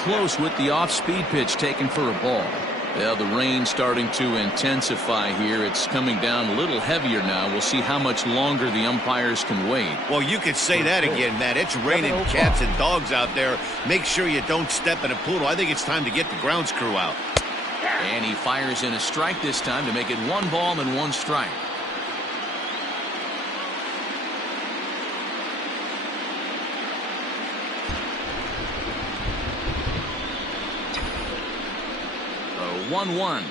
close with the off-speed pitch taken for a ball. Well, the rain starting to intensify here. It's coming down a little heavier now. We'll see how much longer the umpires can wait. Well, you could say that again, Matt. It's raining cats and dogs out there. Make sure you don't step in a poodle. I think it's time to get the grounds crew out. And he fires in a strike this time to make it 1 ball and 1 strike. The 1-1.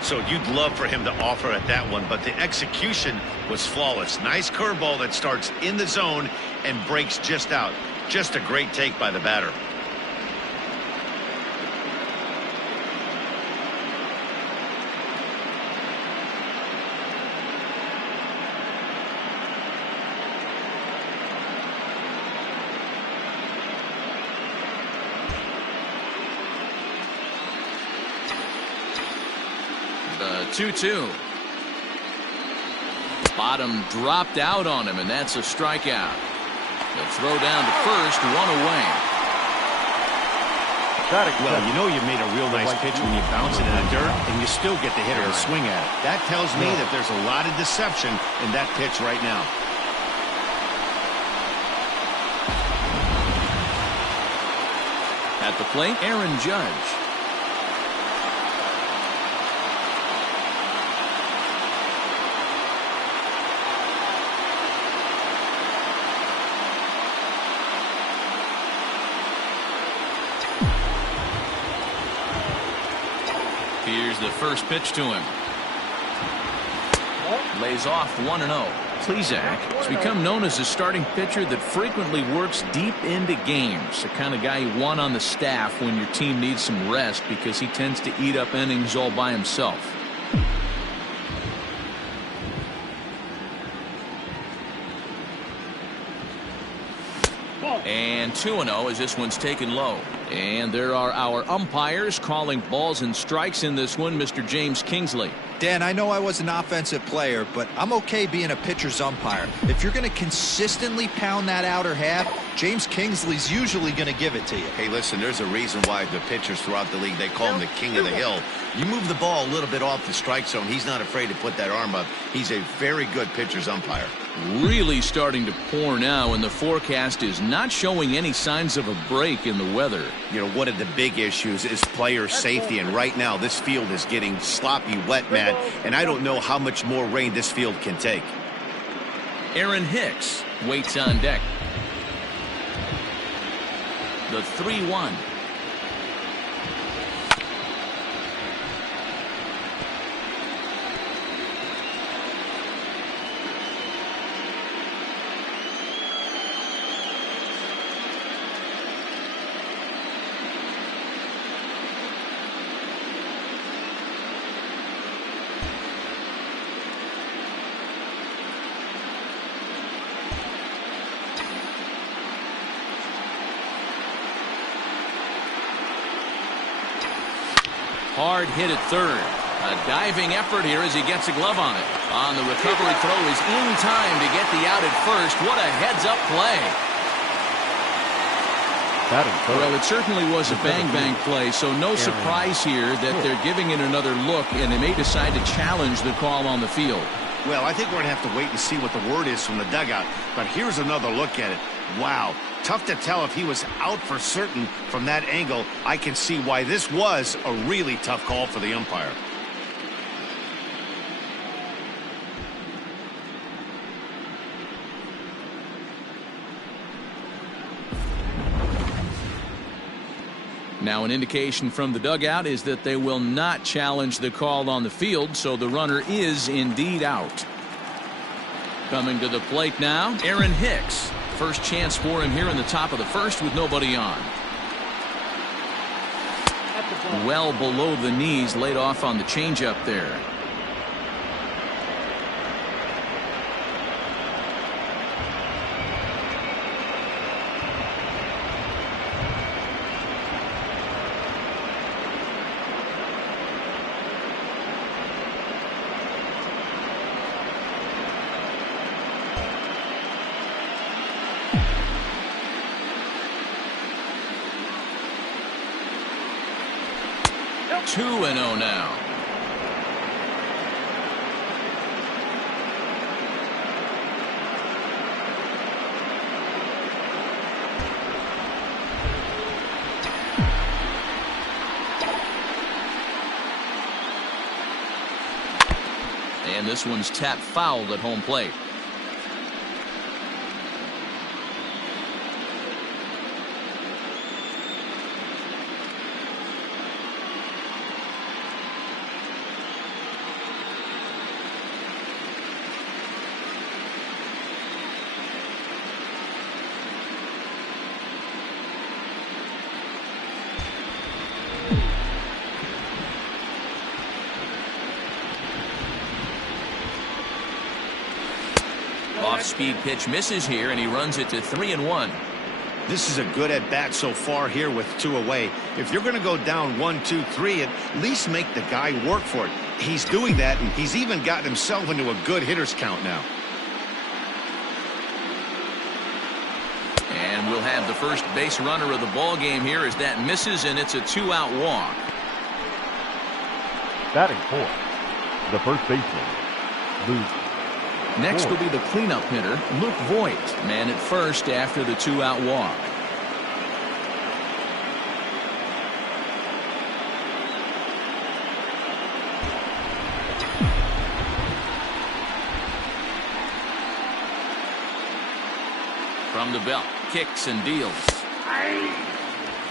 So you'd love for him to offer at that one, but the execution was flawless. Nice curveball that starts in the zone and breaks just out. Just a great take by the batter. The 2-2. Bottom dropped out on him, and that's a strikeout. The throw down to first, 1 away. Well, you know you made a real nice pitch when you bounce it in the dirt, and you still get the hitter to swing at it. That tells me that there's a lot of deception in that pitch right now. At the plate, Aaron Judge. Here's the first pitch to him. Lays off 1-0. Plesac has become known as a starting pitcher that frequently works deep into games. The kind of guy you want on the staff when your team needs some rest because he tends to eat up innings all by himself. And 2-0 as this one's taken low. And there are our umpires calling balls and strikes in this one, Mr. James Kingsley. Dan, I know I was an offensive player, but I'm okay being a pitcher's umpire. If you're going to consistently pound that outer half, James Kingsley's usually going to give it to you. Hey, listen, there's a reason why the pitchers throughout the league, they call him the king of the hill. You move the ball a little bit off the strike zone, he's not afraid to put that arm up. He's a very good pitcher's umpire. Really starting to pour now, and the forecast is not showing any signs of a break in the weather. You know, one of the big issues is player safety, and right now this field is getting sloppy wet, Matt, and I don't know how much more rain this field can take. Aaron Hicks waits on deck. The 3-1. Hard hit at third. A diving effort here as he gets a glove on it. On the recovery throw is in time to get the out at first. What a heads-up play. Well, it certainly was a bang-bang play, so no surprise here that they're giving it another look, and they may decide to challenge the call on the field. Well, I think we're going to have to wait and see what the word is from the dugout, but here's another look at it. Wow. Tough to tell if he was out for certain from that angle. I can see why this was a really tough call for the umpire. Now an indication from the dugout is that they will not challenge the call on the field, so the runner is indeed out. Coming to the plate now, Aaron Hicks. First chance for him here in the top of the first with nobody on. Well below the knees, laid off on the changeup there. Two and 0 now. And this one's tapped foul at home plate. Off-speed pitch misses here, and he runs it to 3-1. This is a good at-bat so far here with 2 away. If you're going to go down 1-2-3, at least make the guy work for it. He's doing that, and he's even gotten himself into a good hitter's count now. And we'll have the first base runner of the ball game here as that misses, and it's a 2-out walk. Batting fourth, the first baseman, Luke. Next will be the cleanup hitter, Luke Voigt, man at first after the 2-out walk. From the belt, kicks and deals.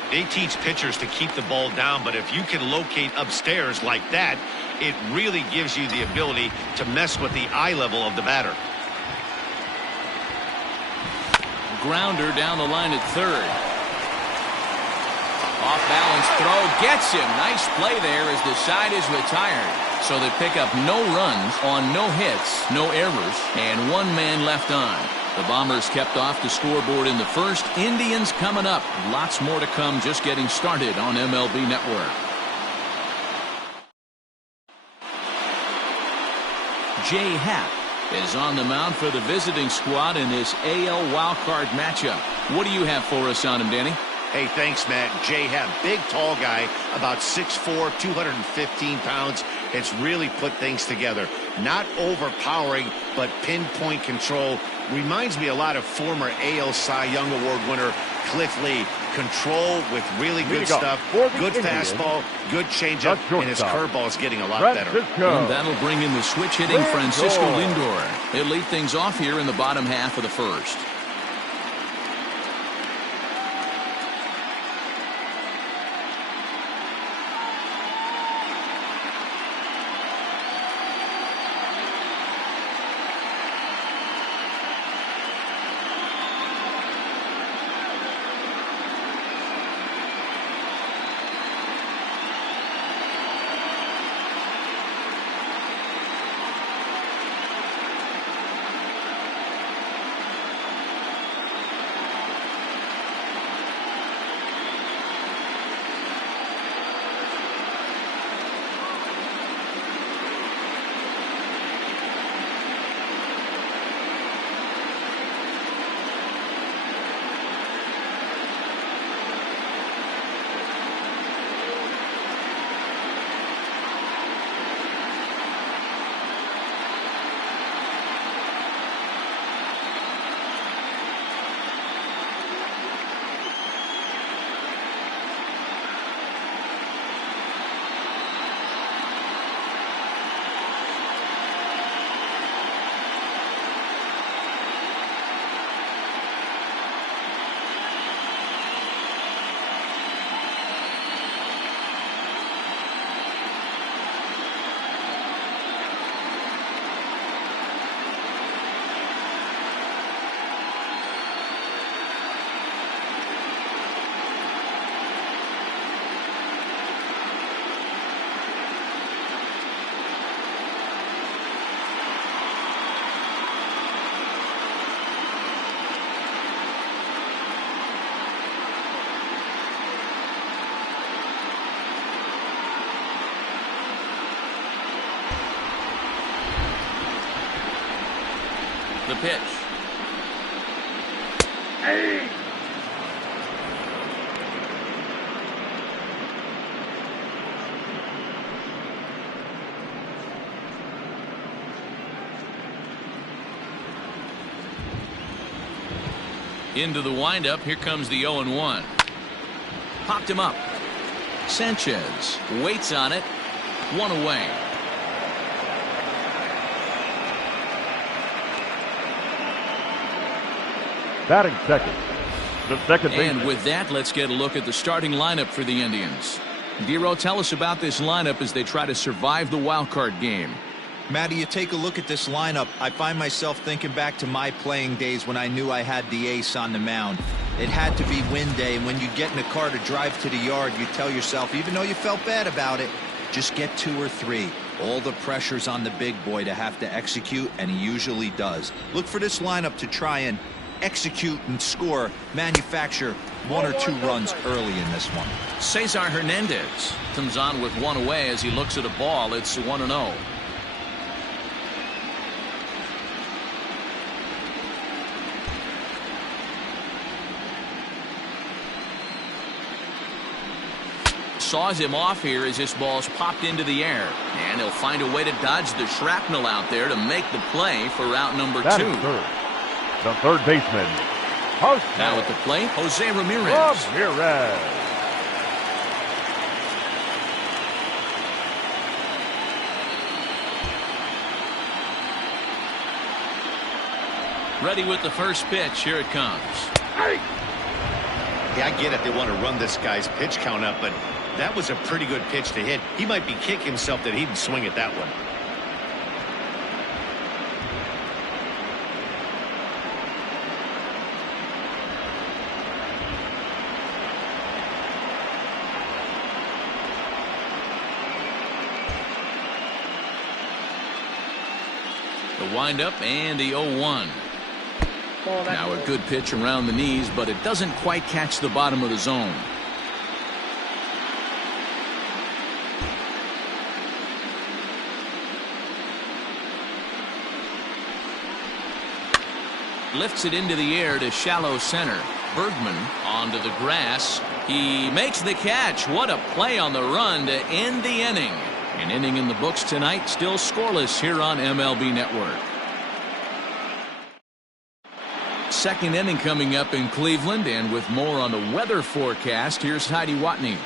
They teach pitchers to keep the ball down, but if you can locate upstairs like that, it really gives you the ability to mess with the eye level of the batter. Grounder down the line at third. Off balance throw gets him. Nice play there as the side is retired. So they pick up no runs on no hits, no errors, and 1 man left on. The Bombers kept off the scoreboard in the first. Indians coming up. Lots more to come, just getting started on MLB Network. Jay Happ is on the mound for the visiting squad in this AL wildcard matchup. What do you have for us on him, Danny? Hey, thanks, Matt. Jay Happ, big, tall guy, about 6'4", 215 pounds. It's really put things together. Not overpowering, but pinpoint control. Reminds me a lot of former AL Cy Young Award winner Cliff Lee. Control with really good stuff. Good fastball, good changeup, and his curveball is getting a lot better. And that'll bring in the switch-hitting Francisco Lindor. He'll lead things off here in the bottom half of the first. The pitch. Hey. Into the windup. Here comes the 0-1. Popped him up. Sanchez waits on it. One away. Batting second, the second baseman. And with that, let's get a look at the starting lineup for the Indians. Dero, tell us about this lineup as they try to survive the wild card game. Matty, you take a look at this lineup. I find myself thinking back to my playing days when I knew I had the ace on the mound. It had to be win day, and when you get in a car to drive to the yard, you tell yourself, even though you felt bad about it, just get 2 or 3. All the pressure's on the big boy to have to execute, and he usually does. Look for this lineup to try and execute and score, manufacture 1 or 2 runs early in this one. Cesar Hernandez comes on with 1 away as he looks at a ball. It's 1-0. Saws him off here as this ball's popped into the air, and he'll find a way to dodge the shrapnel out there to make the play for route number 2. Third. The third baseman, Jose. Now at the plate, Jose Ramirez. Ready with the first pitch. Here it comes. Yeah, I get it. They want to run this guy's pitch count up, but that was a pretty good pitch to hit. He might be kicking himself that he didn't swing at that one. The windup and the 0-1. Now a good pitch around the knees, but it doesn't quite catch the bottom of the zone. Lifts it into the air to shallow center. Bergman onto the grass. He makes the catch. What a play on the run to end the inning. An inning in the books tonight, still scoreless here on MLB Network. Second inning coming up in Cleveland, and with more on the weather forecast, here's Heidi Watney.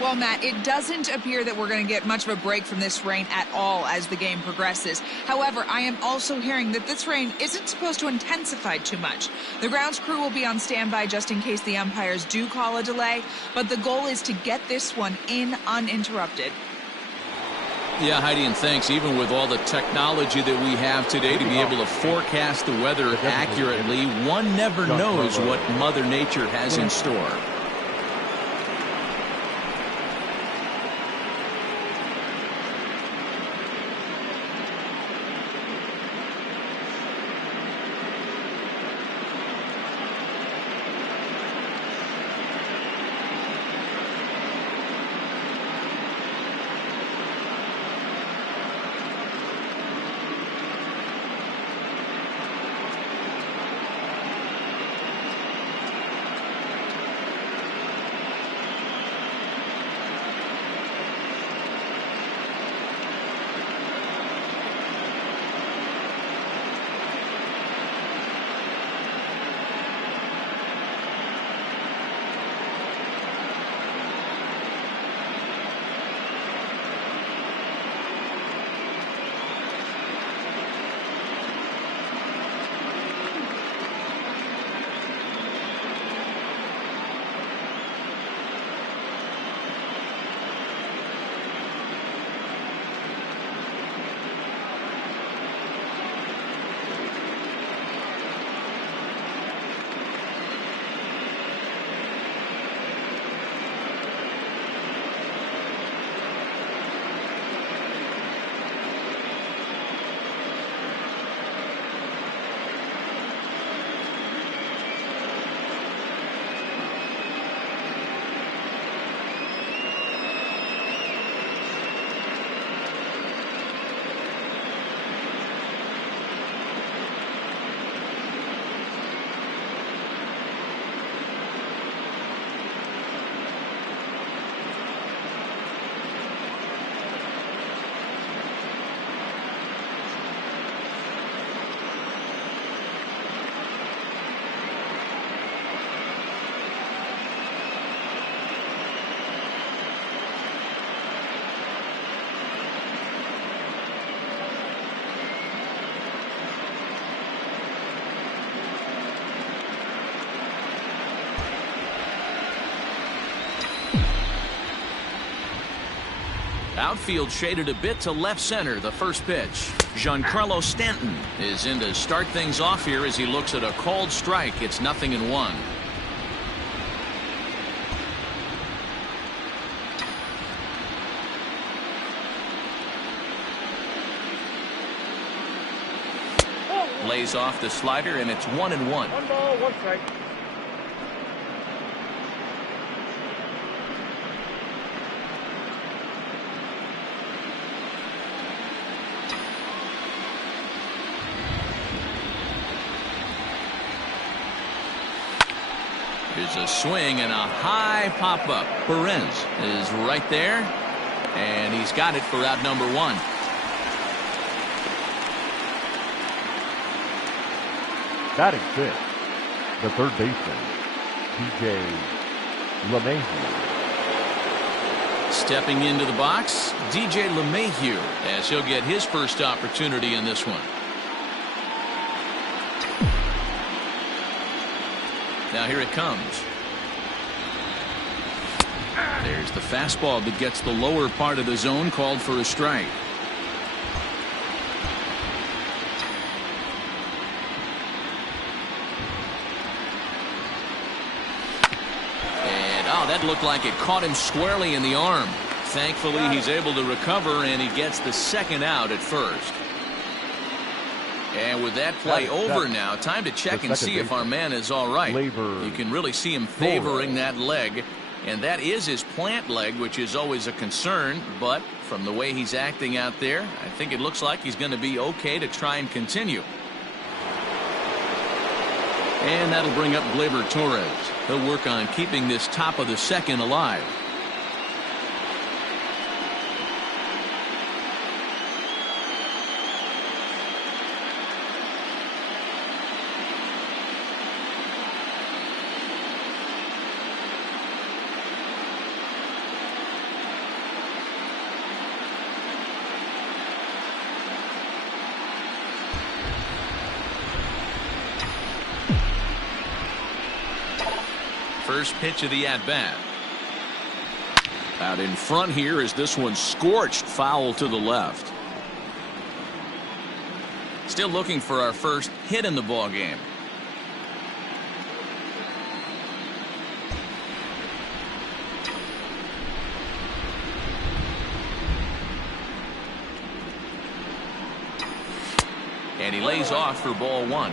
Well, Matt, it doesn't appear that we're going to get much of a break from this rain at all as the game progresses. However, I am also hearing that this rain isn't supposed to intensify too much. The grounds crew will be on standby just in case the umpires do call a delay, but the goal is to get this one in uninterrupted. Yeah, Heidi, and thanks. Even with all the technology that we have today to be able to forecast the weather accurately, one never knows what Mother Nature has in store. Outfield shaded a bit to left center. The first pitch. Giancarlo Stanton is in to start things off here as he looks at a called strike. It's 0-1. Lays off the slider, and it's 1-1. 1 ball, 1 strike. Here's a swing and a high pop-up. Perez is right there, and he's got it for out number 1. Batting 5th, the third baseman, DJ LeMahieu. Stepping into the box, DJ LeMahieu, as he'll get his first opportunity in this one. Now here it comes. There's the fastball that gets the lower part of the zone, called for a strike. That looked like it caught him squarely in the arm. Thankfully, he's able to recover, and he gets the second out at first. And with that play over now, time to check and see if our man is all right. You can really see him favoring that leg, and that is his plant leg, which is always a concern. But from the way he's acting out there, I think it looks like he's going to be okay to try and continue. And that'll bring up Gleyber Torres. He'll work on keeping this top of the second alive. First pitch of the at-bat. Out in front here is this one scorched foul to the left. Still looking for our first hit in the ball game. And he lays off for ball 1.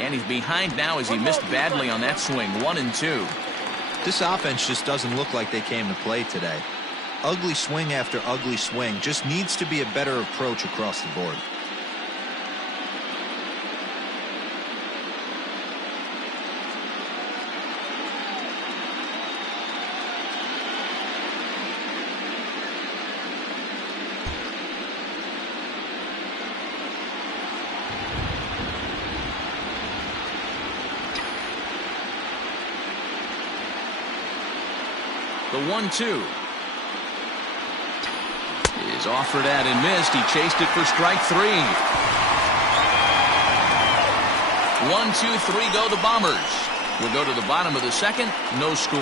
And he's behind now as he missed badly on that swing. 1-2. This offense just doesn't look like they came to play today. Ugly swing after ugly swing. Just needs to be a better approach across the board. The 1-2 is offered at and missed. He chased it for strike 3. 1-2-3 go the Bombers. We'll go to the bottom of the second. No score.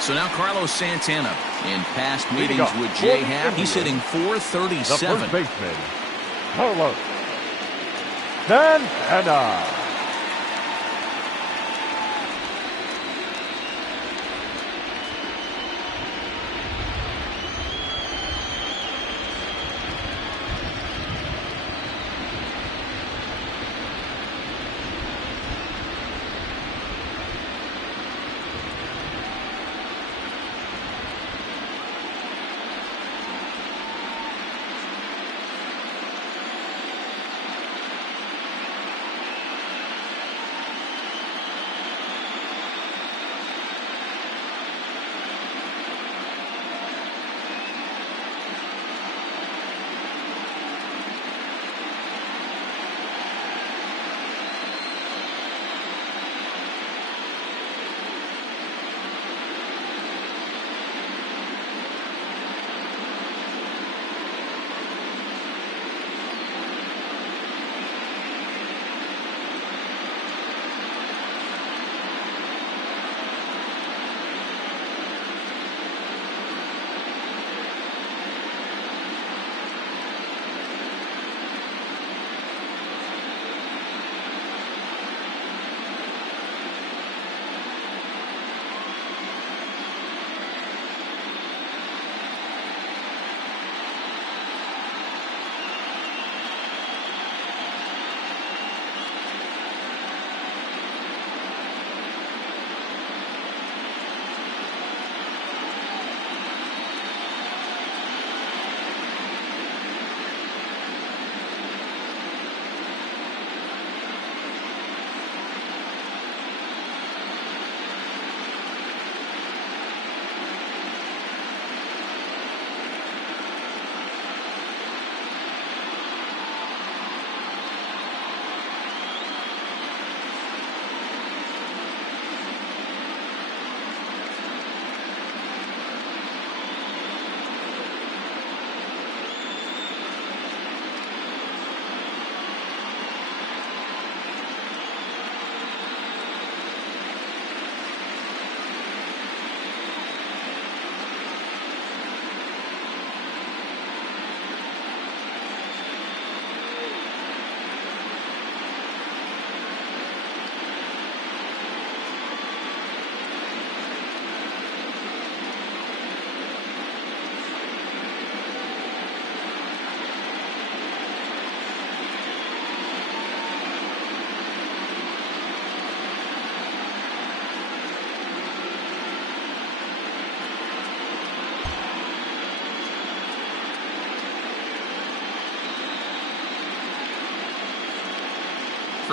So now Carlos Santana. In past meetings with Jay Happ, he's hitting .437. The first baseman, Carlos Santana.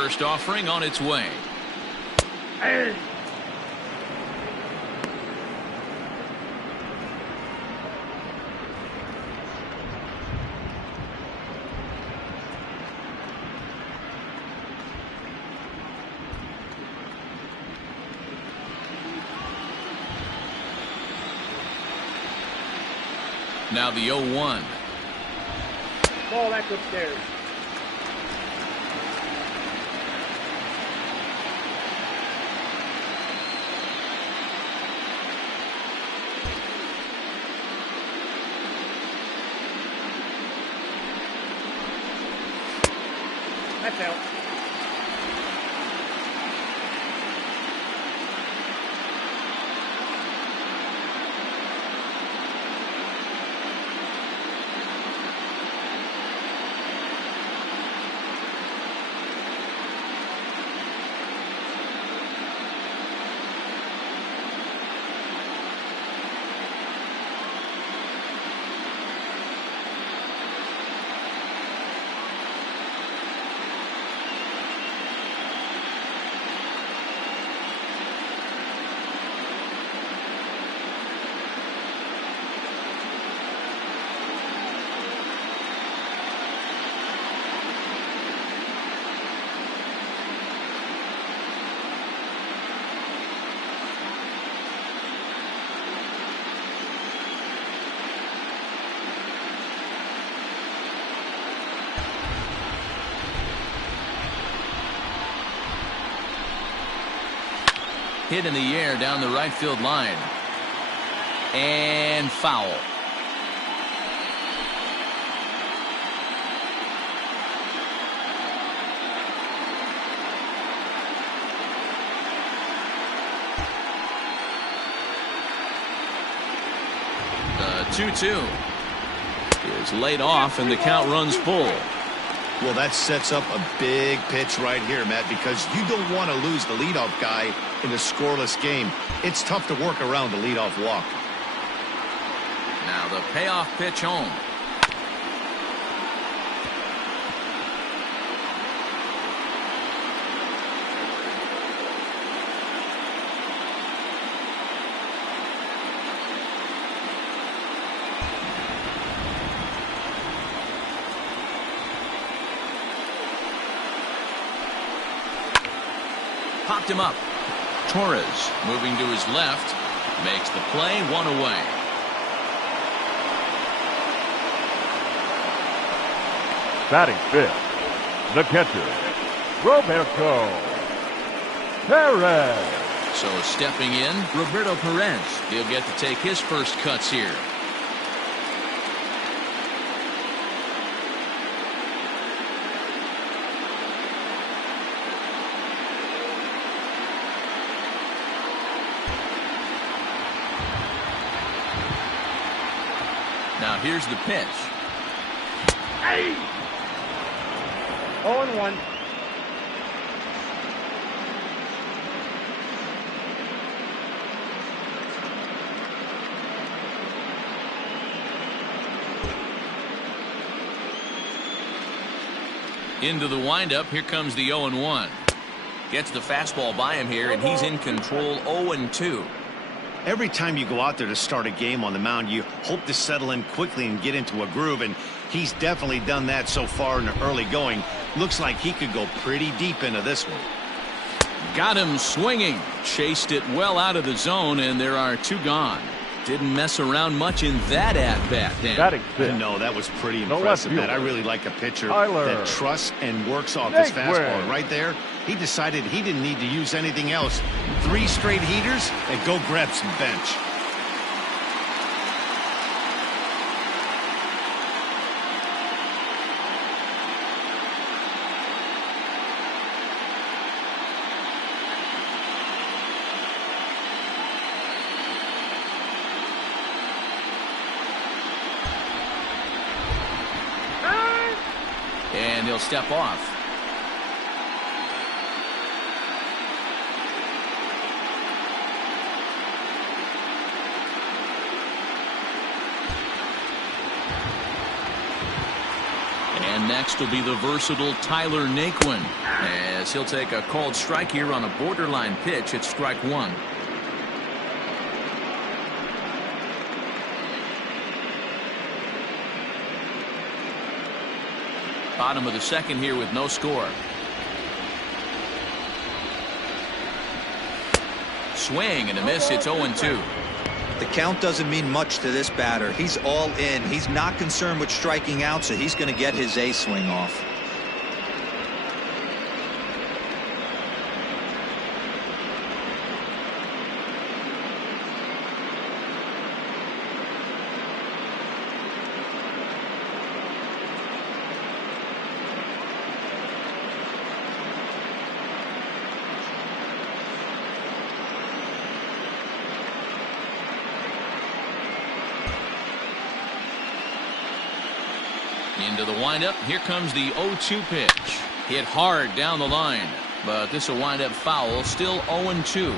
First offering on its way. Hey. Now the 0-1. Ball back upstairs. That's out. Hit in the air down the right field line. And foul. The 2-2 is laid off and the count runs full. Well, that sets up a big pitch right here, Matt, because you don't want to lose the leadoff guy in a scoreless game. It's tough to work around the leadoff walk. Now the payoff pitch home. Popped him up. Torres moving to his left. Makes the play, one away. Batting fifth, the catcher, Roberto Perez. So stepping in, Roberto Perez. He'll get to take his first cuts here. Now here's the pitch. Hey! 0-1. Into the windup. Here comes the 0-1. Gets the fastball by him here, and he's in control. 0-2. Every time you go out there to start a game on the mound, you hope to settle in quickly and get into a groove, and he's definitely done that so far in the early going. Looks like he could go pretty deep into this one. Got him swinging. Chased it well out of the zone, and there are two gone. Didn't mess around much in that at-bat, Dan. Batting fifth. No, that was pretty The impressive, left Matt. I fielder, really like a pitcher Tyler that trusts and works off his Naquin. fastball. Right there, he decided he didn't need to use anything else. 3 straight heaters and go grab some bench. And he'll step off. And Next will be the versatile Tyler Naquin, as he'll take a called strike here on a borderline pitch at strike one. Bottom of the second here with no score. Swing and a miss. It's 0-2. The count doesn't mean much to this batter. He's all in. He's not concerned with striking out, so he's going to get his A swing off. Into the windup. Here comes the 0-2 pitch. Hit hard down the line, but this will wind up foul. Still 0-2.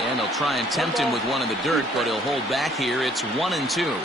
And they'll try and tempt him with one in the dirt, but he'll hold back here. It's 1-2.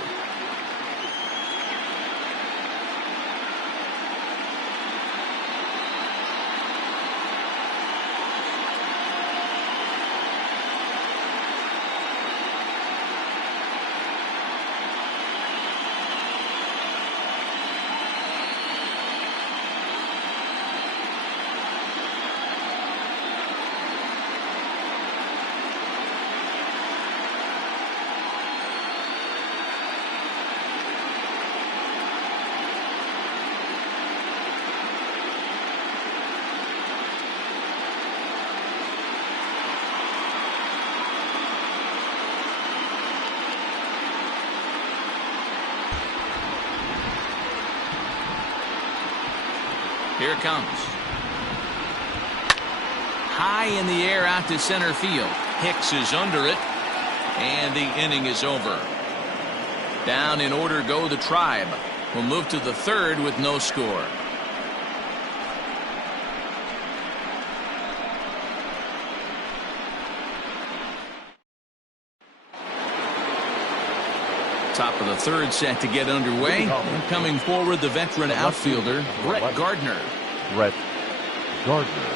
Here it comes. High in the air out to center field. Hicks is under it, and the inning is over. Down in order go the Tribe. We'll move to the third with no score. Top of the third set to get underway. And coming forward, the veteran outfielder, Brett Gardner. Brett Gardner.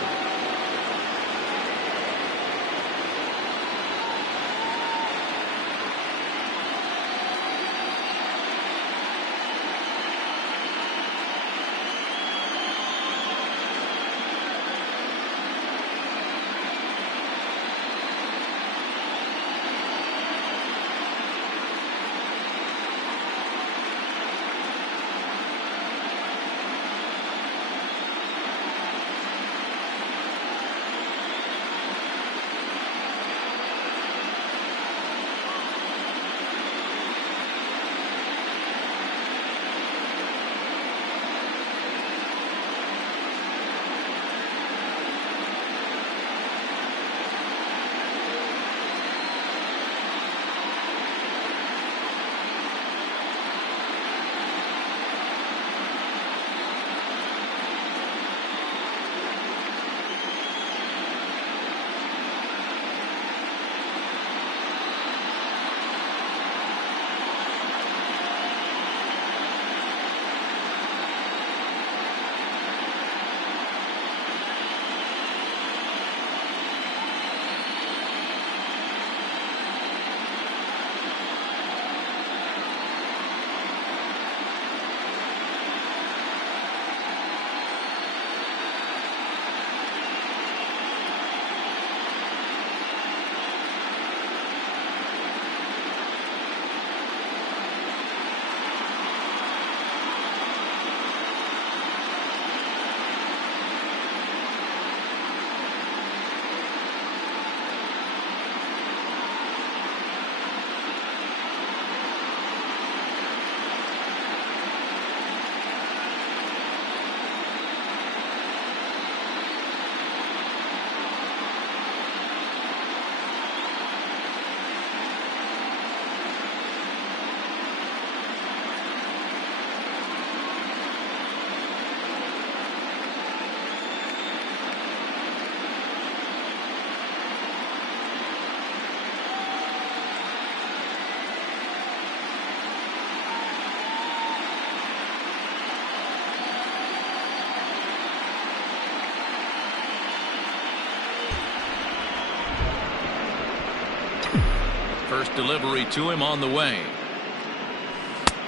First delivery to him on the way.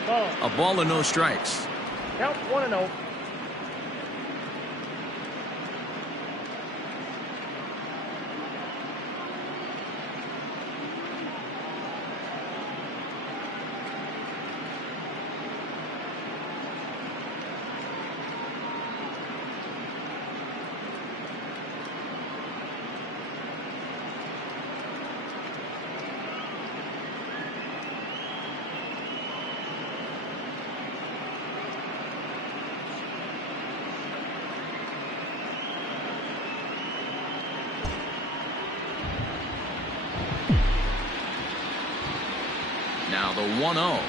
Ball. A ball and no strikes. Count 1-0. Now the 1-0.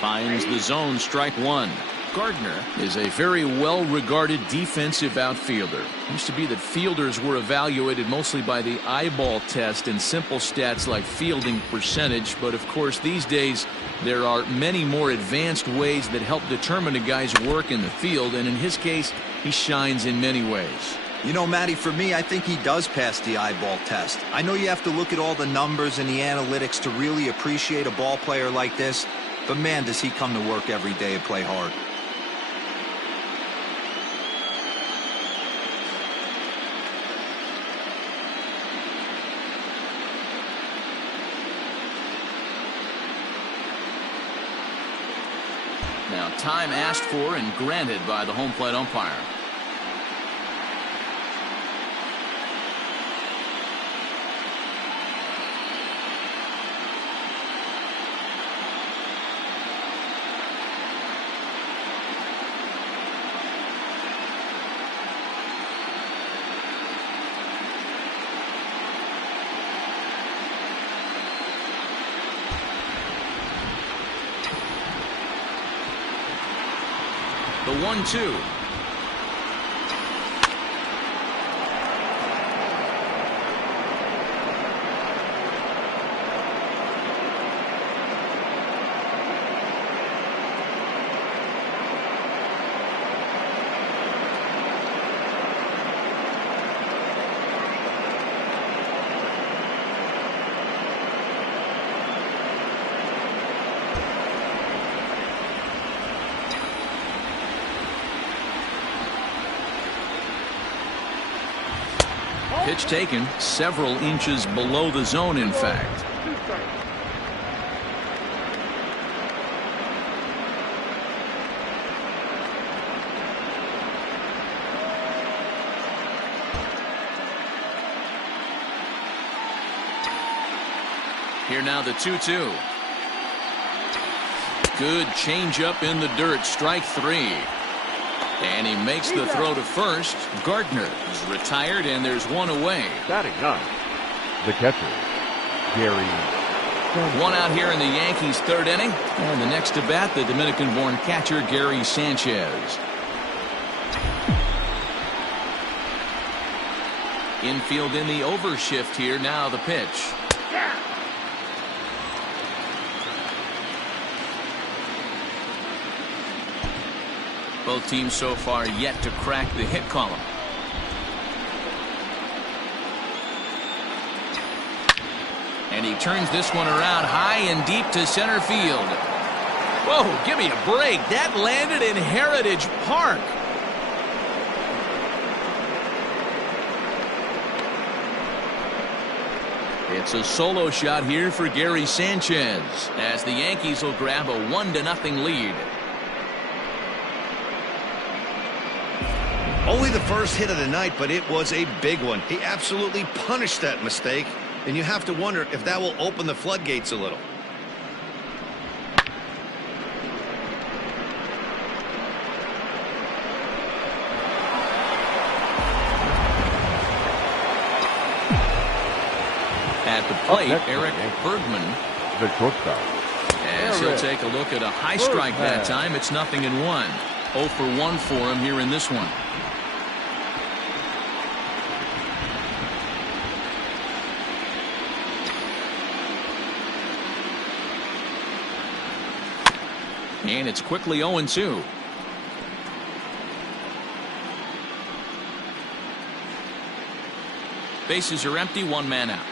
Finds the zone, strike one. Gardner is a very well-regarded defensive outfielder. Used to be that fielders were evaluated mostly by the eyeball test and simple stats like fielding percentage, but of course these days there are many more advanced ways that help determine a guy's work in the field, and in his case he shines in many ways. You know, Matty, for me, I think he does pass the eyeball test. I know you have to look at all the numbers and the analytics to really appreciate a ball player like this, but man, does he come to work every day and play hard. Now time asked for and granted by the home plate umpire. The 1-2. Pitch taken several inches below the zone, in fact. 2 strikes. Here now the 2-2. Good changeup in the dirt, strike three. And he makes the throw to first. Gardner is retired, and there's one away. Batting ninth, the catcher, Gary Sanchez. One out here in the Yankees' third inning. And the next to bat, the Dominican-born catcher, Gary Sanchez. Infield in the overshift here. Now the pitch. Both teams so far yet to crack the hit column. And he turns this one around high and deep to center field. Whoa, give me a break. That landed in Heritage Park. It's a solo shot here for Gary Sanchez as the Yankees will grab a 1-0 lead. Only the first hit of the night, but it was a big one. He absolutely punished that mistake, and you have to wonder if that will open the floodgates a little. At the plate, next, Eric Bergman. The shortstop, As he'll take a look at a high strike that time. It's 0-1. 0 for 1 for him here in this one. And it's quickly 0-2. Bases are empty, one man out.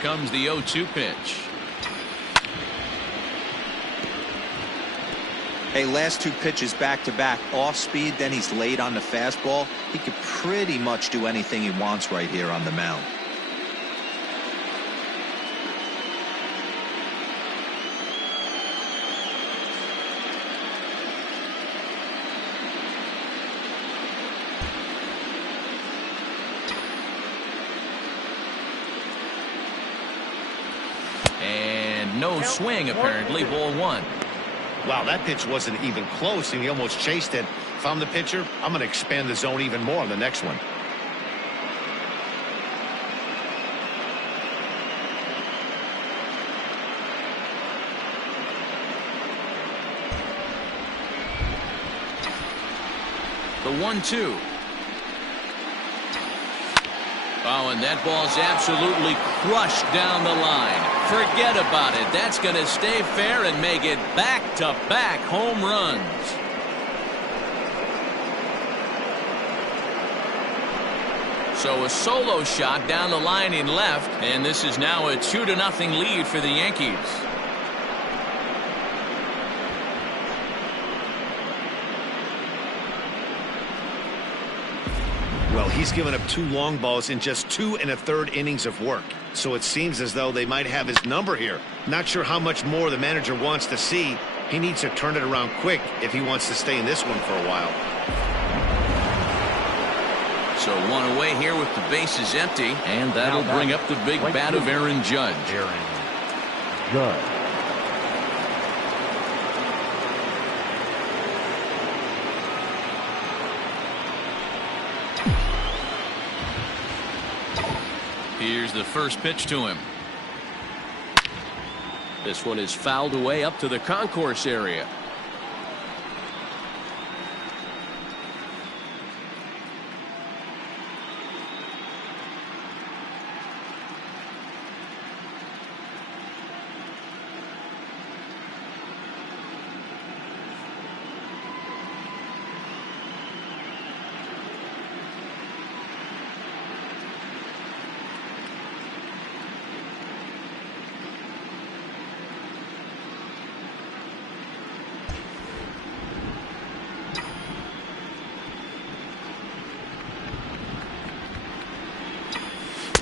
comes the 0-2 pitch. Hey, last 2 pitches back-to-back, off speed, then he's late on the fastball. He could pretty much do anything he wants right here on the mound. And no swing, apparently. Ball 1. Wow, that pitch wasn't even close, and he almost chased it. If I'm the pitcher, I'm going to expand the zone even more on the next one. The 1-2. Oh, and that ball's absolutely crushed down the line. Forget about it. That's going to stay fair and make it back-to-back home runs. So a solo shot down the line in left, and this is now a 2-0 lead for the Yankees. Well, he's given up 2 long balls in just 2 1/3 innings of work. So it seems as though they might have his number here. Not sure how much more the manager wants to see. He needs to turn it around quick if he wants to stay in this one for a while. So 1 away here with the bases empty, and that'll bring up the big bat of Aaron Judge. Judge. Here's the first pitch to him. This one is fouled away up to the concourse area.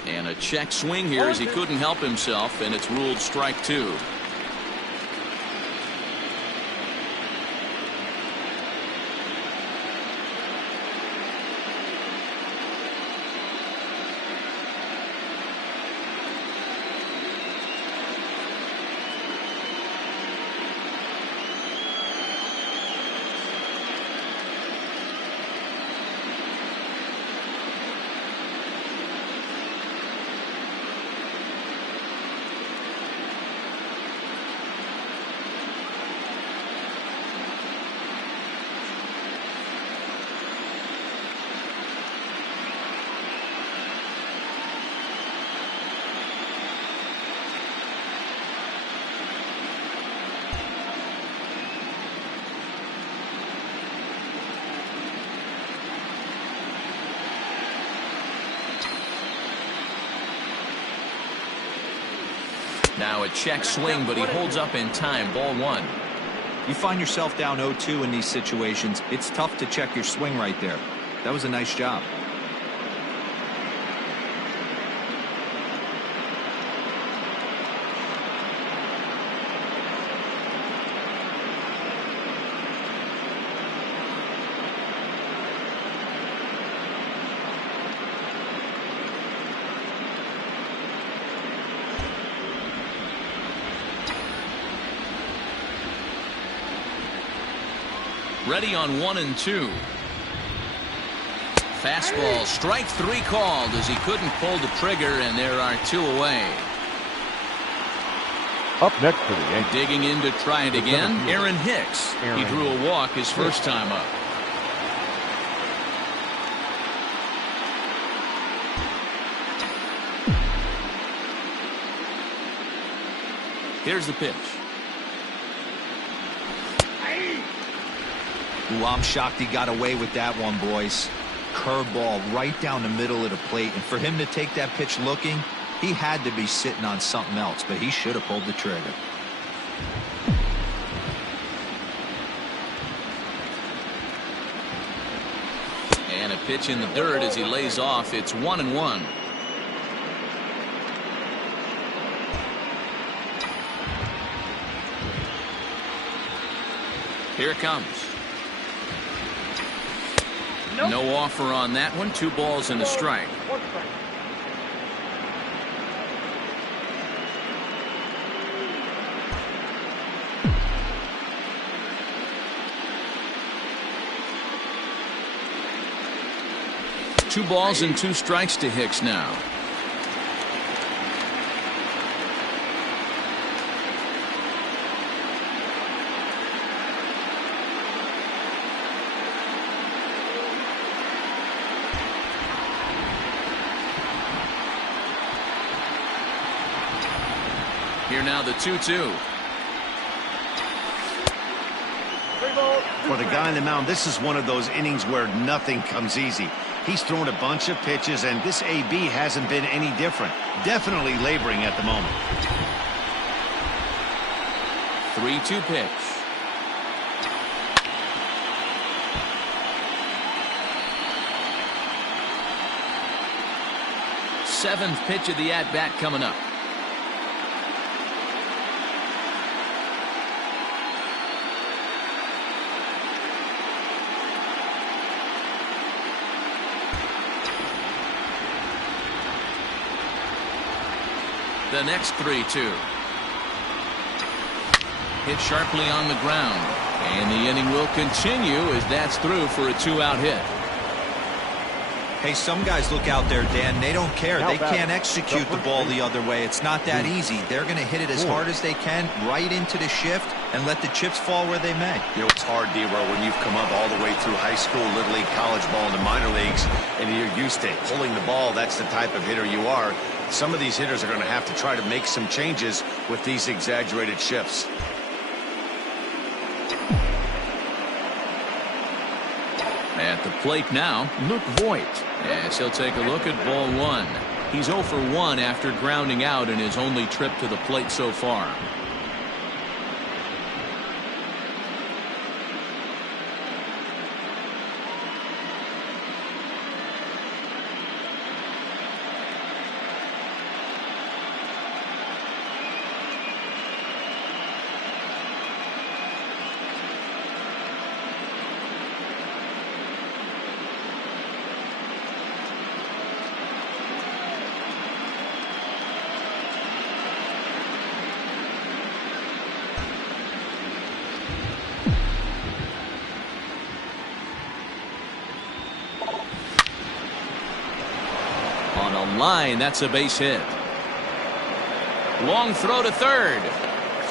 And a check swing here as he couldn't help himself, and it's ruled strike 2. Now a check swing, but he holds up in time. Ball 1. You find yourself down 0-2 in these situations, it's tough to check your swing right there. That was a nice job. Ready on 1 and 2. Fastball, strike 3 called as he couldn't pull the trigger, and there are 2 away. Up next for the Yankees. Digging in to try it again, Aaron Hicks. He drew a walk his first time up. Here's the pitch. Ooh, I'm shocked he got away with that one, boys. Curveball right down the middle of the plate, and for him to take that pitch looking, He had to be sitting on something else, but he should have pulled the trigger. And a pitch in the dirt as he lays off. It's 1-1. Here it comes. Nope. No offer on that one. 2 balls and a strike. 1 strike. Two balls and 2 strikes to Hicks now. Here now the 2-2. For the guy on the mound, this is one of those innings where nothing comes easy. He's thrown a bunch of pitches, and this AB hasn't been any different. Definitely laboring at the moment. 3-2 pitch. Seventh pitch of the at-bat coming up. The next 3-2. Hit sharply on the ground. And the inning will continue as that's through for a 2-out hit. Hey, some guys look out there, Dan. They don't care. They can't execute the ball the other way. It's not that easy. They're going to hit it as hard as they can right into the shift and let the chips fall where they may. You know, it's hard, D-Row, when you've come up all the way through high school, little league, college ball, and the minor leagues, and you're used to pulling the ball. That's the type of hitter you are. Some of these hitters are going to have to try to make some changes with these exaggerated shifts. At the plate now, Luke Voit, as he'll take a look at ball 1. He's 0 for 1 after grounding out in his only trip to the plate so far. Line, that's a base hit. Long throw to third.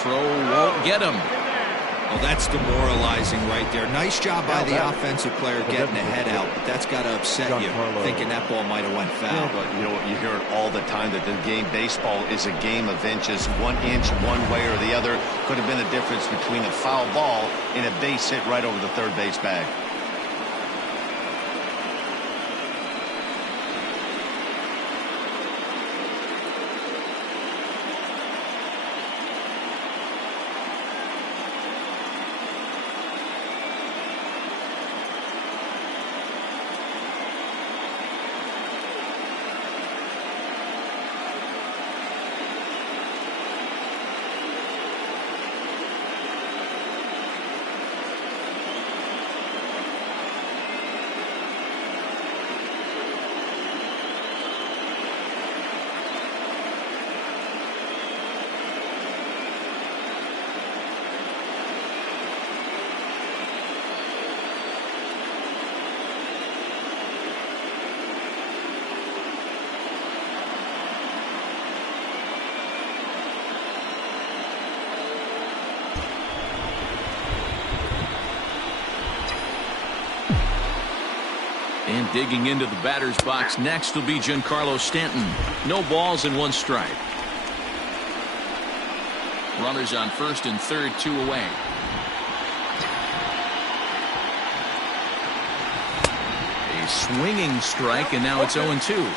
Throw won't get him. Well, that's demoralizing right there. Nice job by the offensive player getting the head out, but that's got to upset you, thinking that ball might have went foul. But you know what, you hear it all the time that the game baseball is a game of inches. 1 inch one way or the other could have been the difference between a foul ball and a base hit right over the third base bag. And digging into the batter's box next will be Giancarlo Stanton. No balls and 1 strike. Runners on first and third, 2 away. A swinging strike, and now it's 0-2.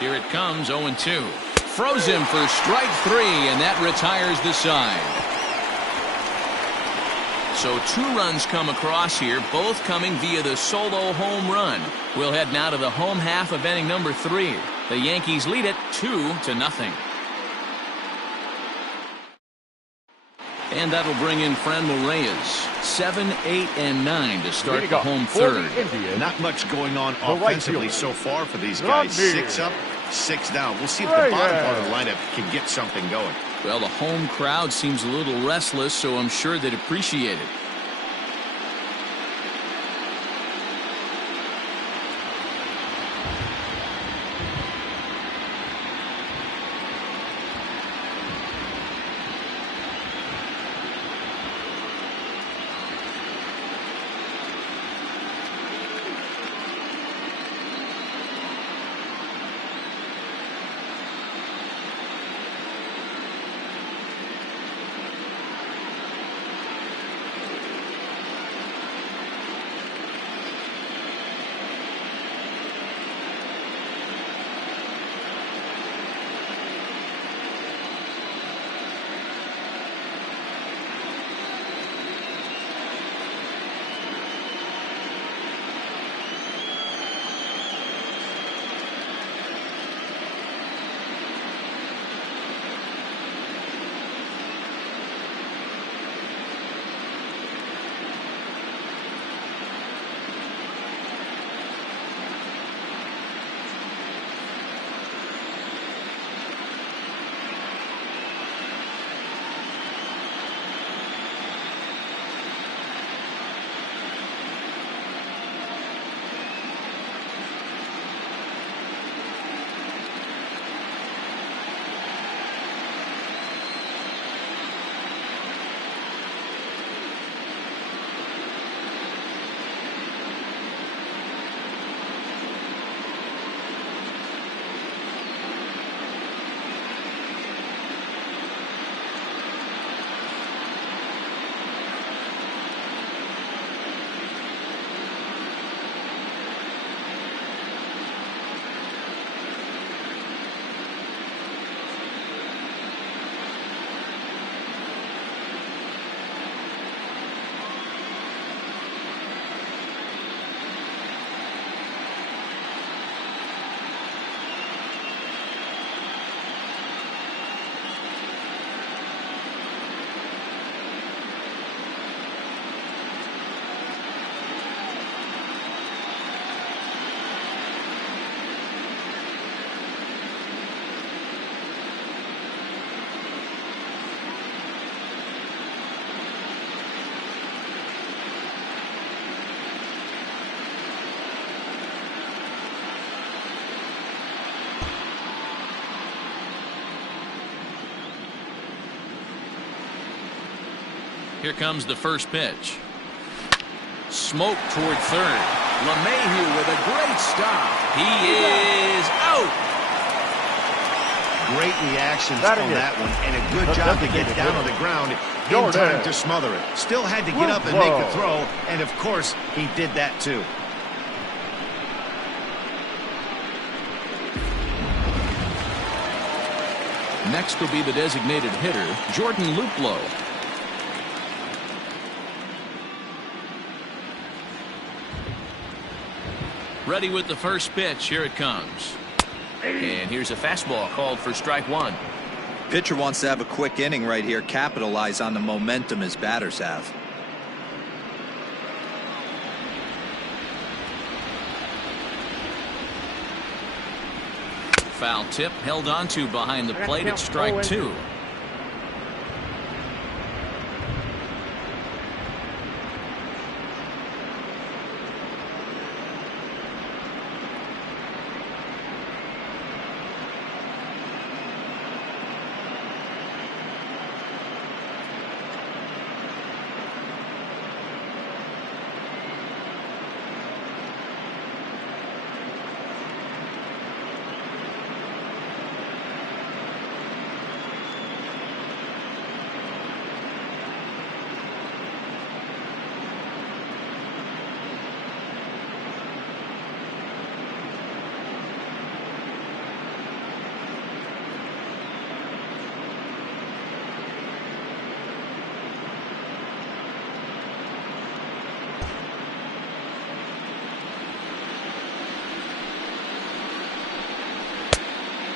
Here it comes, 0-2. Froze him for strike 3, and that retires the side. So 2 runs come across here, both coming via the solo home run. We'll head now to the home half of inning number 3. The Yankees lead it 2-0. And that'll bring in Franmil Reyes. 7, 8, and 9 to start the home third. Not much going on offensively so far for these guys. 6 up, 6 down. We'll see if the bottom part of the lineup can get something going. Well, the home crowd seems a little restless, so I'm sure they'd appreciate it. Here comes the first pitch. Smoke toward third. LeMahieu with a great stop. He is out. Great reactions on that one, and a good job to get down on the ground in time to smother it. Still had to get up and make the throw, and of course, he did that too. Next will be the designated hitter, Jordan Luplow. Ready with the first pitch. Here it comes. And here's a fastball called for strike 1. Pitcher wants to have a quick inning right here, capitalize on the momentum his batters have. Foul tip held onto behind the plate at strike 2.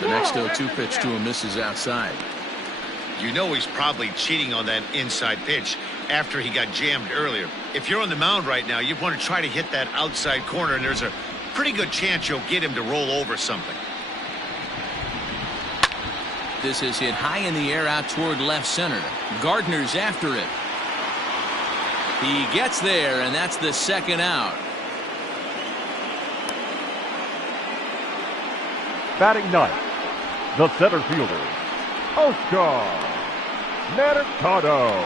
The next 0-2 pitch to him misses outside. You know he's probably cheating on that inside pitch after he got jammed earlier. If you're on the mound right now, you want to try to hit that outside corner, and there's a pretty good chance you'll get him to roll over something. This is hit high in the air out toward left center. Gardner's after it. He gets there, and that's the second out. Batting ninth, the center fielder, Oscar Mercado.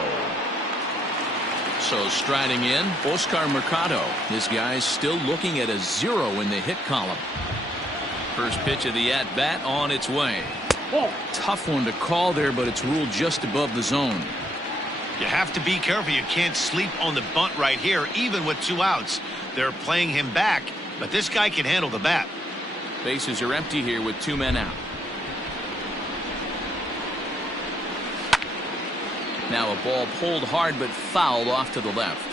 So striding in, Oscar Mercado. This guy's still looking at a 0 in the hit column. First pitch of the at-bat on its way. Tough one to call there, but it's ruled just above the zone. You have to be careful. You can't sleep on the bunt right here, even with 2 outs. They're playing him back, but this guy can handle the bat. Bases are empty here with 2 men out. Now a ball pulled hard but fouled off to the left.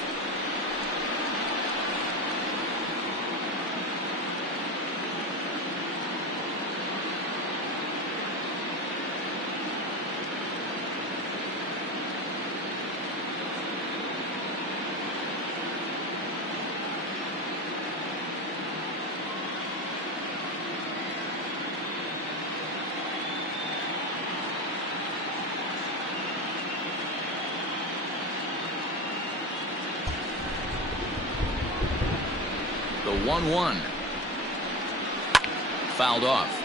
The 1-1. Fouled off.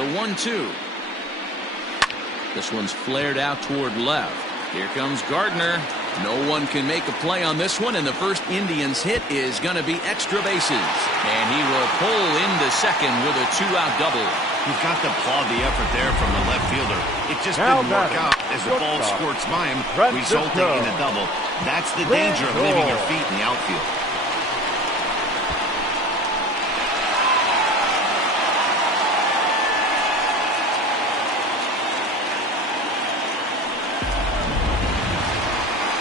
The 1-2. This one's flared out toward left. Here comes Gardner. No one can make a play on this one, and the first Indians hit is going to be extra bases. And he will pull into second with a 2-out double. You've got to applaud the effort there from the left fielder. It just didn't work out as the ball squirts by him, resulting in a double. That's the danger of leaving your feet in the outfield.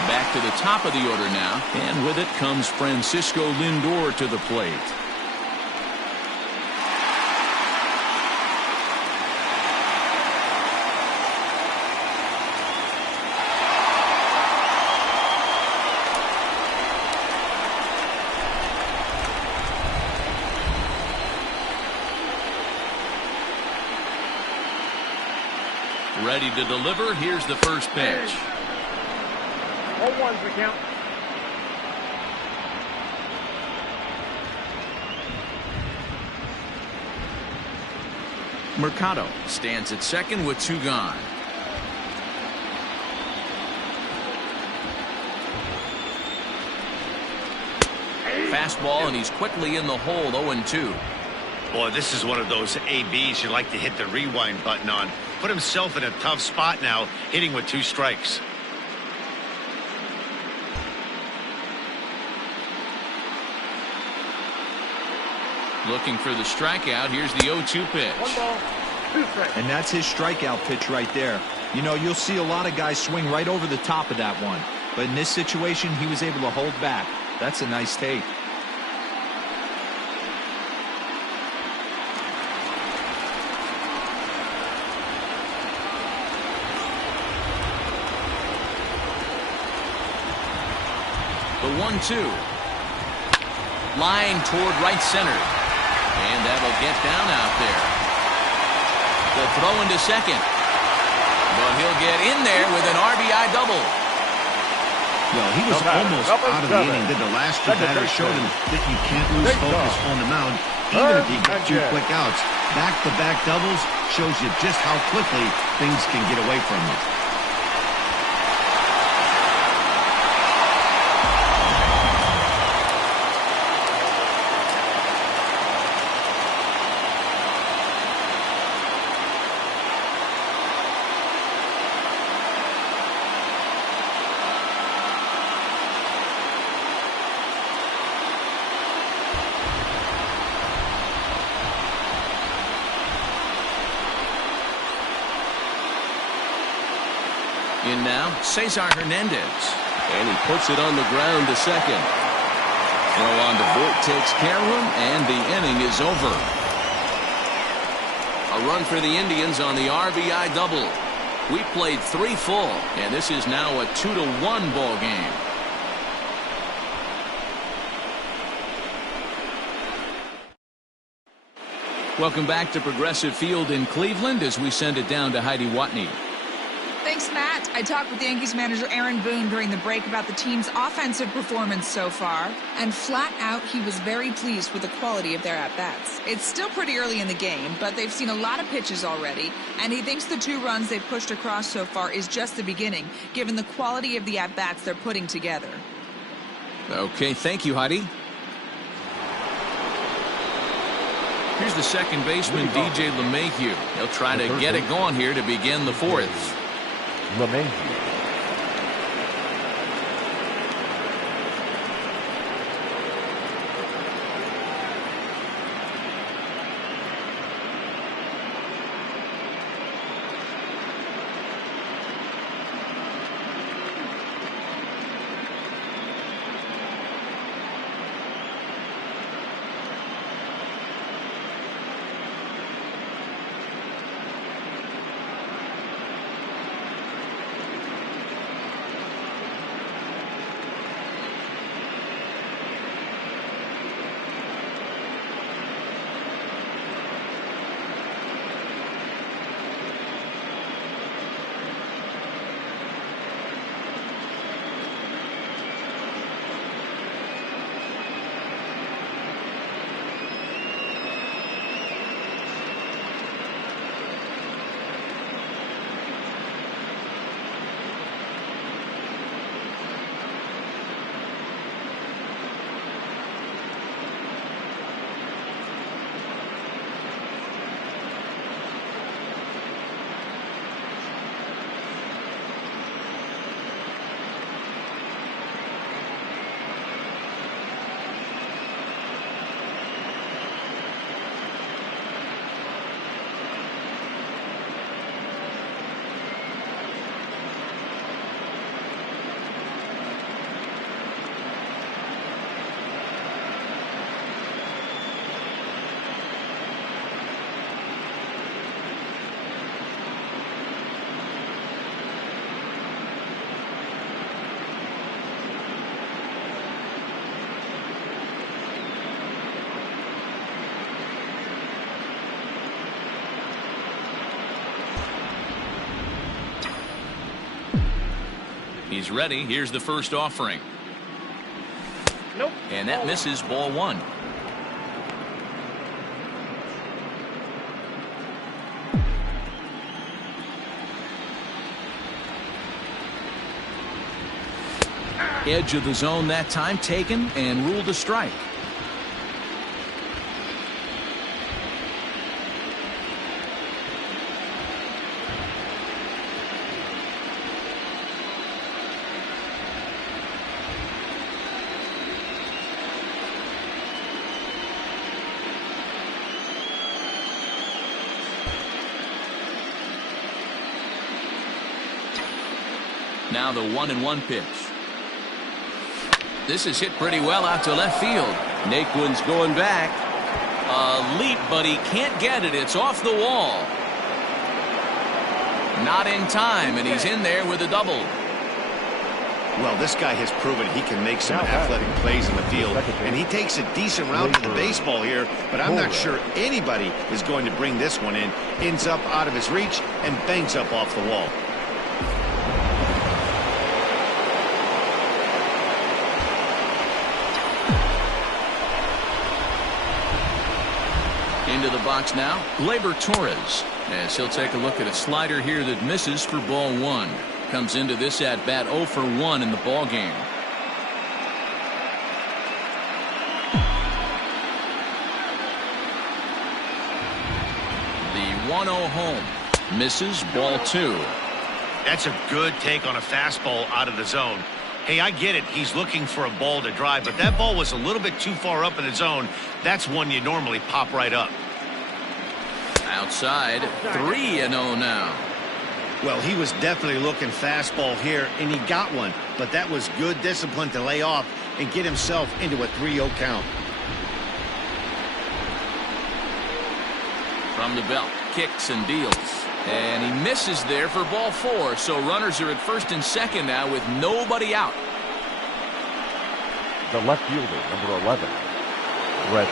Back to the top of the order now, and with it comes Francisco Lindor to the plate. Ready to deliver. Here's the first pitch. 0-1's the count. Mercado stands at second with 2 gone. Fastball, and he's quickly in the hole. 0-2. Boy, this is one of those ABs you like to hit the rewind button on. Put himself in a tough spot now, hitting with 2 strikes. Looking for the strikeout. Here's the 0-2 pitch. 1 ball, 2 strikes. And that's his strikeout pitch right there. You know, you'll see a lot of guys swing right over the top of that one. But in this situation, he was able to hold back. That's a nice take. The 1-2. Line toward right center. And that'll get down out there. The throw into second. But he'll get in there with an RBI double. Well, he was almost out of the inning. Did the last two batters showed him that you can't lose focus on the mound, even if you get 2 quick outs. Back-to-back doubles shows you just how quickly things can get away from you. In now, Cesar Hernandez. And he puts it on the ground to second. Throw on to Voit takes care of him, and the inning is over. A run for the Indians on the RBI double. We played 3 full, and this is now a 2-1 ball game. Welcome back to Progressive Field in Cleveland as we send it down to Heidi Watney. Thanks, Matt. I talked with Yankees manager Aaron Boone during the break about the team's offensive performance so far, and flat out he was very pleased with the quality of their at-bats. It's still pretty early in the game, but they've seen a lot of pitches already, and he thinks the 2 runs they've pushed across so far is just the beginning, given the quality of the at-bats they're putting together. Okay, thank you, Heidi. Here's the second baseman, DJ LeMahieu. He'll try to get it going here to begin the 4th. LeMahieu. He's ready. Here's the first offering. Nope. And that misses, ball 1. Edge of the zone that time taken and ruled a strike. Now the 1-1 pitch. This is hit pretty well out to left field. Naquin's going back. A leap, but he can't get it. It's off the wall. Not in time, and he's in there with a double. Well, this guy has proven he can make some athletic plays in the field, and he takes a decent route to the baseball here, but I'm not sure anybody is going to bring this one in. Ends up out of his reach and bangs up off the wall. Into the box now, Gleyber Torres, as he'll take a look at a slider here that misses for ball 1. Comes into this at bat 0 for 1 in the ball game. The 1-0 home misses, ball 2. That's a good take on a fastball out of the zone. Hey, I get it. He's looking for a ball to drive, but that ball was a little bit too far up in the zone. That's one you normally pop right up. Outside, 3-0 now. Well, he was definitely looking fastball here, and he got one. But that was good discipline to lay off and get himself into a 3-0 count. From the belt, kicks and deals. And he misses there for ball 4. So runners are at first and second now with nobody out. The left fielder, number 11, Brett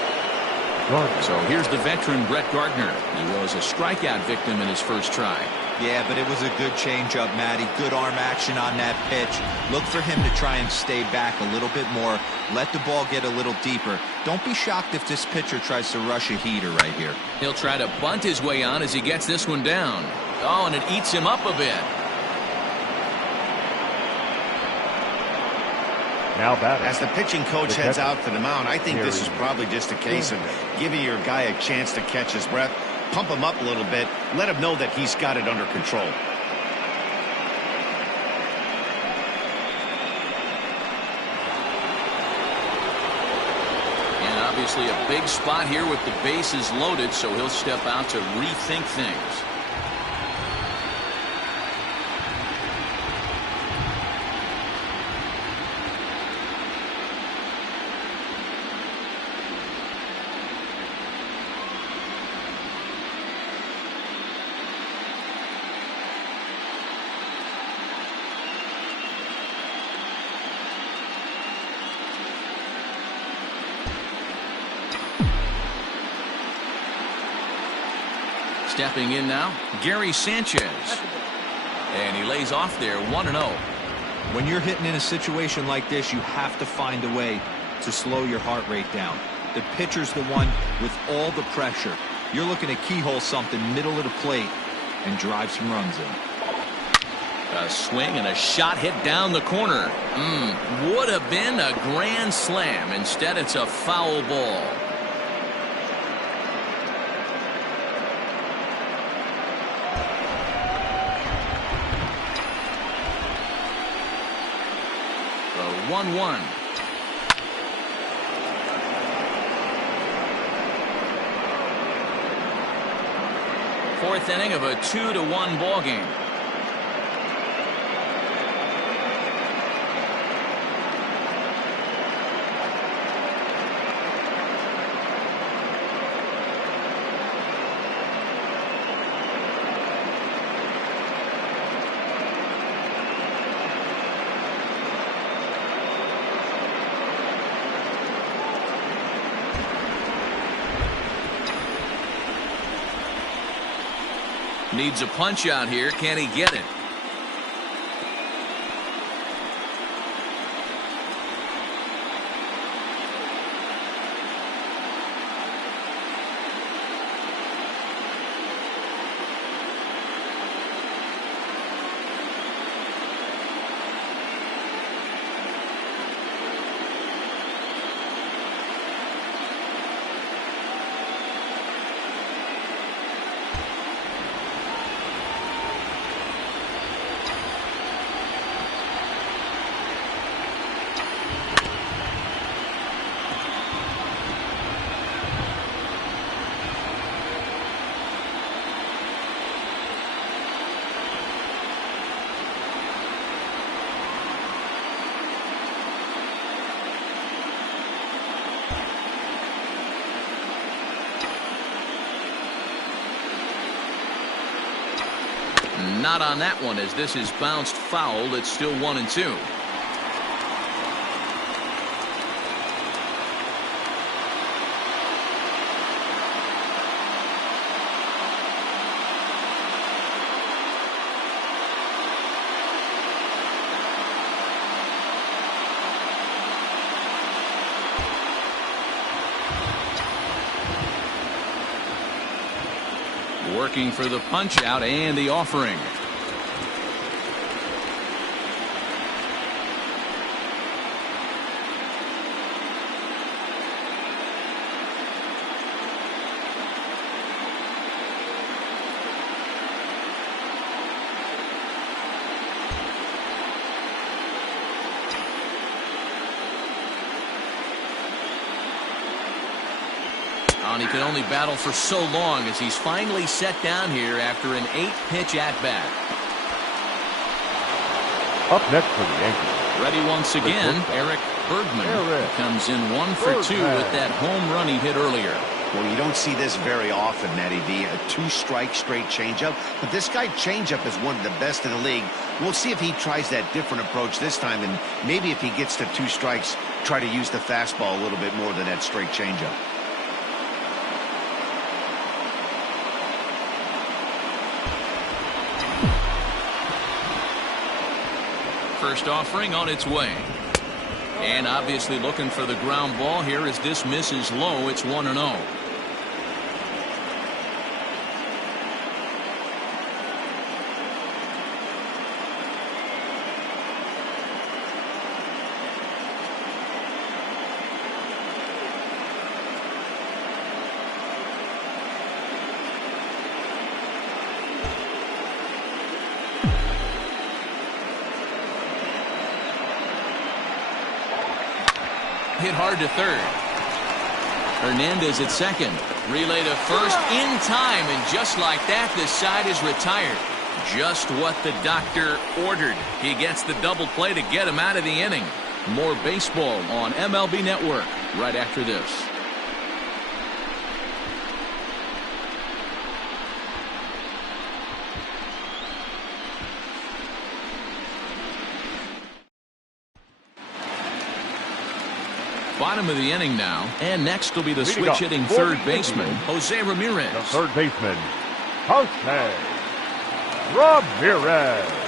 Gardner. So here's the veteran Brett Gardner. He was a strikeout victim in his first try. Yeah, but it was a good changeup, Matty. Good arm action on that pitch. Look for him to try and stay back a little bit more. Let the ball get a little deeper. Don't be shocked if this pitcher tries to rush a heater right here. He'll try to bunt his way on as he gets this one down. Oh, and it eats him up a bit. Now batting. As the pitching coach heads out to the mound, I think this is probably just a case of giving your guy a chance to catch his breath. Pump him up a little bit. Let him know that he's got it under control. And obviously a big spot here with the bases loaded, so he'll step out to rethink things. Stepping in now, Gary Sanchez. And he lays off there, 1-0. When you're hitting in a situation like this, you have to find a way to slow your heart rate down. The pitcher's the one with all the pressure. You're looking to keyhole something middle of the plate and drive some runs in. A swing and a shot hit down the corner. Would have been a grand slam. Instead, it's a foul ball. The 1-1. Fourth inning of a 2-1 ball game. Needs a punch out here. Can he get it? Not on that one, as this is bounced foul. It's still 1-2. working for the punch out and the offering. And he can only battle for so long as he's finally set down here after an 8-pitch at-bat. Up next for the Yankees. Ready once again, Eric Bergman. He comes in 1 for 2 with that home run he hit earlier. Well, you don't see this very often, Matty V. A 2-strike straight changeup. But this guy changeup is one of the best in the league. We'll see if he tries that different approach this time. And maybe if he gets to 2 strikes, try to use the fastball a little bit more than that straight changeup. First offering on its way. And obviously looking for the ground ball here as this misses low. It's 1-0. Hit hard to third. Hernandez at second. Relay to first in time, and just like that, this side is retired. Just what the doctor ordered. He gets the double play to get him out of the inning. More baseball on MLB Network right after this. Bottom of the inning now, and next will be the switch-hitting third baseman, Jose Ramirez. The third baseman, Jose Ramirez.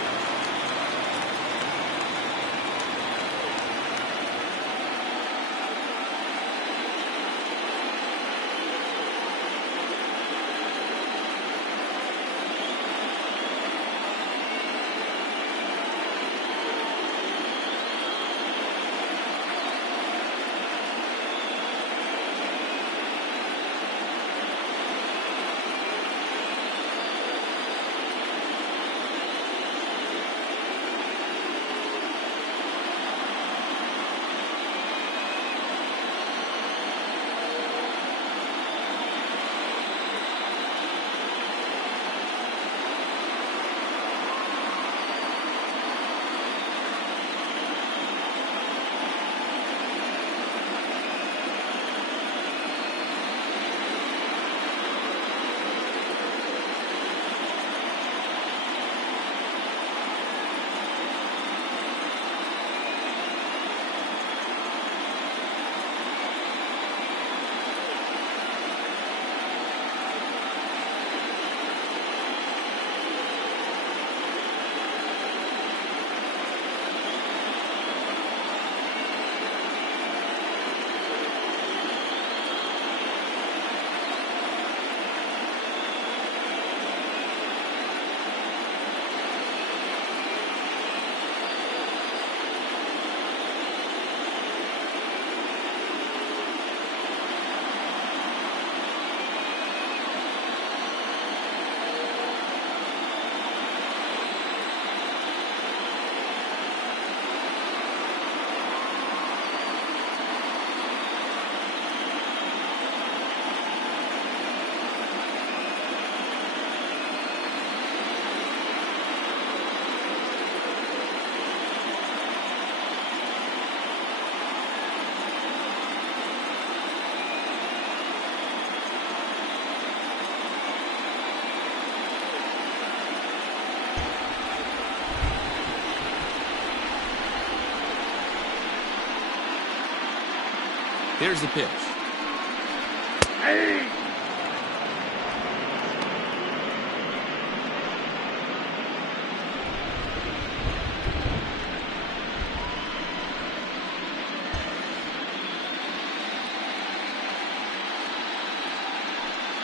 Here's the pitch. Hey!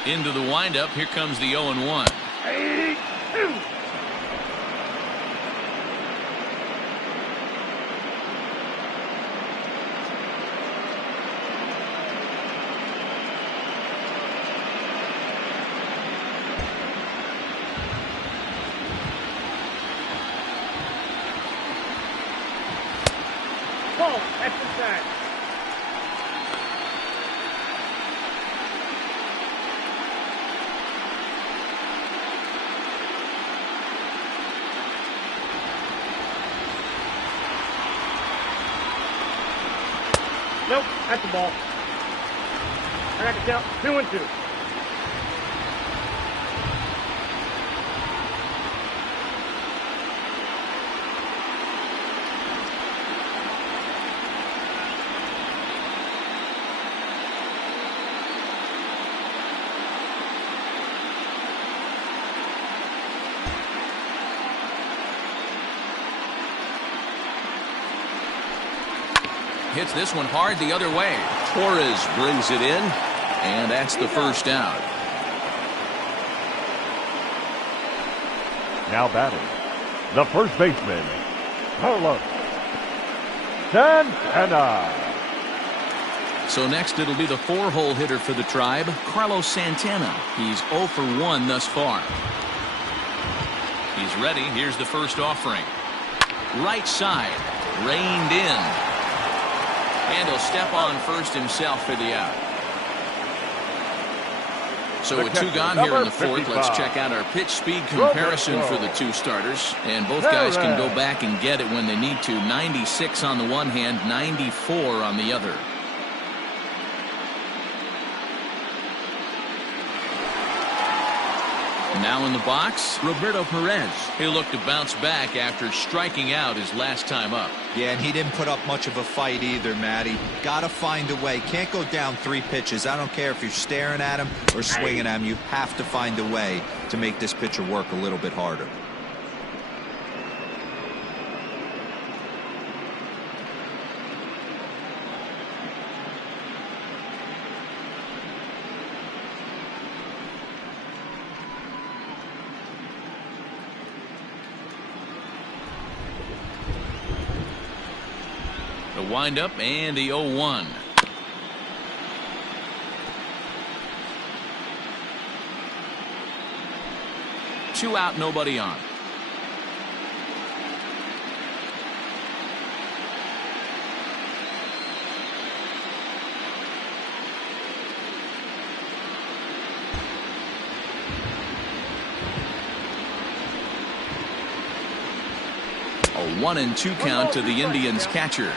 Into the windup. Here comes the 0-1. Ball, that's inside. Nope, that's the ball. I got to count 2-2. Hits this one hard the other way. Torres brings it in, and that's the first out. Now batting, the first baseman, Carlos Santana. So next it'll be the 4-hole hitter for the Tribe, Carlos Santana. He's 0 for 1 thus far. He's ready. Here's the first offering. Right side, reined in. And he'll step on first himself for the out. So with 2 gone here in the 4th, let's check out our pitch speed comparison for the 2 starters. And both guys can go back and get it when they need to. 96 on the one hand, 94 on the other. Now in the box, Roberto Perez. He'll look to bounce back after striking out his last time up. Yeah, and he didn't put up much of a fight either, Matty. Got to find a way. Can't go down 3 pitches. I don't care if you're staring at him or swinging at him. You have to find a way to make this pitcher work a little bit harder. The windup and the 0-1. Two out, nobody on. A 1-2 count to the Indians catcher.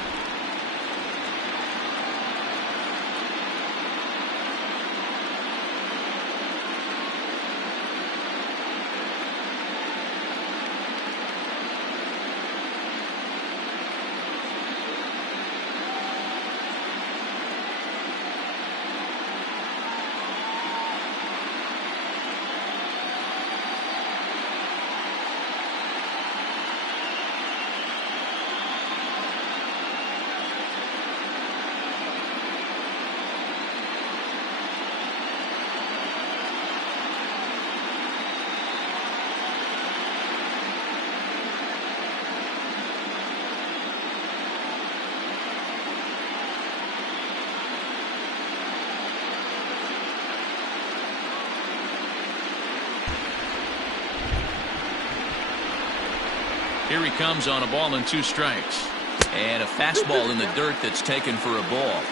Here he comes on a ball and 2 strikes. And a fastball in the dirt that's taken for a ball.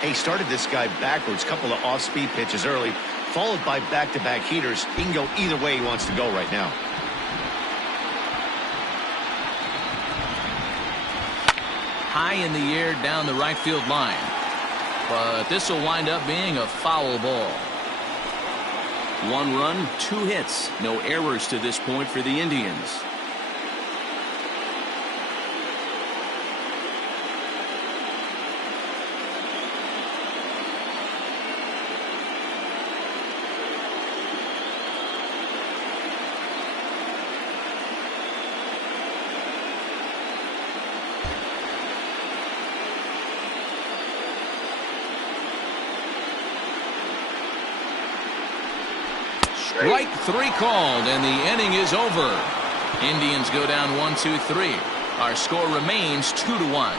He started this guy backwards, couple of off-speed pitches early, followed by back-to-back heaters. He can go either way he wants to go right now. High in the air down the right field line. But this will wind up being a foul ball. 1 run, 2 hits. No errors to this point for the Indians. Strike 3 called, and the inning is over. Indians go down 1-2-3. Our score remains 2-1.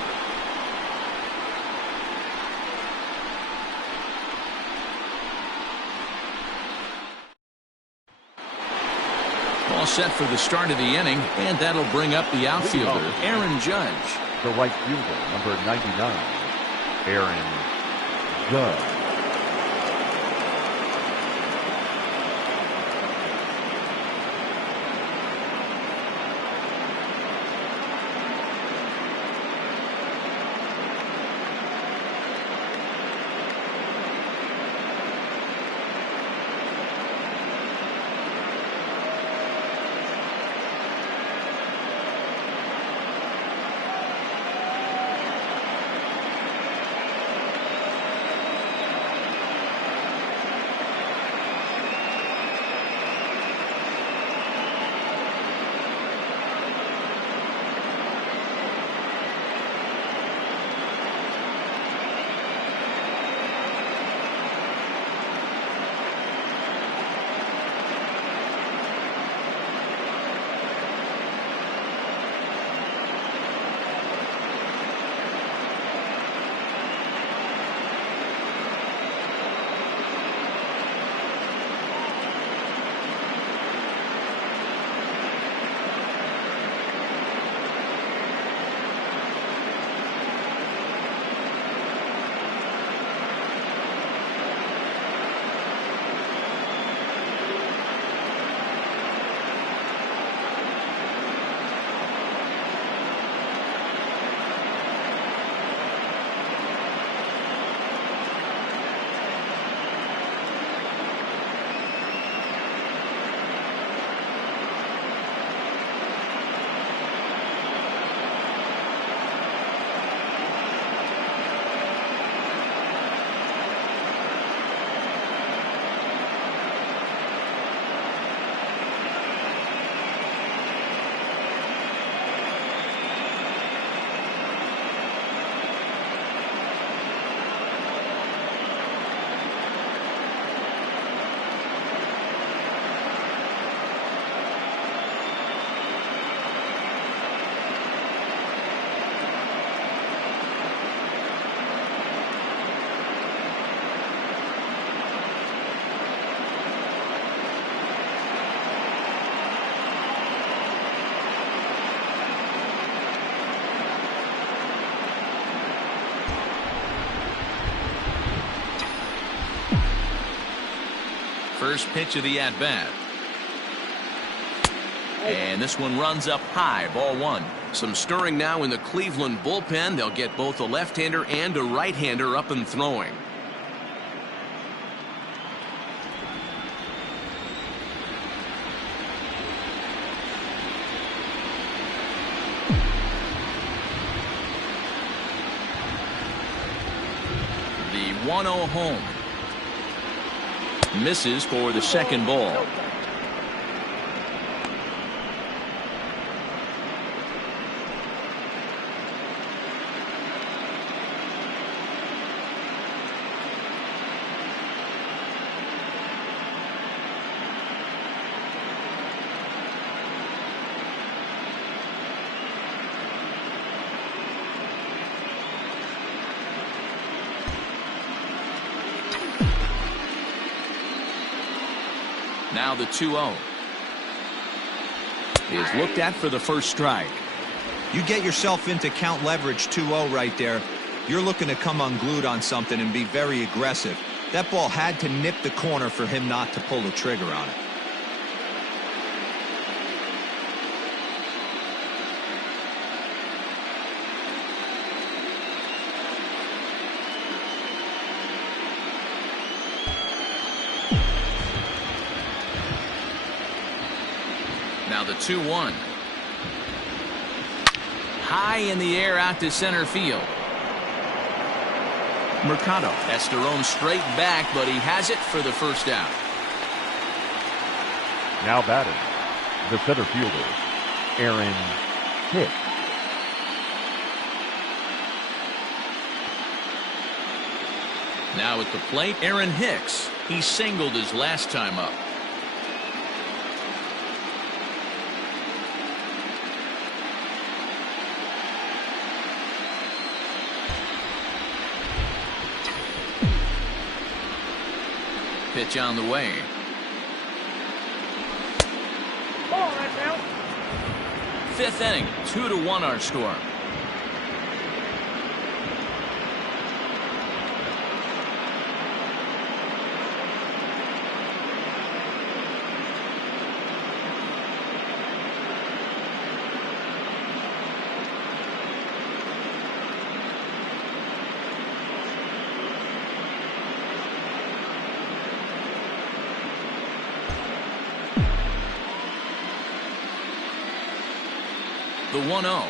All set for the start of the inning, and that'll bring up the outfielder, Aaron Judge. The right fielder, number 99, Aaron Judge. First pitch of the at-bat. And this one runs up high, ball 1. Some stirring now in the Cleveland bullpen. They'll get both a left-hander and a right-hander up and throwing. The 1-0 home. Misses for the second ball. Now the 2-0 is looked at for the first strike. You get yourself into count leverage 2-0 right there. You're looking to come unglued on something and be very aggressive. That ball had to nip the corner for him not to pull the trigger on it. Now the 2-1. High in the air out to center field. Mercado has to roam straight back, but he has it for the first out. Now batting, the center fielder, Aaron Hicks. Now at the plate, Aaron Hicks. He singled his last time up. Pitch on the way. Ball, that's out. Fifth inning, 2-1 our score. The 1-0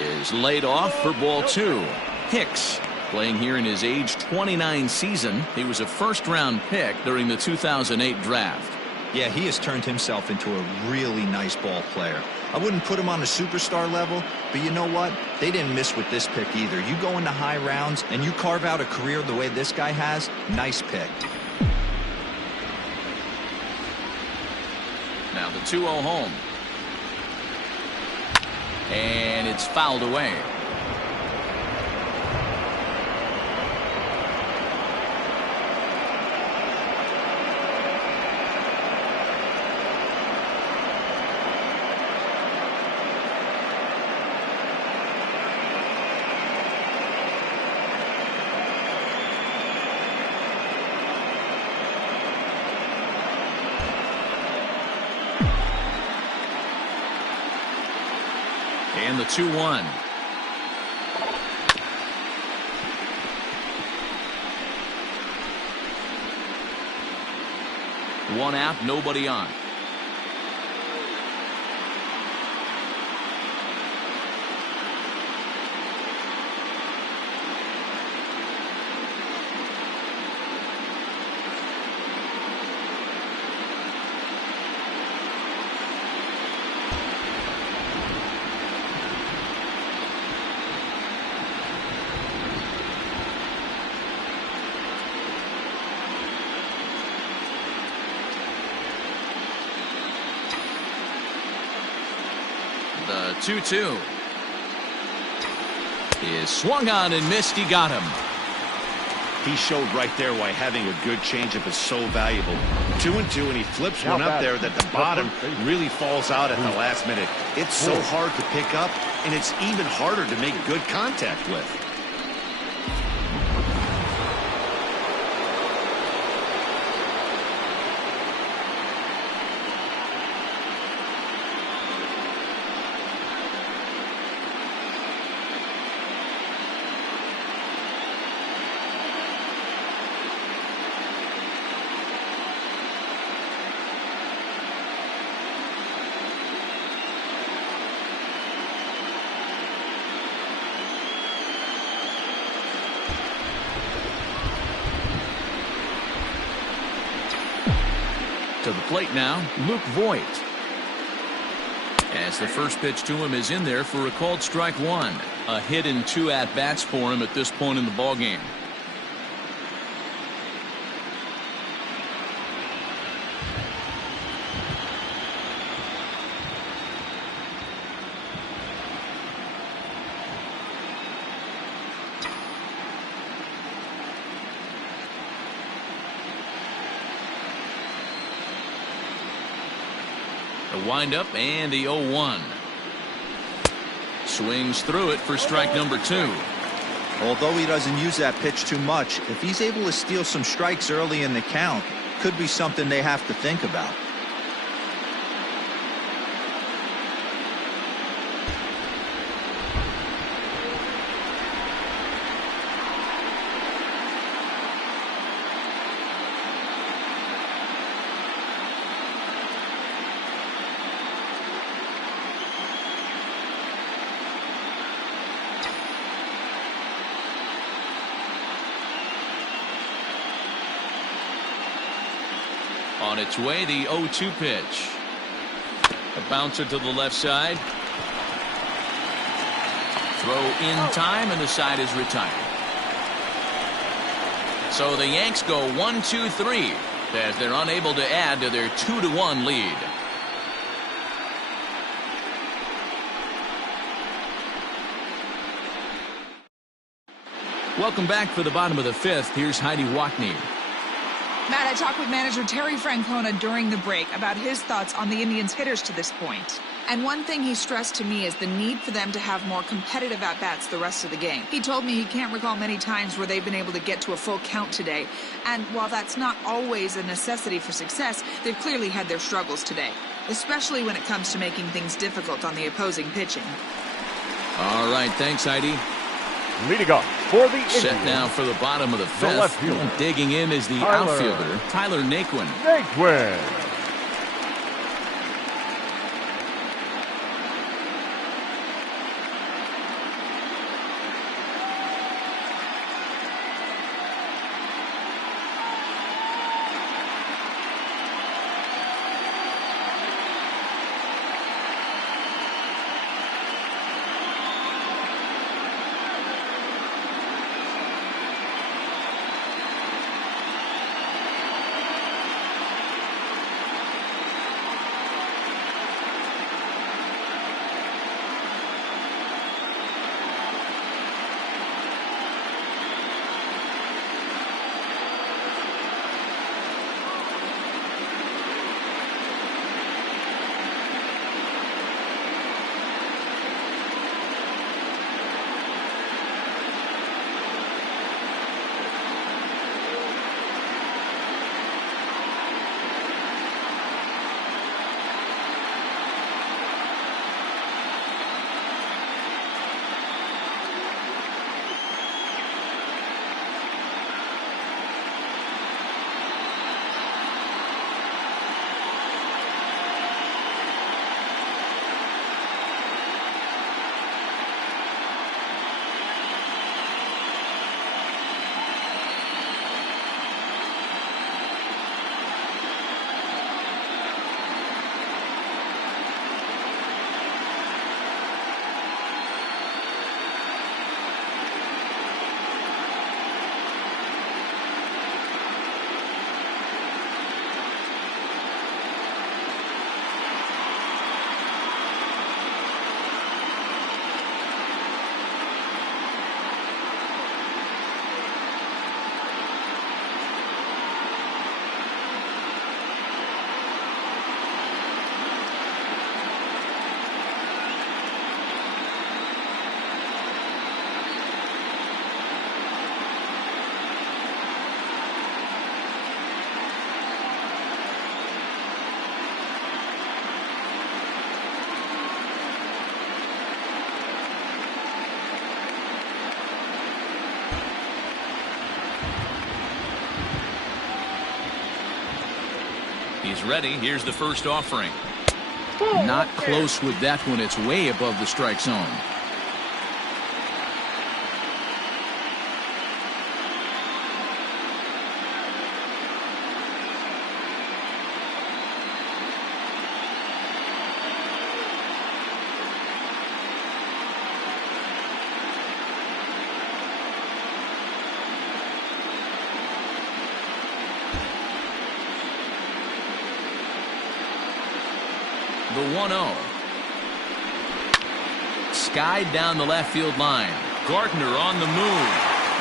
is laid off for ball 2. Hicks playing here in his age 29 season. He was a first-round pick during the 2008 draft. Yeah, he has turned himself into a really nice ball player. I wouldn't put him on a superstar level, but you know what? They didn't miss with this pick either. You go into high rounds and you carve out a career the way this guy has, nice pick. Now the 2-0 home. And it's fouled away. And the 2-1. One out, nobody on. The 2-2 is swung on and missed. He got him. He showed right there why having a good changeup is so valuable. 2-2, and he flips one up there that the bottom really falls out at the last minute. It's so hard to pick up, and it's even harder to make good contact with. To the plate now, Luke Voit. As the first pitch to him is in there for a called strike one. A hit and 2 at-bats for him at this point in the ballgame. The windup and the 0-1. Swings through it for strike number 2. Although he doesn't use that pitch too much, if he's able to steal some strikes early in the count, could be something they have to think about. On its way, the 0-2 pitch. A bouncer to the left side. Throw in time, and the side is retired. So the Yanks go 1-2-3 as they're unable to add to their 2-1 lead. Welcome back for the bottom of the fifth. Here's Heidi Wackney. Matt, I talked with manager Terry Francona during the break about his thoughts on the Indians' hitters to this point. And one thing he stressed to me is the need for them to have more competitive at-bats the rest of the game. He told me he can't recall many times where they've been able to get to a full count today. And while that's not always a necessity for success, they've clearly had their struggles today, especially when it comes to making things difficult on the opposing pitching. All right, thanks, Heidi. Leading off for the Indians. Set now for the bottom of the fifth. left fielder. Digging in is the outfielder, Tyler Naquin. Naquin. He's ready. Here's the first offering. Not close with that one. It's way above the strike zone. The 1-0. Skied down the left field line. Gardner on the move.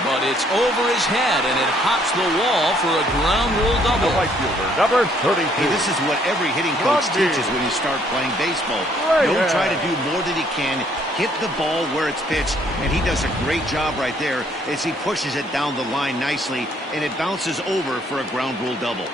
But it's over his head, and it hops the wall for a ground rule double. The right fielder, number 32. Hey, this is what every hitting coach teaches when you start playing baseball. Don't try to do more than you can. Hit the ball where it's pitched, and he does a great job right there as he pushes it down the line nicely, and it bounces over for a ground rule double.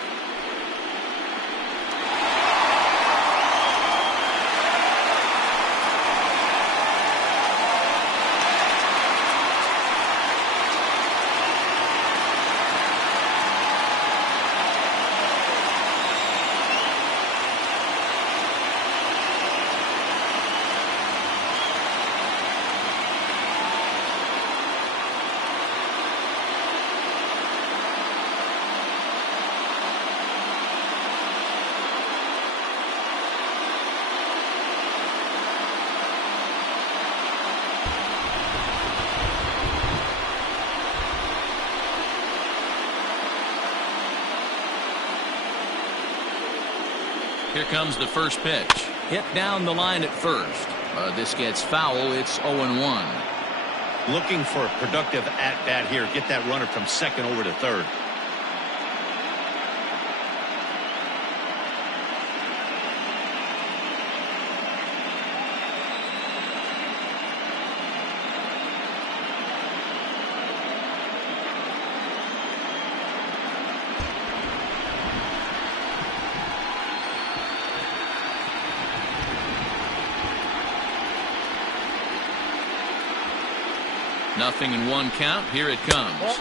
Here comes the first pitch. Hit down the line at first. This gets foul. It's 0-1. Looking for a productive at-bat here. Get that runner from second over to third. Nothing in one count. Here it comes.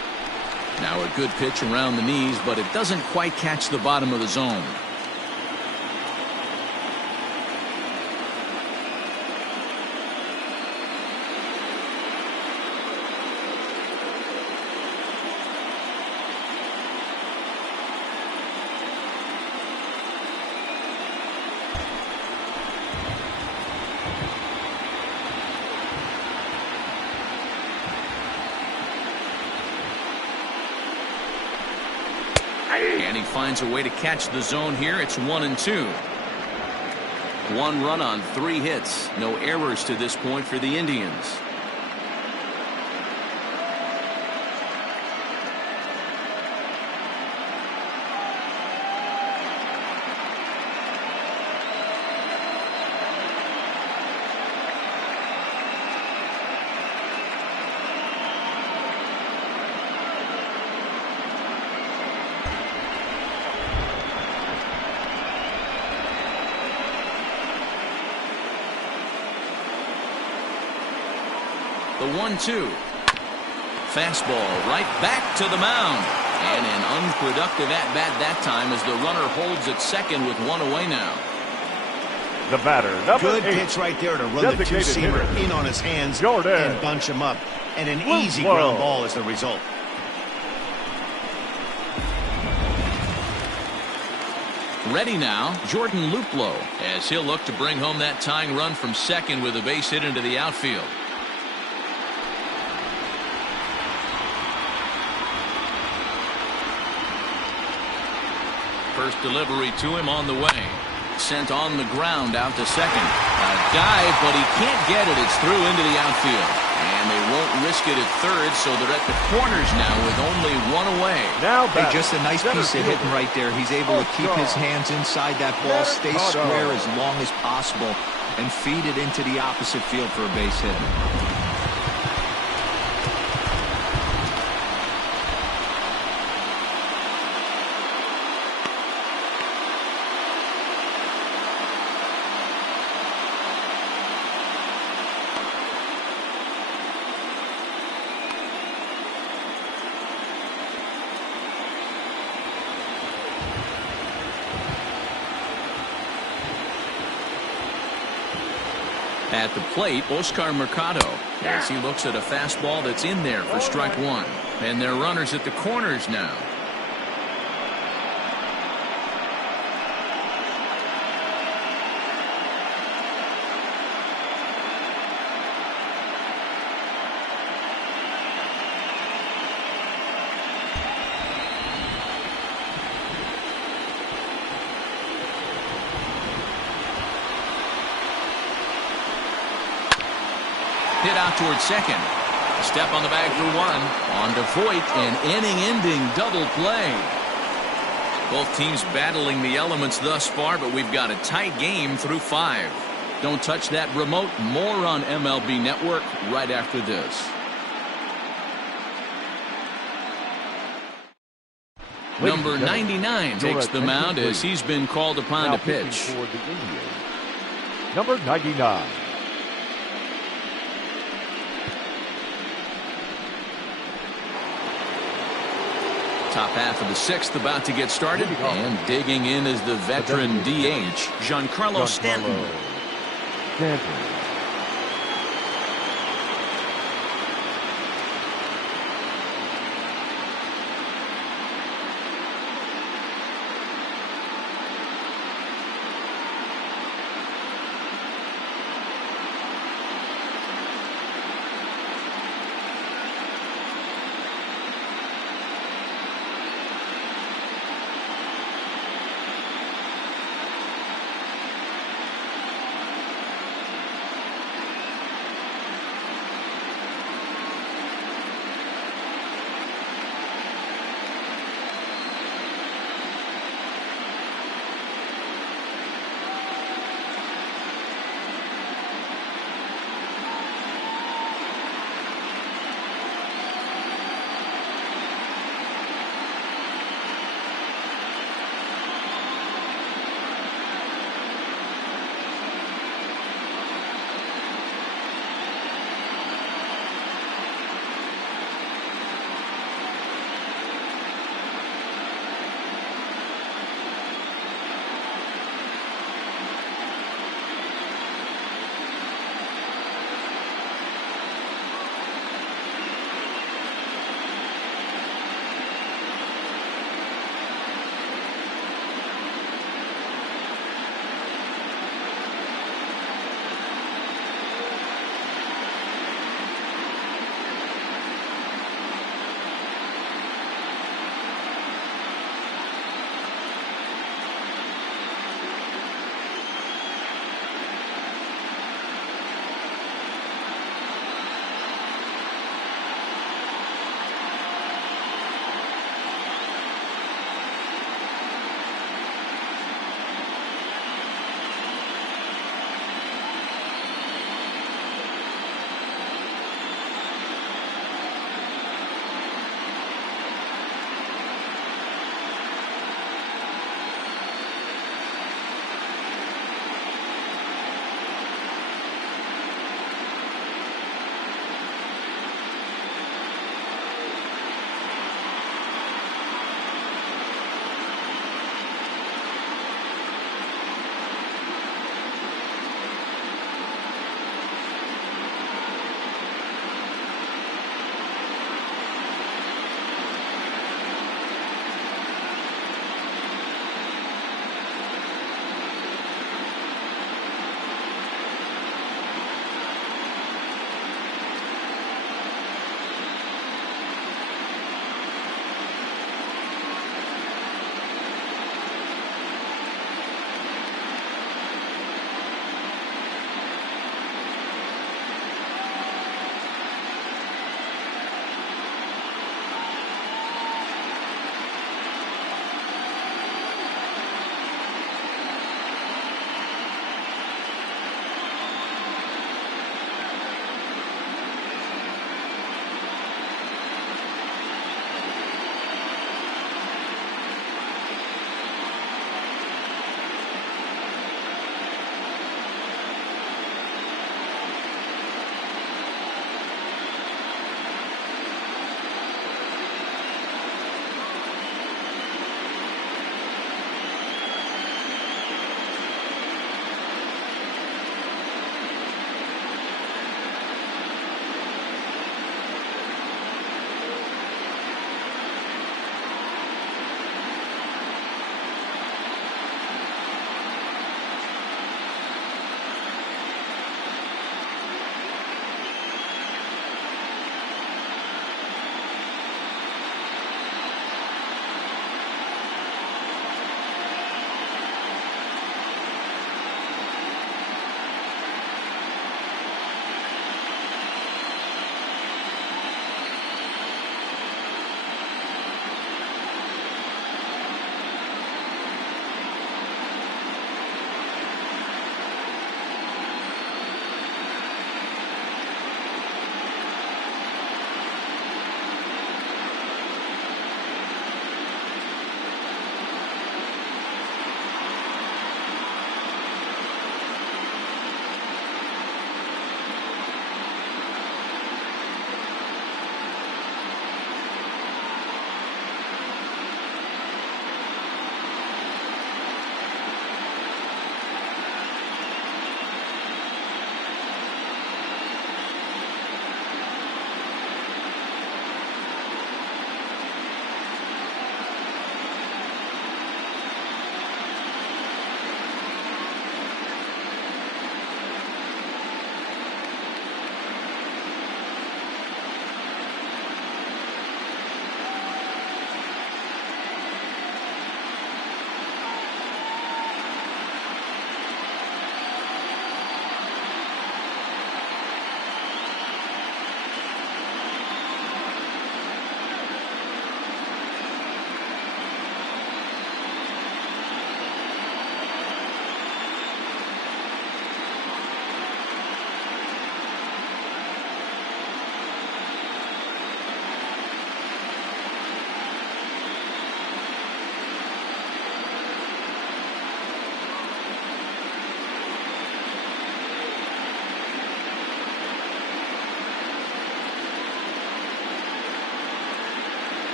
Now a good pitch around the knees, but it doesn't quite catch the bottom of the zone. And he finds a way to catch the zone here. It's 1-2. 1 run on 3 hits. No errors to this point for the Indians. The 1-2. Fastball right back to the mound. And an unproductive at-bat that time as the runner holds at second with 1 away now. The batter, number Good 8. pitch right there to run the two-seamer in on his hands and bunch him up. And an easy ground ball is the result. Ready now, Jordan Luplow, as he'll look to bring home that tying run from second with a base hit into the outfield. First delivery to him on the way. Sent on the ground out to second. A dive, but he can't get it. It's through into the outfield. And they won't risk it at third, so they're at the corners now with only 1 away. Now hey, just a nice piece of hitting right there. He's able to keep his hands inside that ball, stay square as long as possible, and feed it into the opposite field for a base hit. At the plate, Oscar Mercado, as he looks at a fastball that's in there for strike 1. And they're runners at the corners now. Hit out towards second. A step on the bag for 1. On to Voit, an inning-ending double play. Both teams battling the elements thus far, but we've got a tight game through 5. Don't touch that remote. More on MLB Network right after this. Number 99 takes the mound as he's been called upon to pitch. For the Indians, number 99. Top half of the 6th about to get started, and digging in is the veteran DH, Giancarlo Stanton.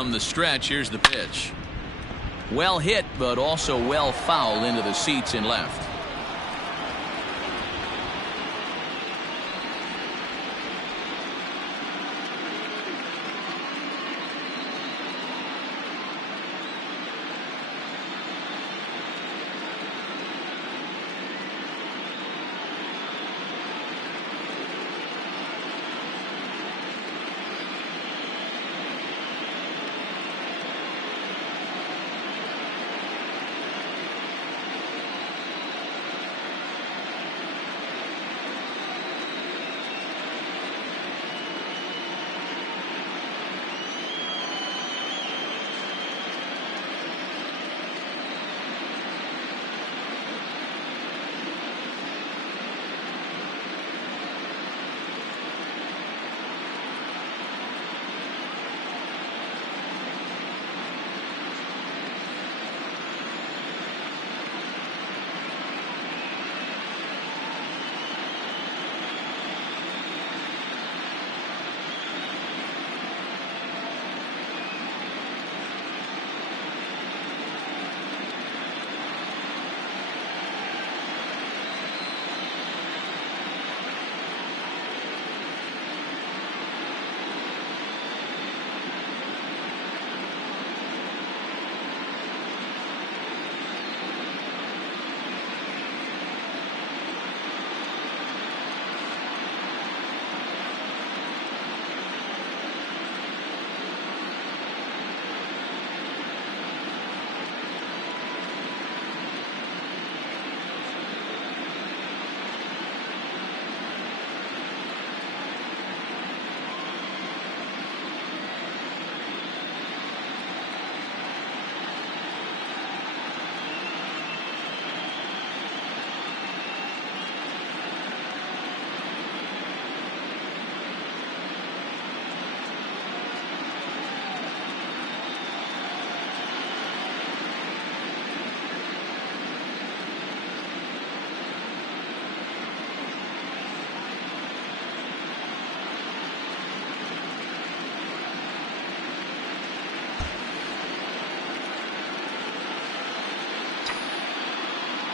From the stretch, here's the pitch. Well hit, but also well fouled into the seats in left.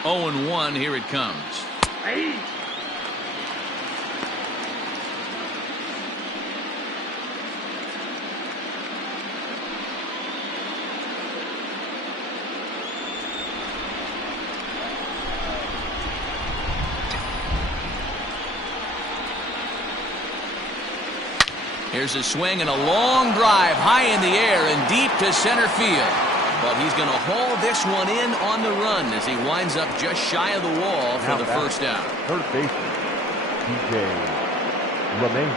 Oh, and 1, here it comes. Hey. Here's a swing and a long drive high in the air and deep to center field. But he's going to haul this one in on the run as he winds up just shy of the wall for the first out. Third baseman, DJ LeMahieu.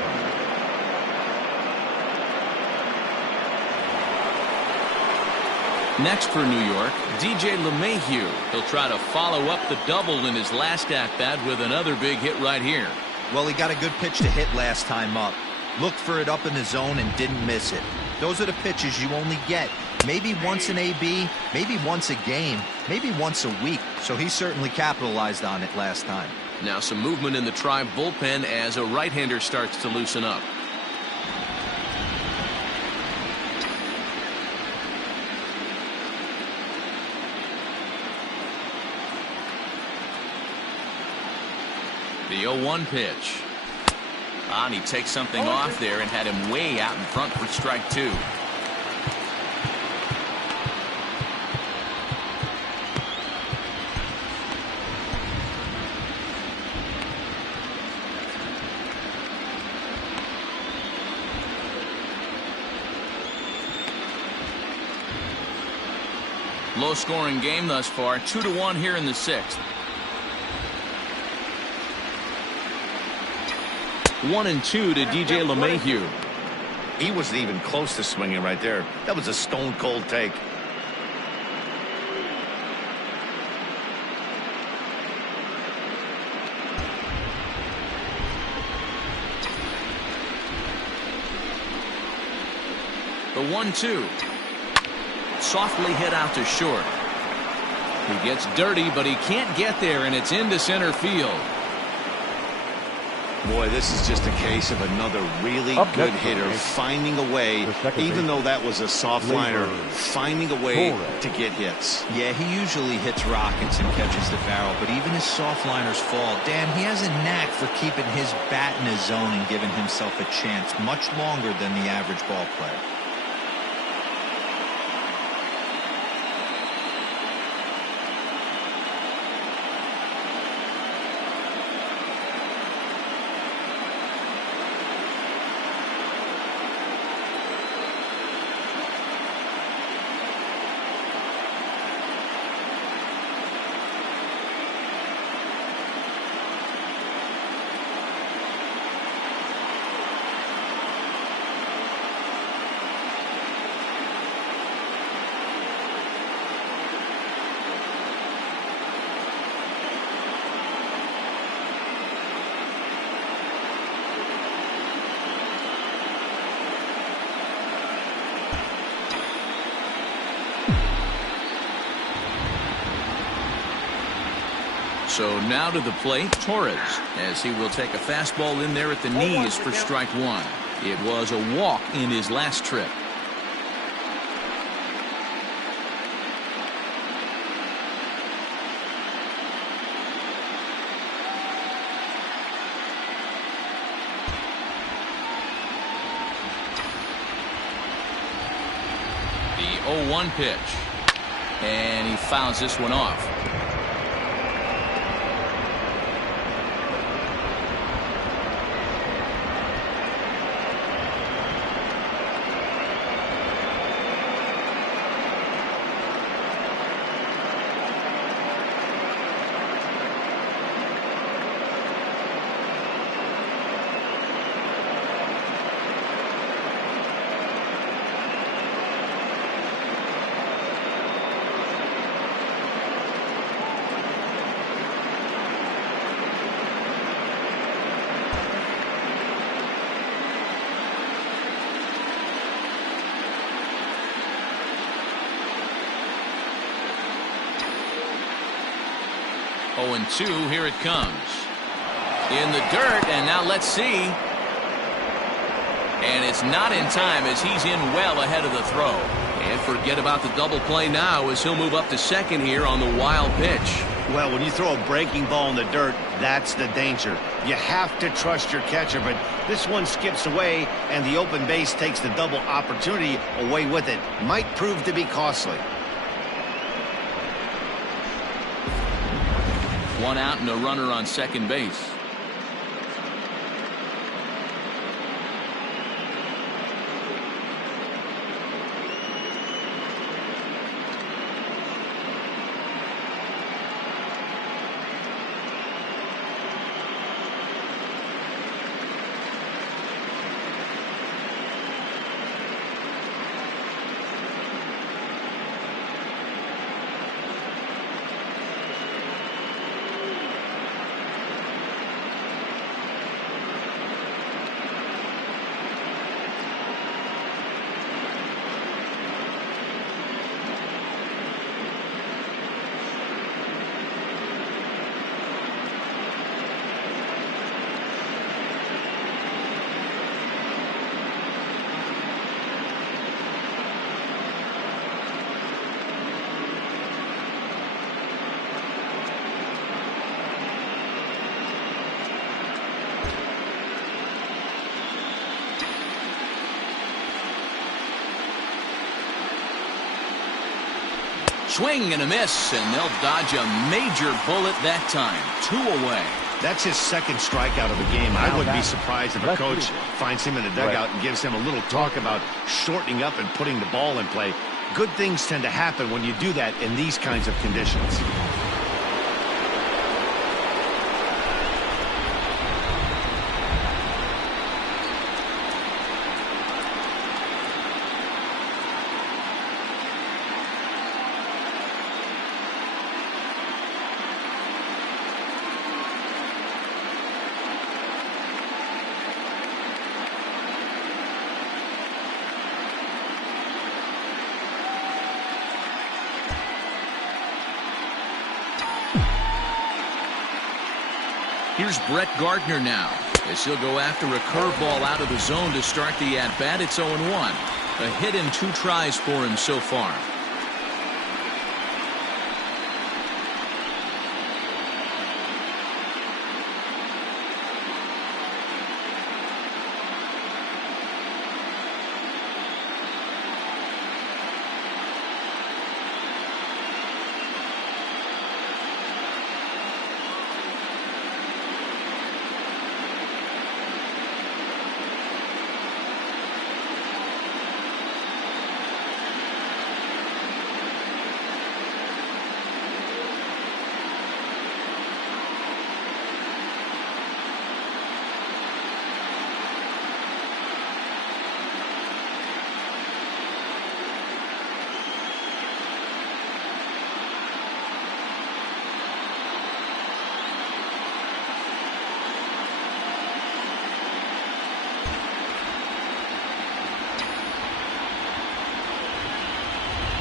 Next for New York, DJ LeMahieu. He'll try to follow up the double in his last at-bat with another big hit right here. Well, he got a good pitch to hit last time up. Looked for it up in the zone and didn't miss it. Those are the pitches you only get maybe once in AB, maybe once a game, maybe once a week. So he certainly capitalized on it last time. Now some movement in the Tribe bullpen as a right-hander starts to loosen up. The 0-1 pitch. And he takes something off there and had him way out in front for strike 2. Low scoring game thus far, 2-1 here in the 6th. 1-2 to DJ LeMahieu. He wasn't even close to swinging right there. That was a stone cold take. The 1-2. Softly hit out to short. He gets dirty, but he can't get there, and it's into center field. Boy, this is just a case of another really good hitter finding a way, even though that was a soft liner, finding a way to get hits. Yeah, he usually hits rockets and catches the barrel, but even his soft liners fall. Dan, he has a knack for keeping his bat in his zone and giving himself a chance much longer than the average ball player. So now to the plate, Torres, as he will take a fastball in there at the knees for strike one. It was a walk in his last trip. The 0-1 pitch. And he fouls this one off. Oh, and 2, here it comes. In the dirt, and now let's see. And it's not in time as he's in well ahead of the throw. And forget about the double play now as he'll move up to second here on the wild pitch. Well, when you throw a breaking ball in the dirt, that's the danger. You have to trust your catcher, but this one skips away, and the open base takes the double opportunity away with it. Might prove to be costly. One out and a runner on second base. Swing and a miss, and they'll dodge a major bullet that time. 2 away. That's his second strikeout of the game. I wouldn't be surprised if a coach finds him in the dugout and gives him a little talk about shortening up and putting the ball in play. Good things tend to happen when you do that in these kinds of conditions. Here's Brett Gardner now. As he'll go after a curveball out of the zone to start the at-bat. It's 0-1. A hit in 2 tries for him so far.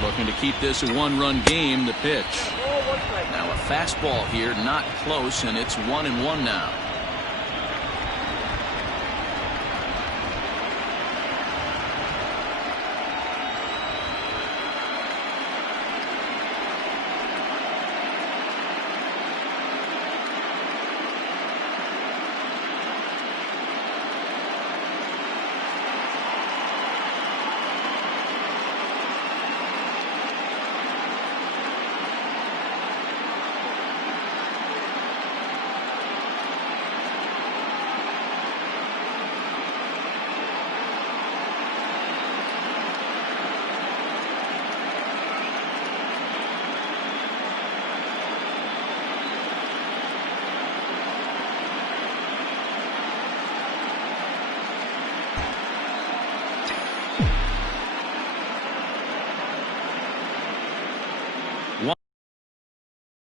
Looking to keep this a 1-run game. The pitch. Now a fastball here, not close, and it's 1-1 now.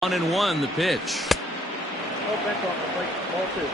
One and one, the pitch. Oh, back off the plate. Ball 2.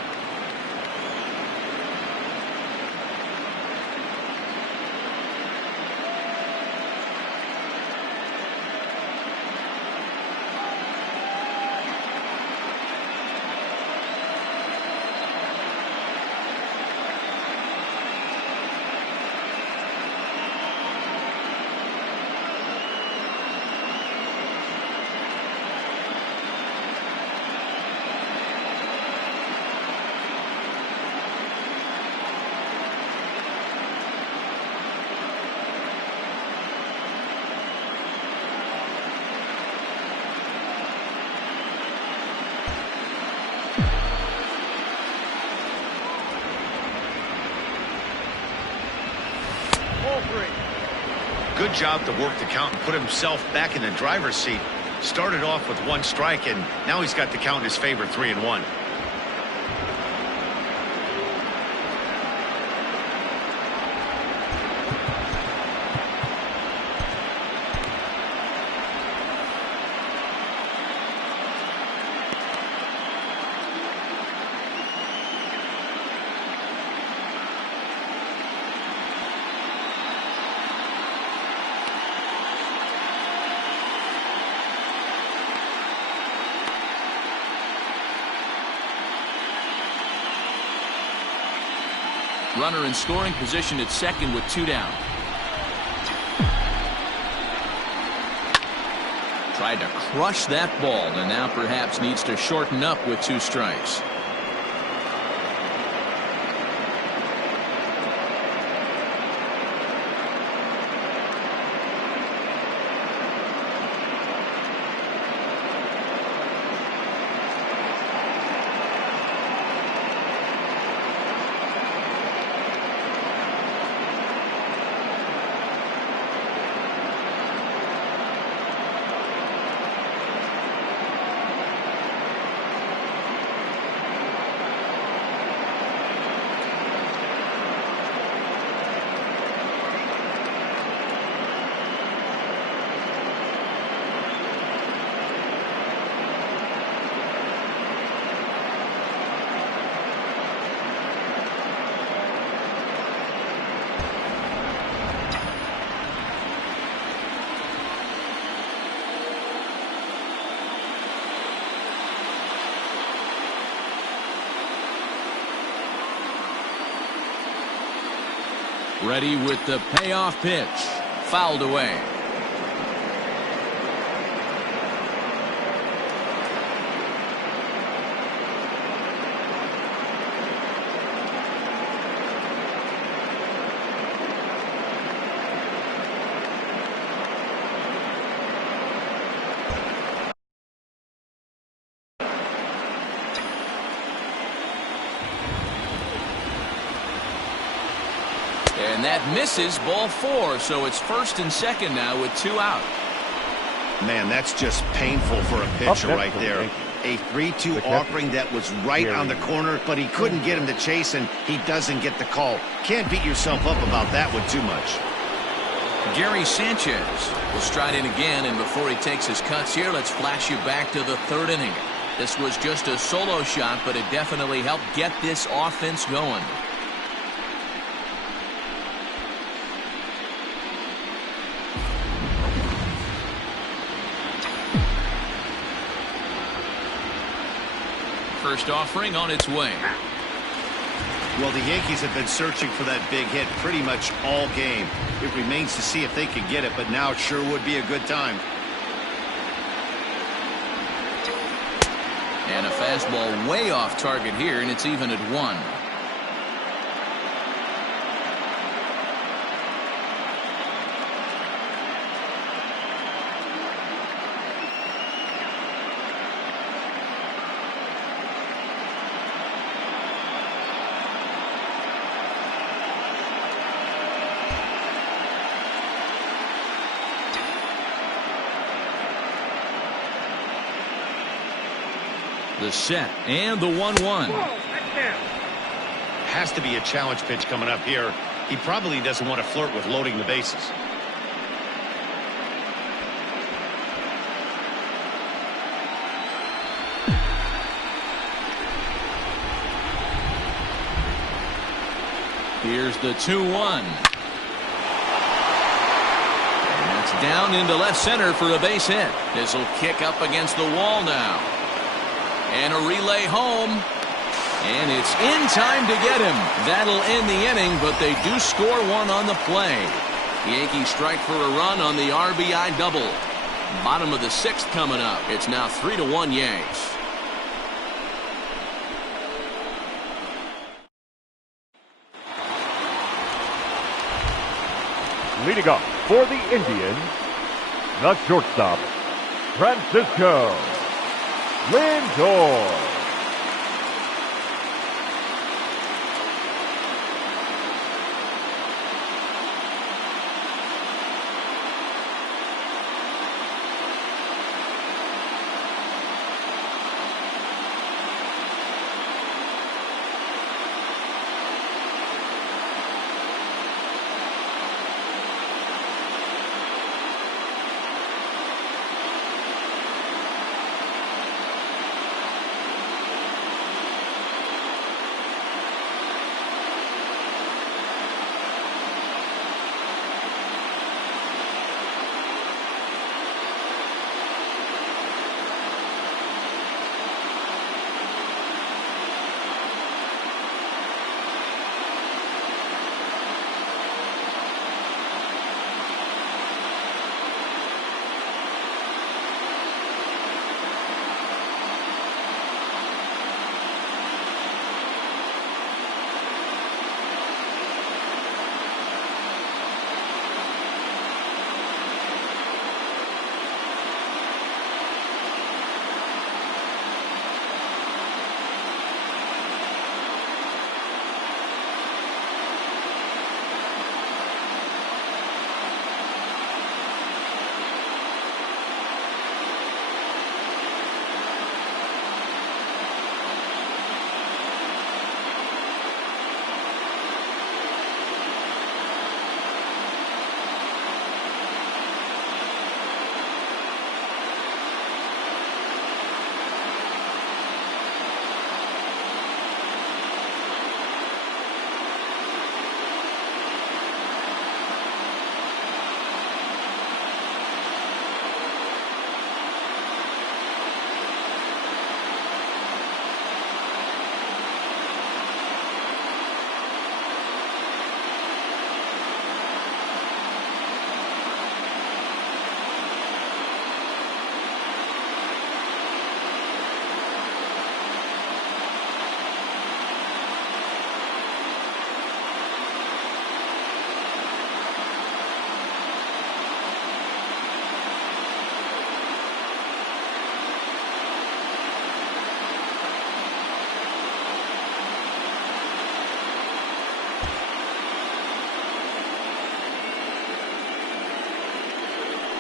Good job to work the count and put himself back in the driver's seat. Started off with 1 strike, and now he's got the count in his favor, 3-1. Runner in scoring position at second with 2 down. Tried to crush that ball and now perhaps needs to shorten up with 2 strikes. Ready with the payoff pitch. Fouled away. And that misses, ball 4, so it's first and second now with 2 out. Man, that's just painful for a pitcher right there. A 3-2 offering that was right on the corner, but he couldn't get him to chase, and he doesn't get the call. Can't beat yourself up about that one too much. Gary Sanchez will stride in again, and before he takes his cuts here, let's flash you back to the 3rd inning. This was just a solo shot, but it definitely helped get this offense going. First offering on its way. Well, the Yankees have been searching for that big hit pretty much all game. It remains to see if they can get it, but now it sure would be a good time. And a fastball way off target here, and it's even at 1. The set and the 1-1. Has to be a challenge pitch coming up here. He probably doesn't want to flirt with loading the bases. Here's the 2-1. And that's down into left center for a base hit. This will kick up against the wall now. And a relay home. And it's in time to get him. That'll end the inning, but they do score 1 on the play. The Yankees strike for a run on the RBI double. Bottom of the 6th coming up. It's now 3-1 Yanks. Leading off for the Indians, the shortstop, Francisco Lindor.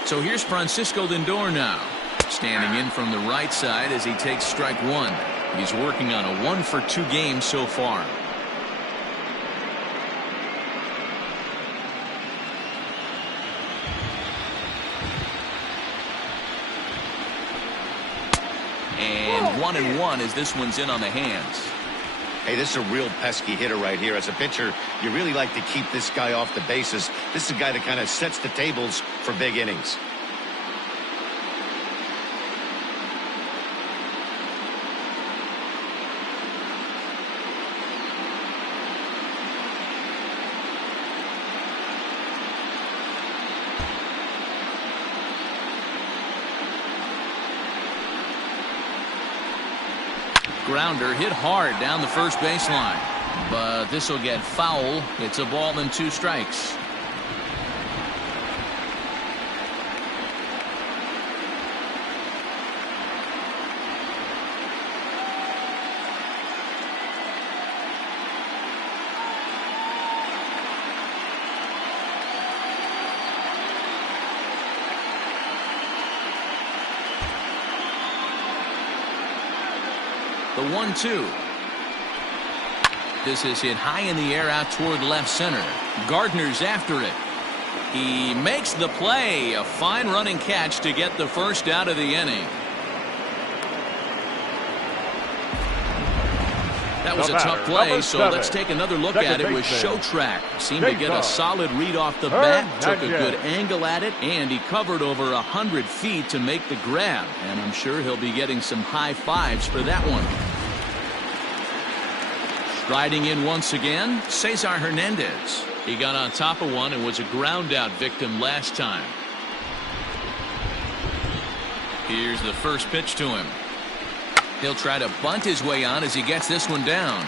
So here's Francisco Lindor now, standing in from the right side as he takes strike one. He's working on a 1-for-2 game so far. And 1-1 as this one's in on the hands. Hey, this is a real pesky hitter right here. As a pitcher, you really like to keep this guy off the bases. This is a guy that kind of sets the tables for big innings. Grounder hit hard down the first baseline, but this will get foul. It's a ball and 2 strikes. The 1-2. This is hit high in the air out toward left center. Gardner's after it. He makes the play. A fine running catch to get the first out of the inning. That was a tough play, so let's take another look at it with Show Track. Seemed to get a solid read off the bat, took a good angle at it, and he covered over 100 feet to make the grab. And I'm sure he'll be getting some high fives for that one. Striding in once again, Cesar Hernandez. He got on top of one and was a ground out victim last time. Here's the first pitch to him. He'll try to bunt his way on as he gets this one down.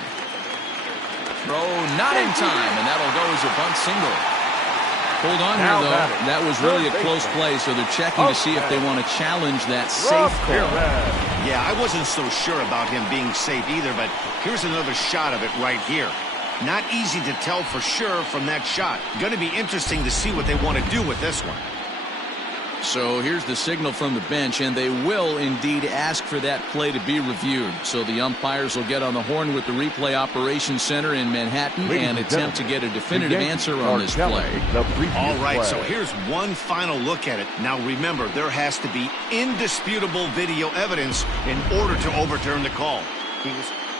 Throw not in time, and that'll go as a bunt single. Hold on here, though. That was really a close play, so they're checking to see if they want to challenge that safe call. Yeah, I wasn't so sure about him being safe either, but here's another shot of it right here. Not easy to tell for sure from that shot. Going to be interesting to see what they want to do with this one. So here's the signal from the bench, and they will indeed ask for that play to be reviewed. So the umpires will get on the horn with the replay operations center in Manhattan and attempt to get a definitive answer on this play. All right, so here's one final look at it. Now remember, there has to be indisputable video evidence in order to overturn the call.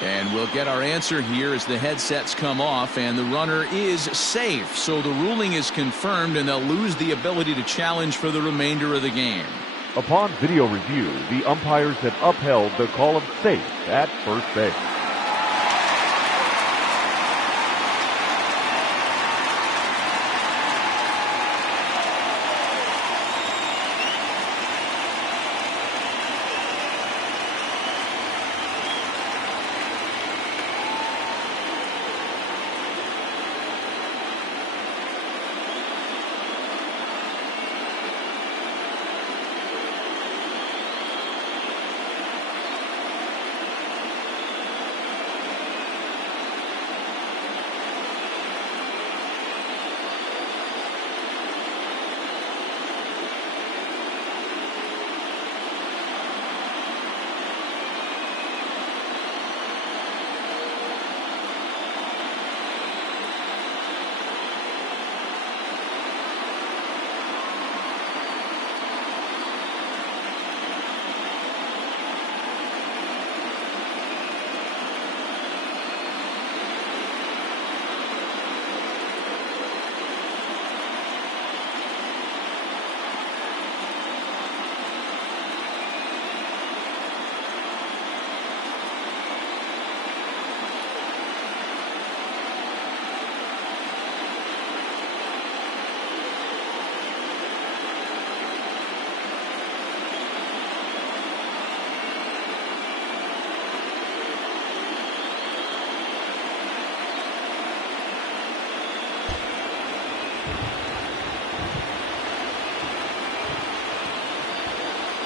And we'll get our answer here as the headsets come off, and the runner is safe. So the ruling is confirmed, and they'll lose the ability to challenge for the remainder of the game. Upon video review, the umpires have upheld the call of safe at first base.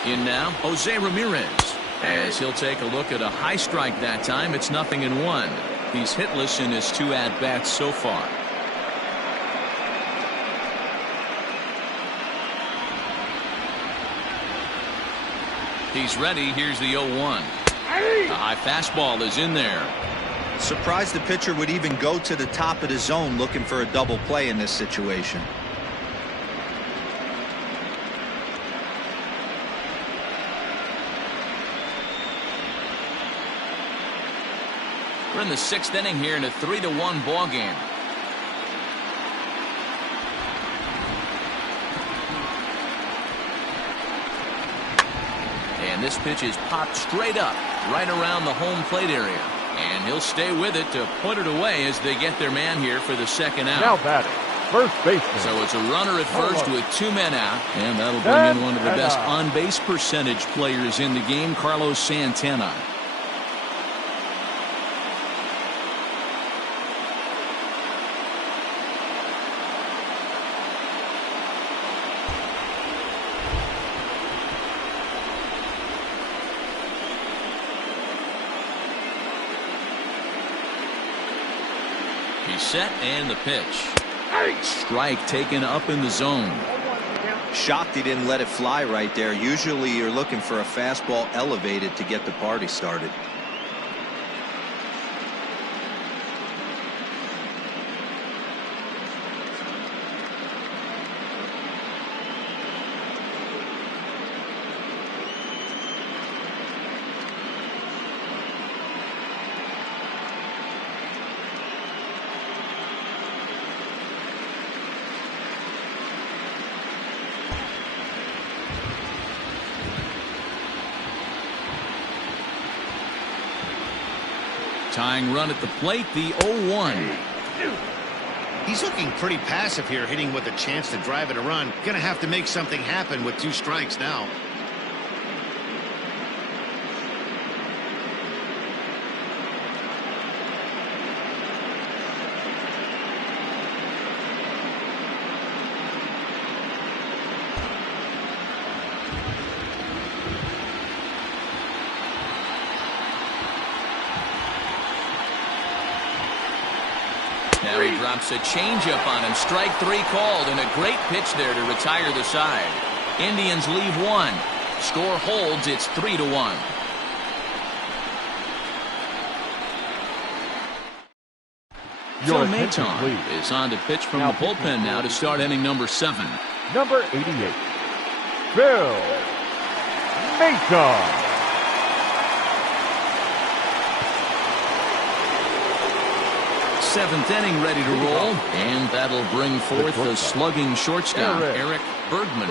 In now, Jose Ramirez. As he'll take a look at a high strike that time, it's 0-1. He's hitless in his 2 at-bats so far. He's ready. Here's the 0-1. The high fastball is in there. Surprised the pitcher would even go to the top of the zone looking for a double play in this situation. We're in the 6th inning here in a 3-1 ball game. And this pitch is popped straight up right around the home plate area. And he'll stay with it to put it away as they get their man here for the 2nd out. Now batting, first baseman. So it's a runner at first with 2 men out. And that'll bring in one of the best on-base percentage players in the game, Carlos Santana. Set and the pitch. Strike taken up in the zone. Shocked he didn't let it fly right there. Usually you're looking for a fastball elevated to get the party started. Tying run at the plate, the 0-1. He's looking pretty passive here, hitting with a chance to drive it a run. Gonna have to make something happen with 2 strikes now. Now he drops a changeup on him. Strike 3 called, and a great pitch there to retire the side. Indians leave 1. Score holds. It's 3-1. Phil Maton is on to pitch from the bullpen now to start inning number 7. Number 88, Phil Maton. 7th inning ready to roll, and that'll bring forth the slugging shortstop, Eric Bergman.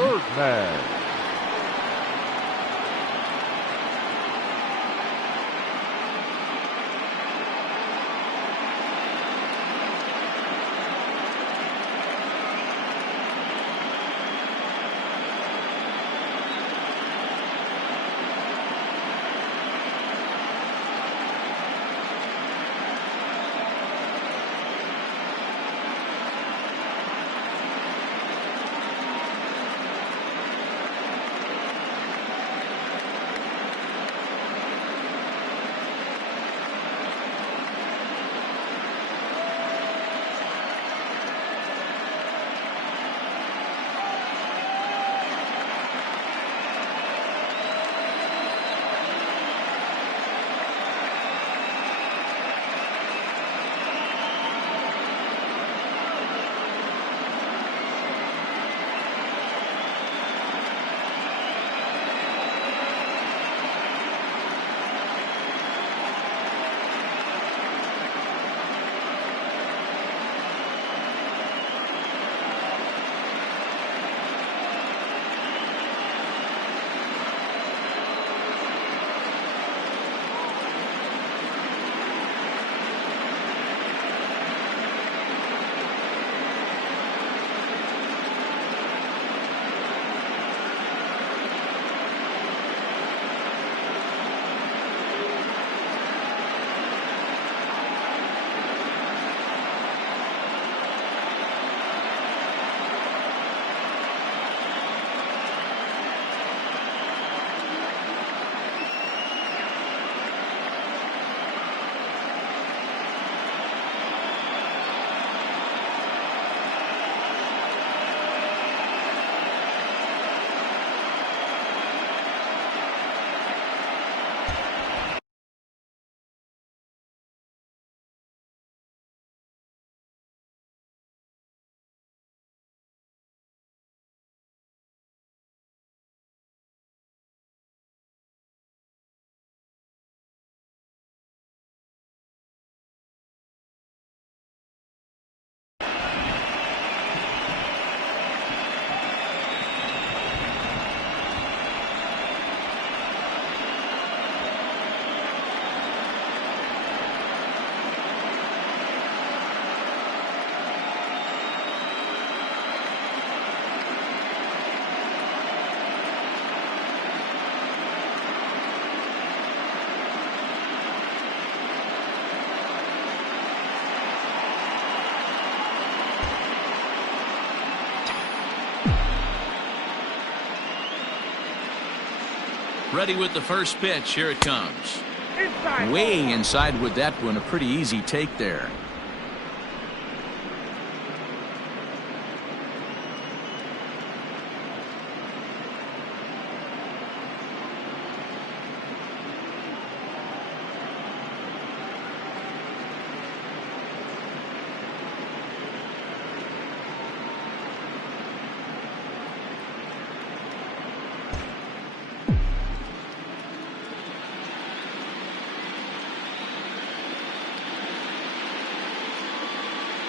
Ready with the first pitch. Here it comes. Inside. Way inside with that one. A pretty easy take there.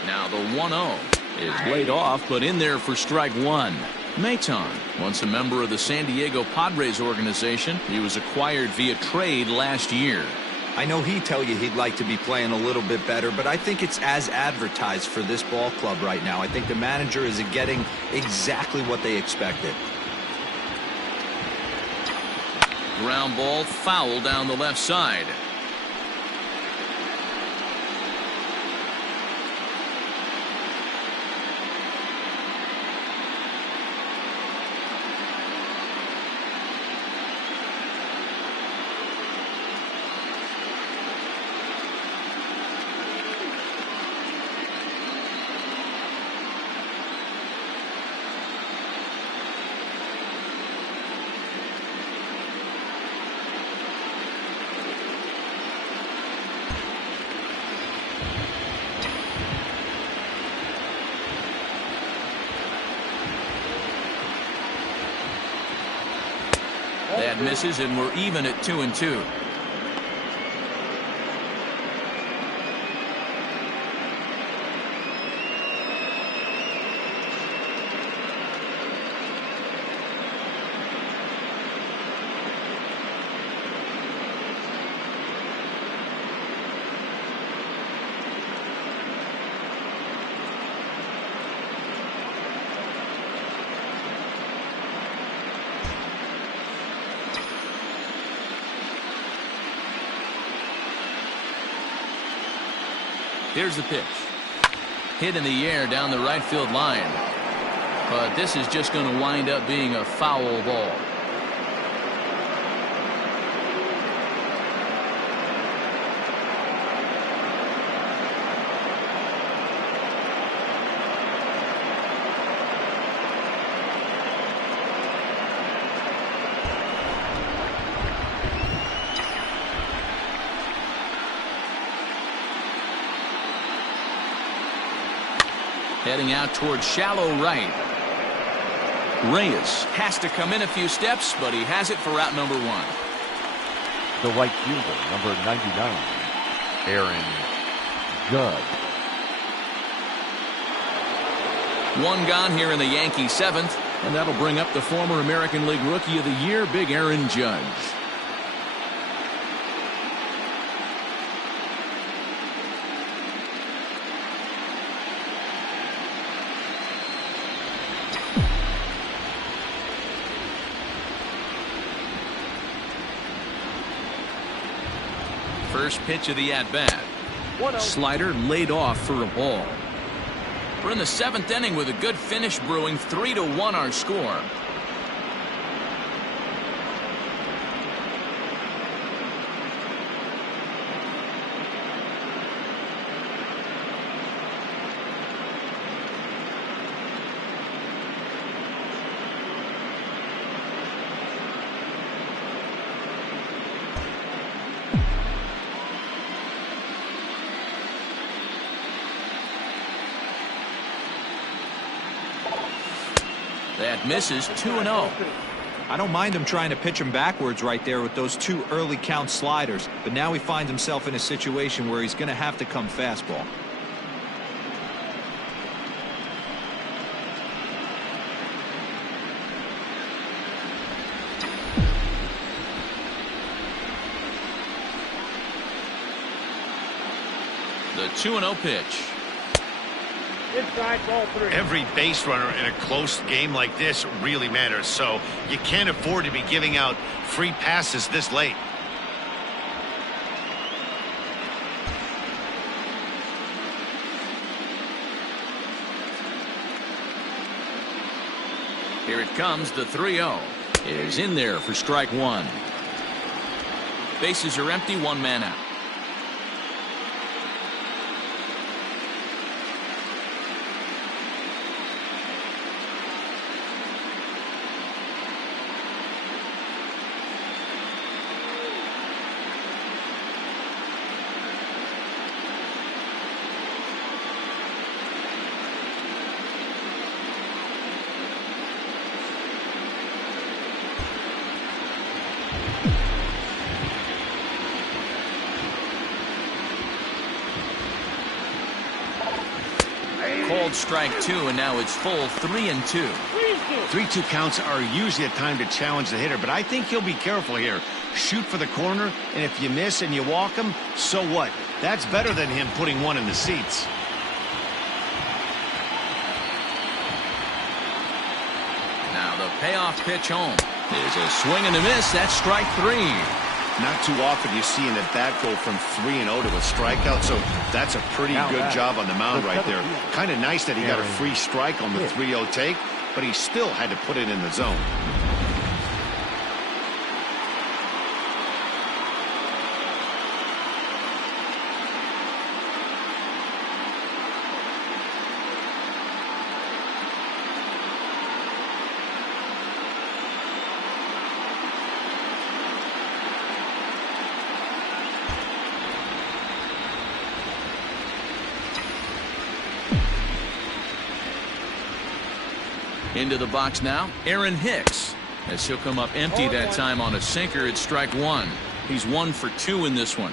Now the 1-0 is laid off, but in there for strike one. Maton, once a member of the San Diego Padres organization, he was acquired via trade last year. I know he'd tell you he'd like to be playing a little bit better, but I think it's as advertised for this ball club right now. I think the manager is getting exactly what they expected. Ground ball foul down the left side. That misses, and we're even at 2-2. Here's the pitch. Hit in the air down the right field line. But this is just going to wind up being a foul ball. Heading out towards shallow right. Reyes has to come in a few steps, but he has it for route number one. The right fielder, number 99, Aaron Judge. One gone here in the Yankee seventh, and that'll bring up the former American League Rookie of the Year, Big Aaron Judge. First pitch of the at-bat. Slider laid off for a ball. We're in the seventh inning with a good finish brewing. 3-1 our score. That misses. 2-0. I don't mind him trying to pitch him backwards right there with those two early count sliders, but now he finds himself in a situation where he's going to have to come fastball. The 2-0 pitch. Inside, ball three. Every base runner in a close game like this really matters, so you can't afford to be giving out free passes this late. Here it comes. The 3-0 is in there for strike one. Bases are empty, one man out. Called strike 2, and now it's full 3-2. 3-2 counts are usually a time to challenge the hitter, but I think he'll be careful here. Shoot for the corner, and if you miss and you walk him, so what? That's better than him putting one in the seats. Now the payoff pitch home. There's a swing and a miss. That's strike 3. Not too often you see an at-bat go from 3-0 to a strikeout, so that's a pretty good job on the mound right there. Kind of nice that he got a free strike on the 3-0 take, but he still had to put it in the zone. Into the box now, Aaron Hicks. As he'll come up empty that time on a sinker, it's strike 1. He's 1 for 2 in this one.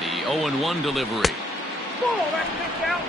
The 0-1 delivery. Ball, that's kicked out.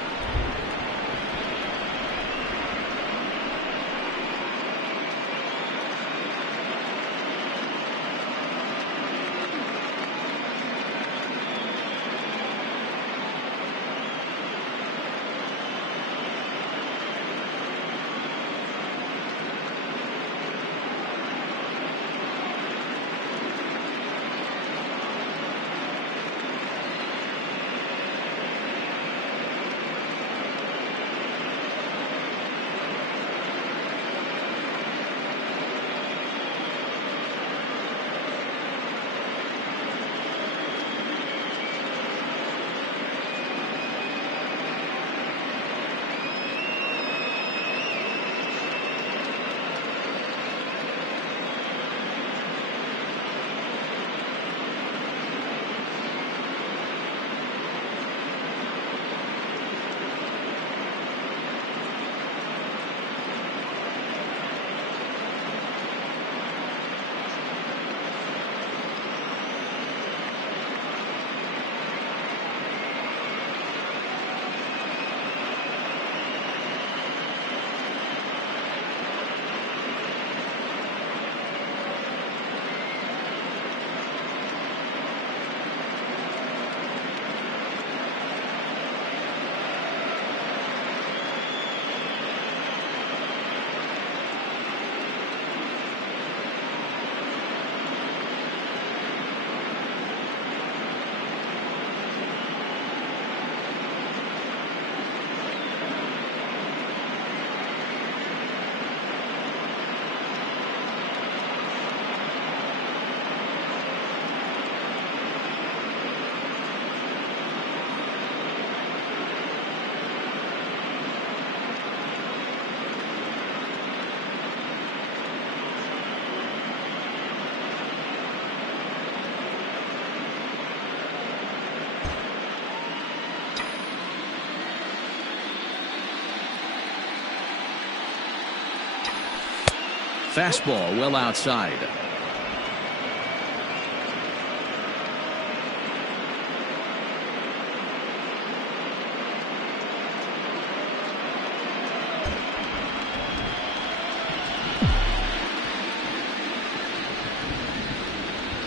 Fastball well outside.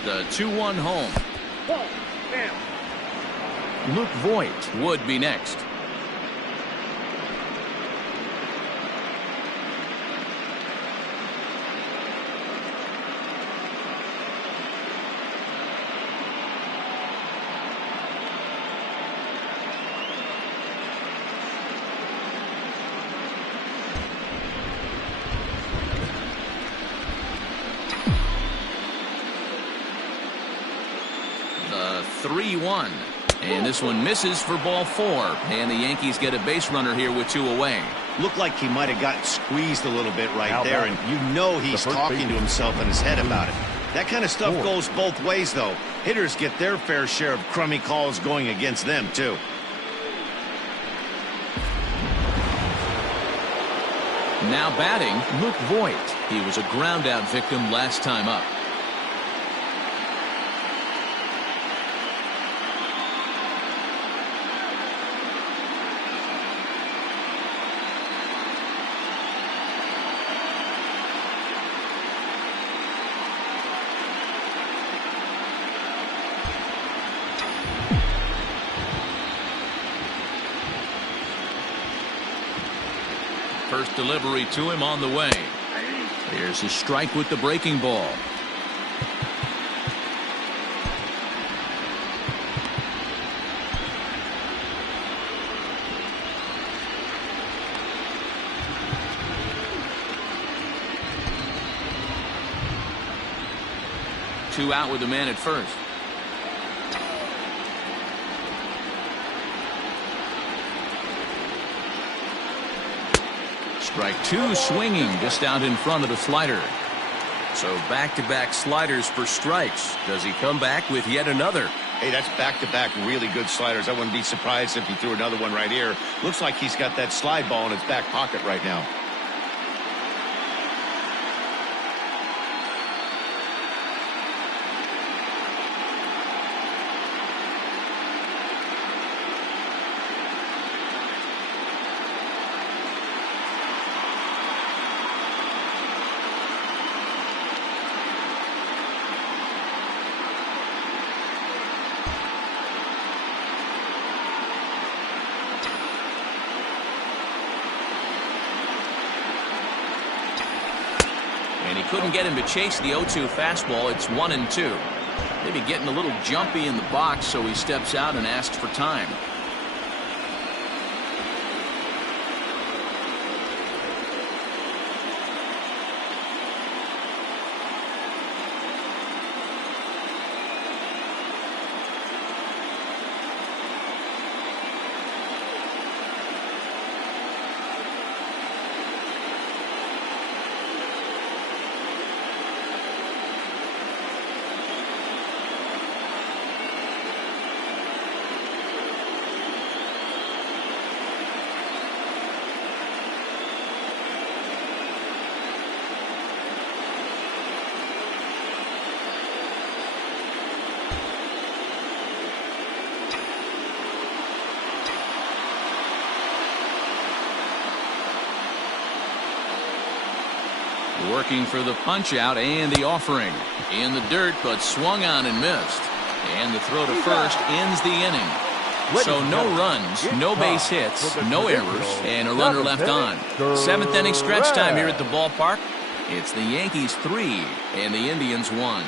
The 2-1 home. Ball. Down. Luke Voigt would be next. The 3-1. And this one misses for ball 4. And the Yankees get a base runner here with 2 away. Looked like he might have gotten squeezed a little bit right Now there, batting. and you know he's The first talking to baseman. himself in his head about it. That kind of stuff Four. goes both ways, though. Hitters get their fair share of crummy calls going against them, too. Now batting, Luke Voigt. He was a ground-out victim last time up. First delivery to him on the way. Here's a strike with the breaking ball. Two out with the man at first. Strike 2 swinging just out in front of the slider. So back-to-back sliders for strikes. Does he come back with yet another? Hey, that's back-to-back really good sliders. I wouldn't be surprised if he threw another one right here. Looks like he's got that slide ball in his back pocket right now. And he couldn't get him to chase the 0-2 fastball. It's 1-2. Maybe getting a little jumpy in the box, so he steps out and asks for time. Working for the punch out and the offering. In the dirt, but swung on and missed. And the throw to first ends the inning. So no runs, no base hits, no errors, and a runner left on. 7th inning stretch time here at the ballpark. It's the Yankees 3 and the Indians 1.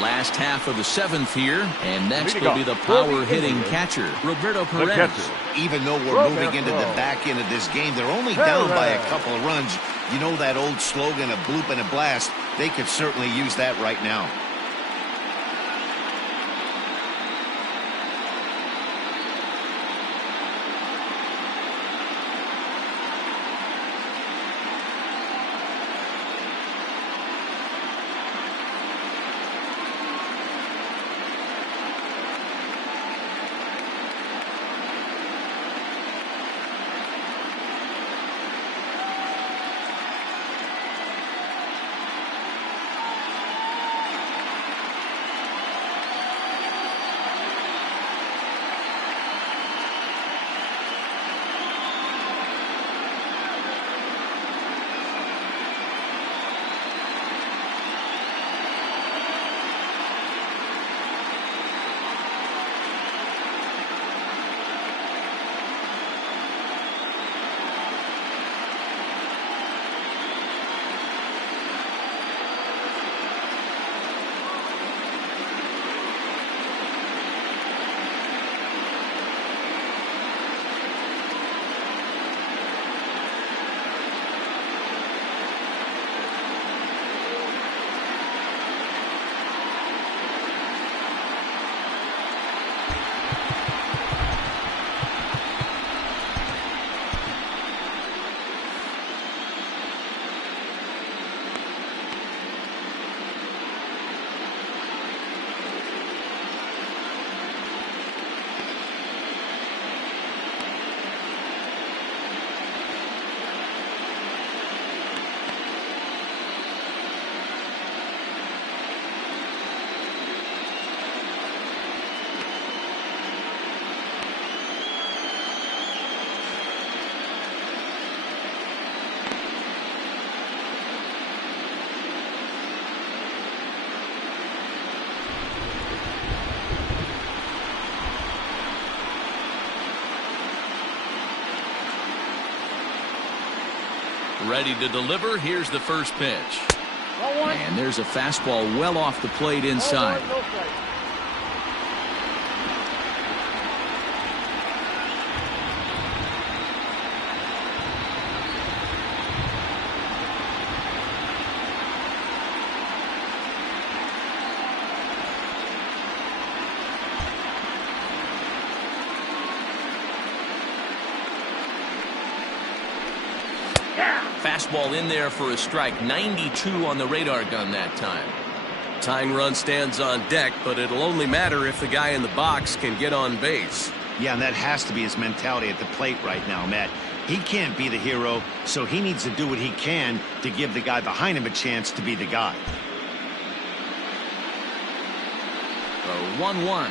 Last half of the 7th here, and next will be the power-hitting catcher, Roberto Perez. Even though we're moving into the back end of this game, they're only down by a couple of runs. You know that old slogan, a bloop and a blast? They could certainly use that right now. ready to deliver. Here's the first pitch. Ball one. And there's a fastball well off the plate inside. Ball one, no strike. Fastball in there for a strike. 92 on the radar gun that time. Tying run stands on deck, but it'll only matter if the guy in the box can get on base. Yeah, and that has to be his mentality at the plate right now, Matt. He can't be the hero, so he needs to do what he can to give the guy behind him a chance to be the guy. The 1-1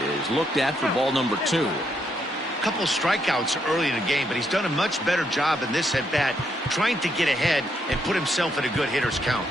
is looked at for ball number 2. Couple strikeouts early in the game, but he's done a much better job in this at-bat trying to get ahead and put himself in a good hitter's count.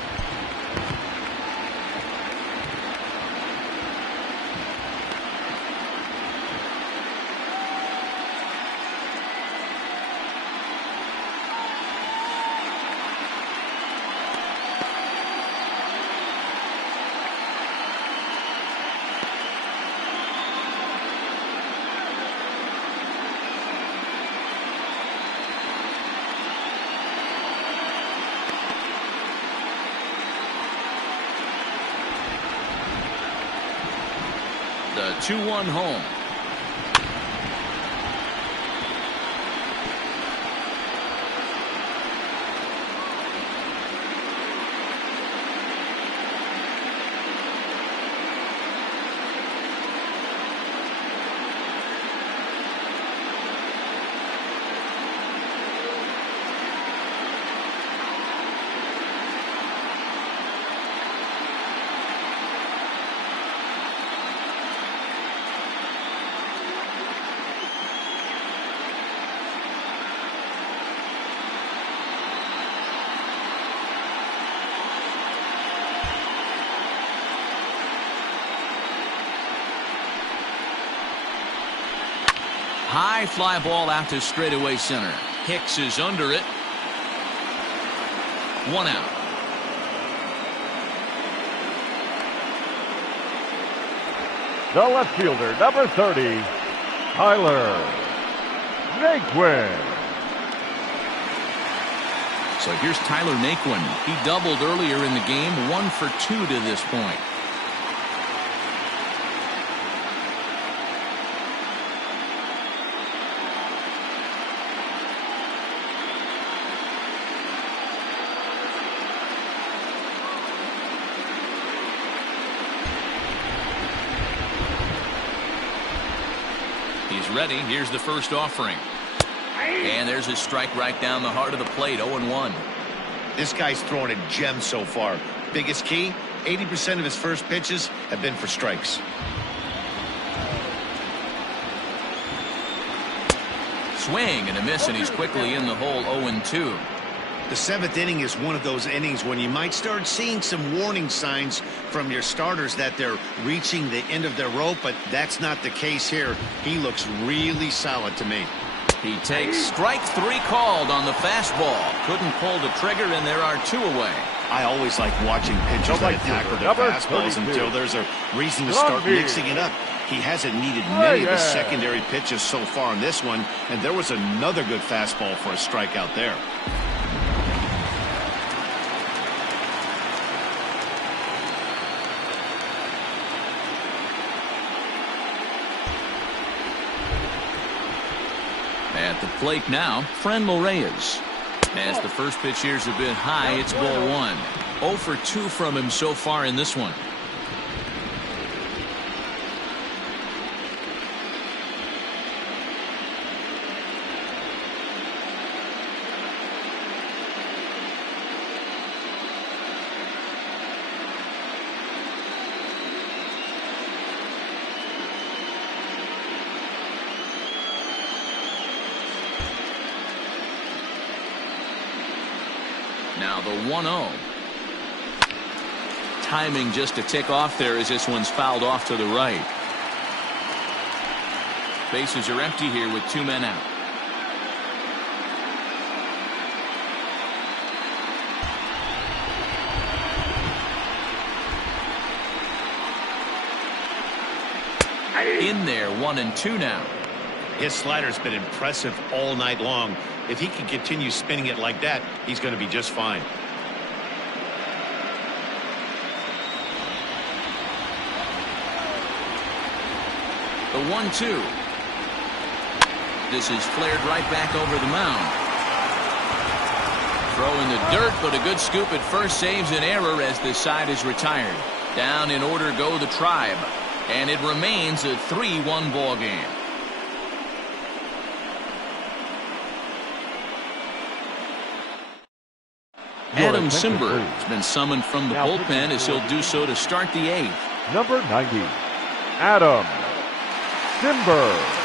The 2-1 home. High fly ball out to straightaway center. Hicks is under it. 1 out. The left fielder, number 30, Tyler Naquin. So here's Tyler Naquin. He doubled earlier in the game, 1 for 2 to this point. He's ready. Here's the first offering. And there's a strike right down the heart of the plate. 0-1. This guy's throwing a gem so far. Biggest key, 80% of his first pitches have been for strikes. Swing and a miss, and he's quickly in the hole. 0-2. The 7th inning is one of those innings when you might start seeing some warning signs from your starters that they're reaching the end of their rope, but that's not the case here. He looks really solid to me. He takes strike 3 called on the fastball. Couldn't pull the trigger, and there are 2 away. I always like watching pitchers that attack with their fastballs until there's a reason to start mixing it up. He hasn't needed many of his secondary pitches so far in this one, and there was another good fastball for a strikeout there. At the plate now, Franmil Reyes. As the first pitch here's a bit high, it's ball 1. 0 for 2 from him so far in this one. Now the 1-0. Timing just a tick off there as this one's fouled off to the right. Bases are empty here with 2 men out. In there, 1-2 now. His slider's been impressive all night long. If he can continue spinning it like that, he's going to be just fine. The 1-2. This is flared right back over the mound. Throw in the dirt, but a good scoop at first saves an error as this side is retired. Down in order go the Tribe, and it remains a 3-1 ball game. Adam Simber has been summoned from the bullpen as he'll do so to start the 8th. Number 90, Adam Simber.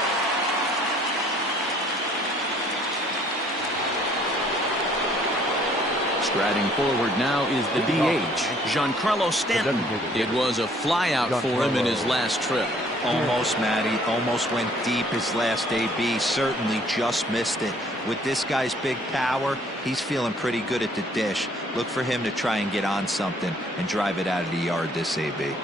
Striding forward now is the DH, Giancarlo Stanton. It was a flyout for him in his last trip. Almost, Matty. Almost went deep his last AB. Certainly just missed it. With this guy's big power, he's feeling pretty good at the dish. Look for him to try and get on something and drive it out of the yard this AB.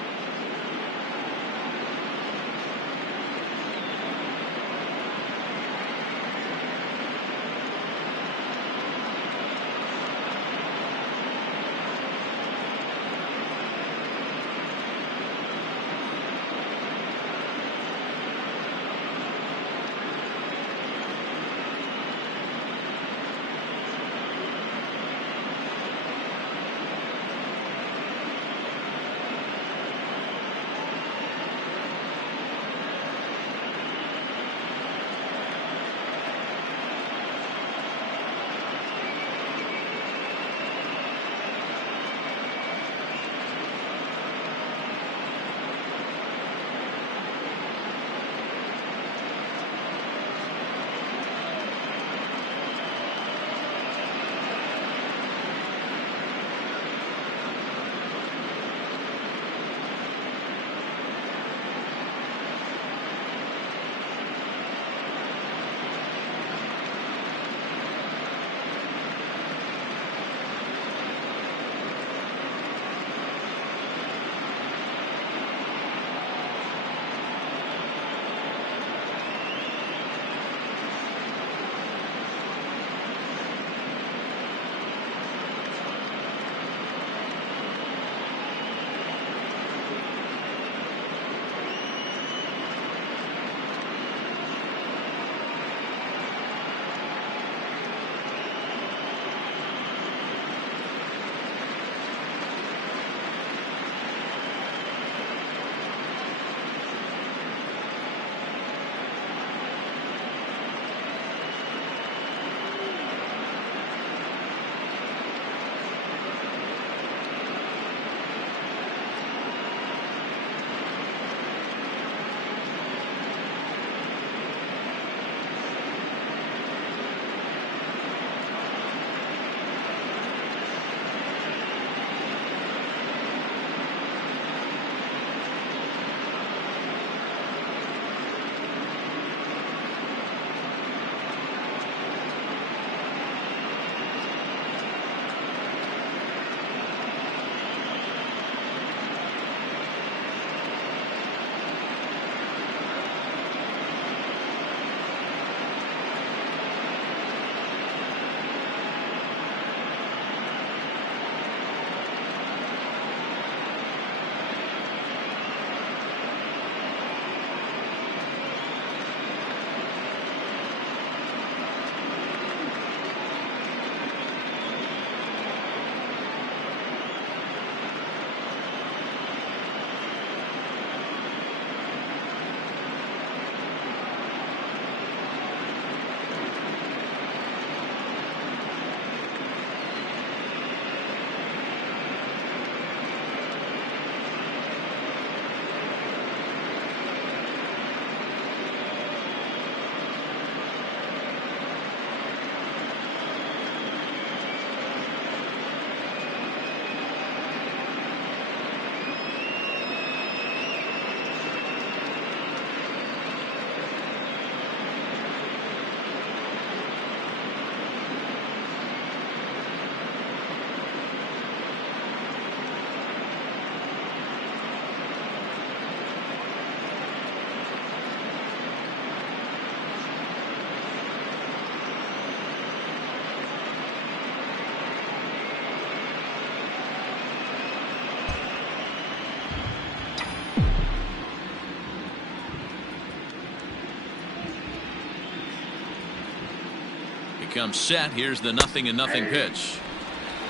becomes set. Here's the 0-0 pitch.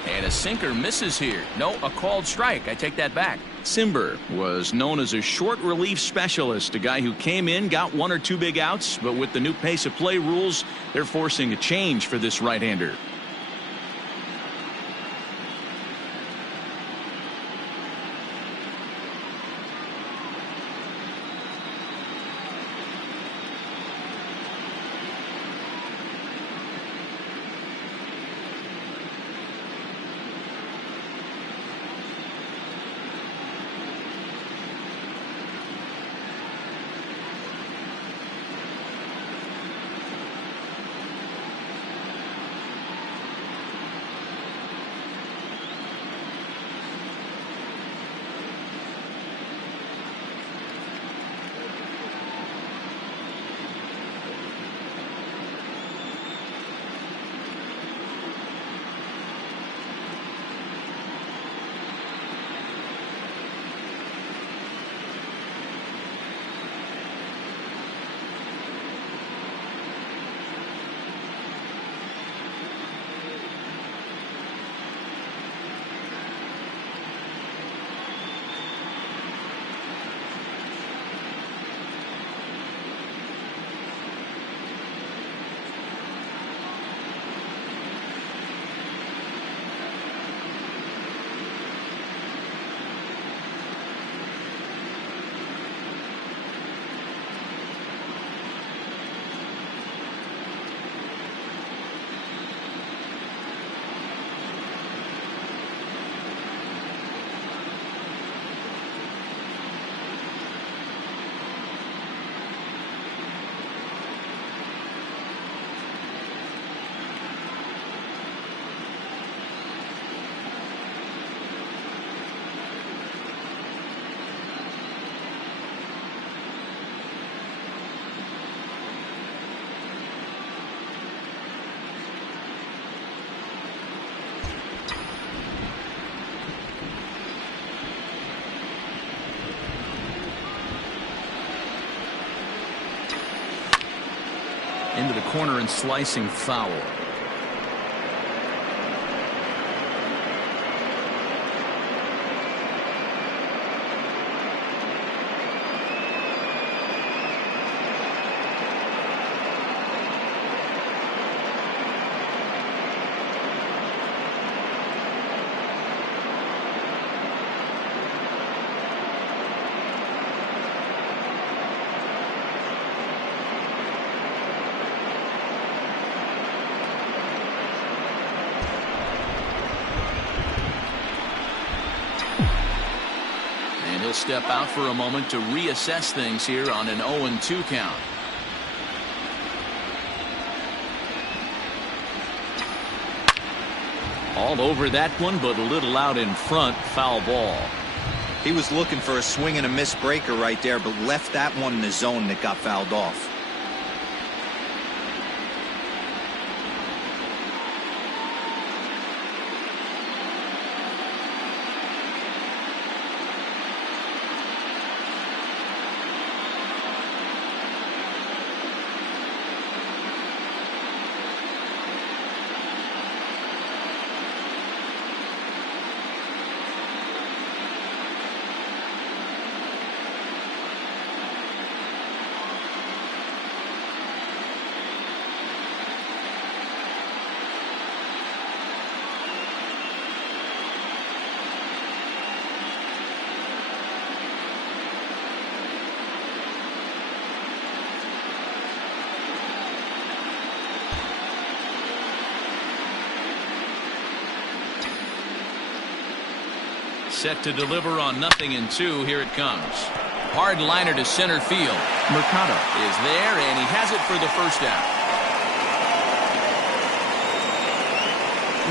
And a sinker misses here. No, a called strike. I take that back. Cimber was known as a short relief specialist, a guy who came in, got 1 or 2 big outs, but with the new pace of play rules, they're forcing a change for this right-hander. Into the corner and slicing foul. Step out for a moment to reassess things here on an 0-2 count. All over that one, but a little out in front. Foul ball. He was looking for a swing and a miss breaker right there, but left that one in the zone that got fouled off. Set to deliver on 0-2. Here it comes. Hard liner to center field. Mercado is there, and he has it for the first out.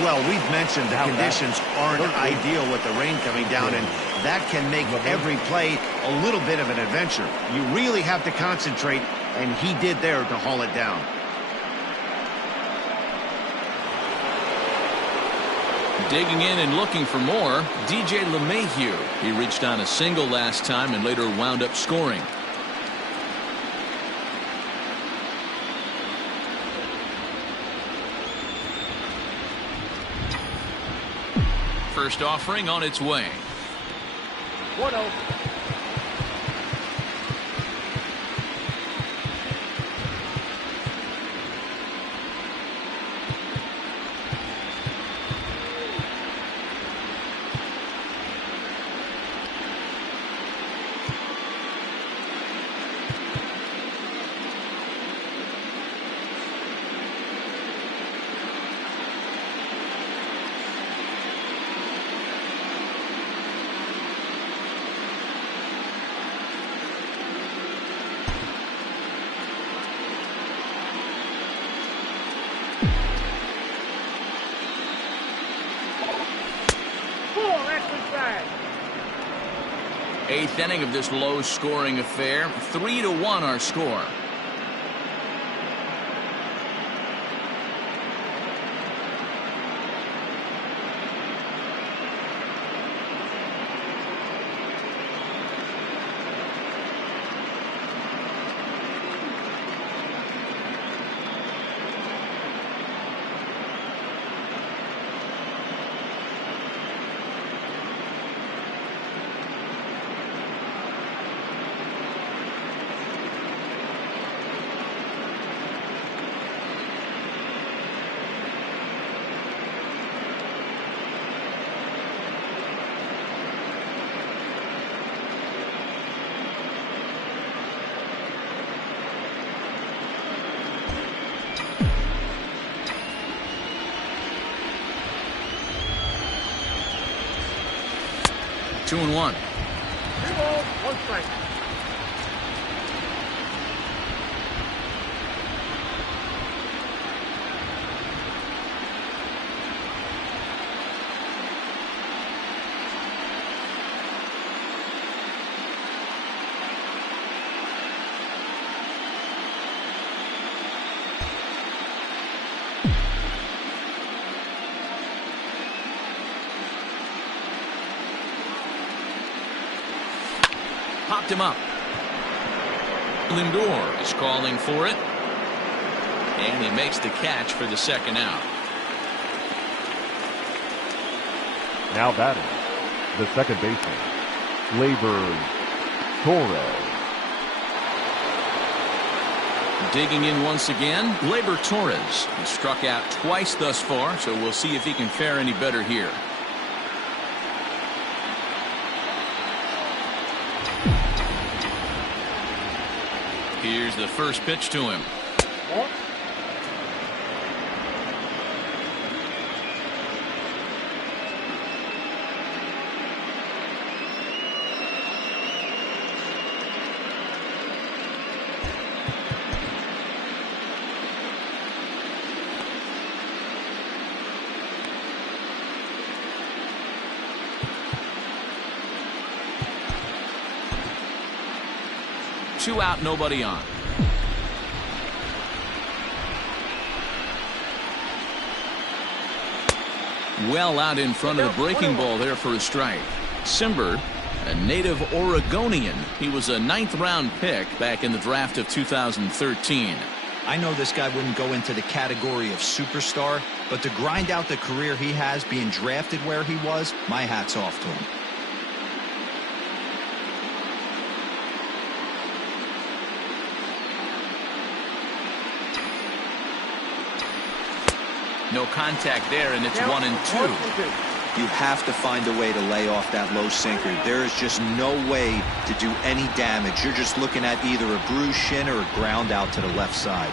Well, we've mentioned the conditions aren't ideal with the rain coming down, and that can make every play a little bit of an adventure. You really have to concentrate, and he did there to haul it down. Digging in and looking for more, DJ LeMahieu. He reached on a single last time and later wound up scoring. First offering on its way. 1-0. Eighth inning of this low-scoring affair. 3-1 our score. Two and one. 3 balls, 1 strike. Popped him up. Lindor is calling for it. And he makes the catch for the second out. Now batting, the second baseman, Gleyber Torres. Digging in once again, Gleyber Torres. He struck out twice thus far, so we'll see if he can fare any better here. Here's the first pitch to him. Ball. Two out, nobody on. Well out in front of the breaking ball there for a strike. Simber, a native Oregonian. He was a 9th-round pick back in the draft of 2013. I know this guy wouldn't go into the category of superstar, but to grind out the career he has being drafted where he was, my hat's off to him. No contact there, and it's 1-2. You have to find a way to lay off that low sinker. There is just no way to do any damage. You're just looking at either a bruised shin or a ground out to the left side.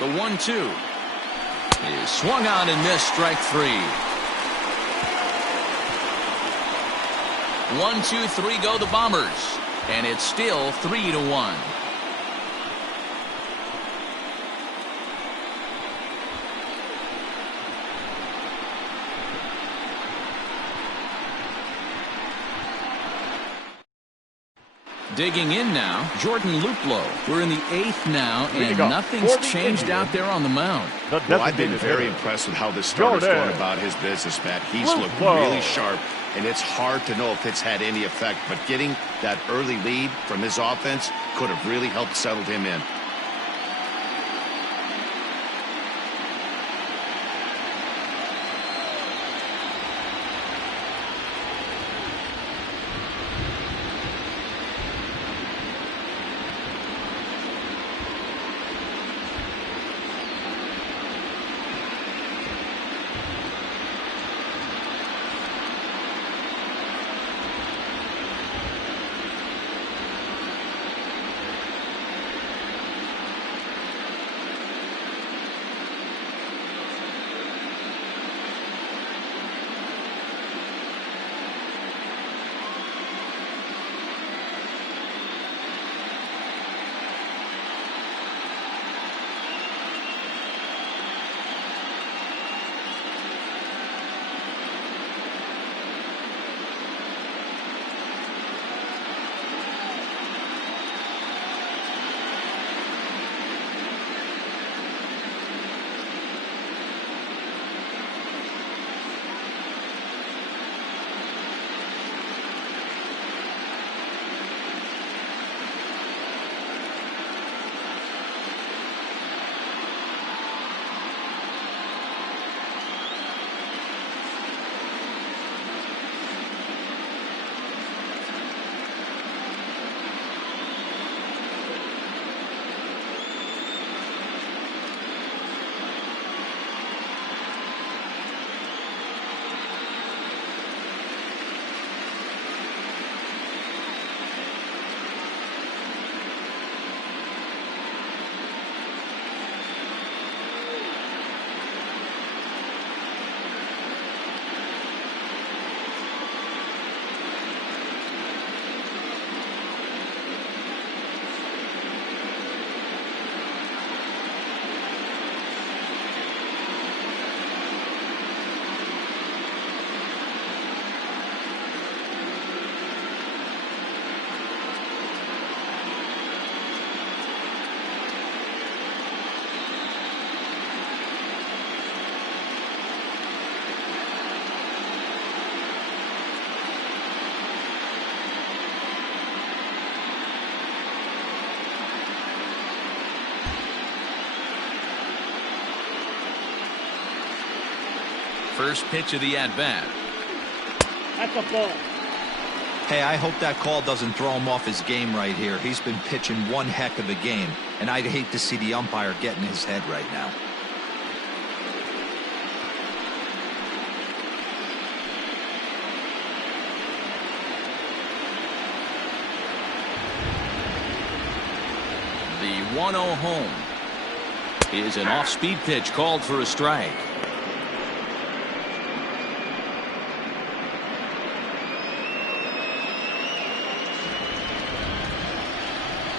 The 1-2 is swung on and missed, strike 3. 1, 2, 3 go the Bombers, and it's still 3-1. Digging in now, Jordan Luplow. We're in the 8th now, and Leading up nothing's for the changed Indians, out there on the mound. Well, I've been very hitter, impressed with how this starter's Jordan going about his business, Matt. He's Luplow. looked really sharp, and it's hard to know if it's had any effect. But getting that early lead from his offense could have really helped settle him in. First pitch of the at-bat. That's a ball. Hey, I hope that call doesn't throw him off his game right here. He's been pitching one heck of a game, and I'd hate to see the umpire get in his head right now. The 1-0 home is an off-speed pitch called for a strike.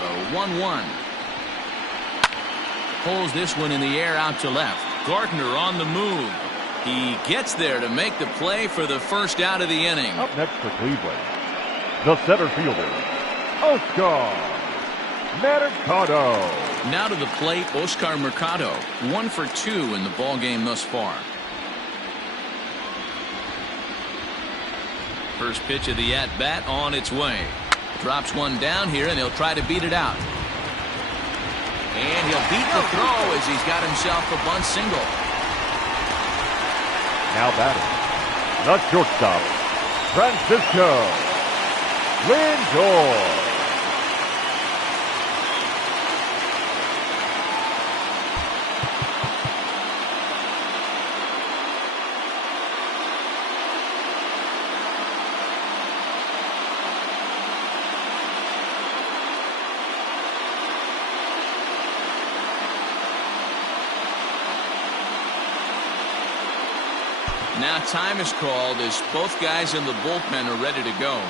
The 1-1. Pulls this one in the air out to left. Gardner on the move. He gets there to make the play for the first out of the inning. Up next for Cleveland, the center fielder, Oscar Mercado. Now to the plate, Oscar Mercado. 1 for 2 in the ball game thus far. First pitch of the at-bat on its way. Drops one down here, and he'll try to beat it out. And he'll beat the throw as he's got himself a bunt single. Now batting, the shortstop, Francisco Lindor. Now time is called as both guys in the bullpen are ready to go.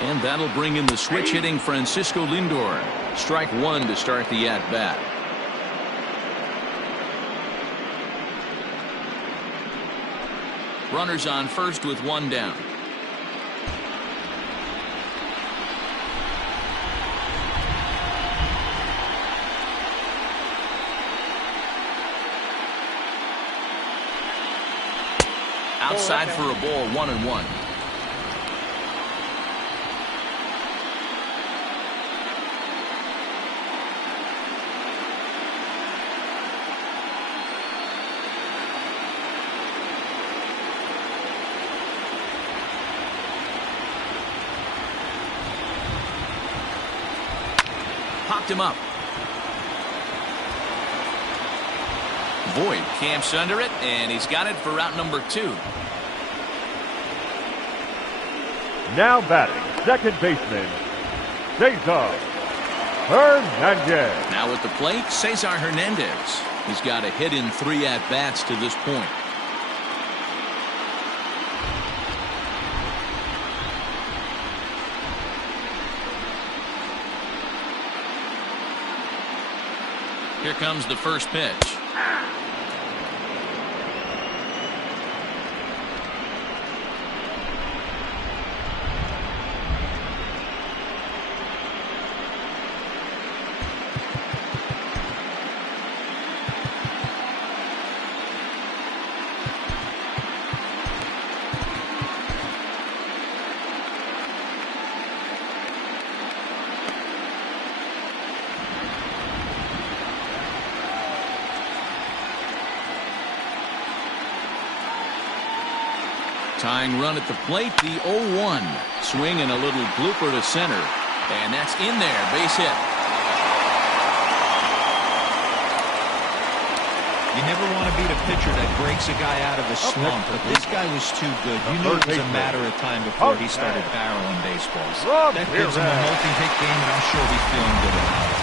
And that'll bring in the switch hitting Francisco Lindor. Strike one to start the at-bat. Runners on first with one down. Outside for a ball, 1-1. Popped him up. Voit camps under it, and he's got it for out number 2. Now batting, second baseman, Cesar Hernandez. Now at the plate, Cesar Hernandez. He's got a hit in 3 at-bats to this point. Here comes the first pitch. Tying run at the plate, the 0-1. Swing and a little blooper to center. And that's in there, base hit. You never want to beat a pitcher that breaks a guy out of a slump, but this guy was too good. You knew it was a matter of time before he started barreling baseballs. That gives him a multi-hit game, and I'm sure he's feeling good about it.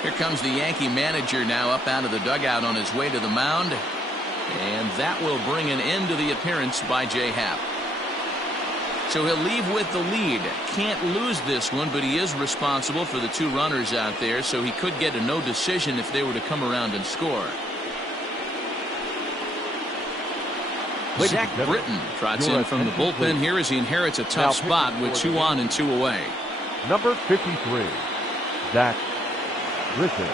Here comes the Yankee manager now up out of the dugout on his way to the mound. And that will bring an end to the appearance by Jay Happ. So he'll leave with the lead. Can't lose this one, but he is responsible for the 2 runners out there, so he could get a no decision if they were to come around and score. Zach Britton trots in from the bullpen here as he inherits a tough spot with 2 on and 2 away. Number 53, Zach Britton.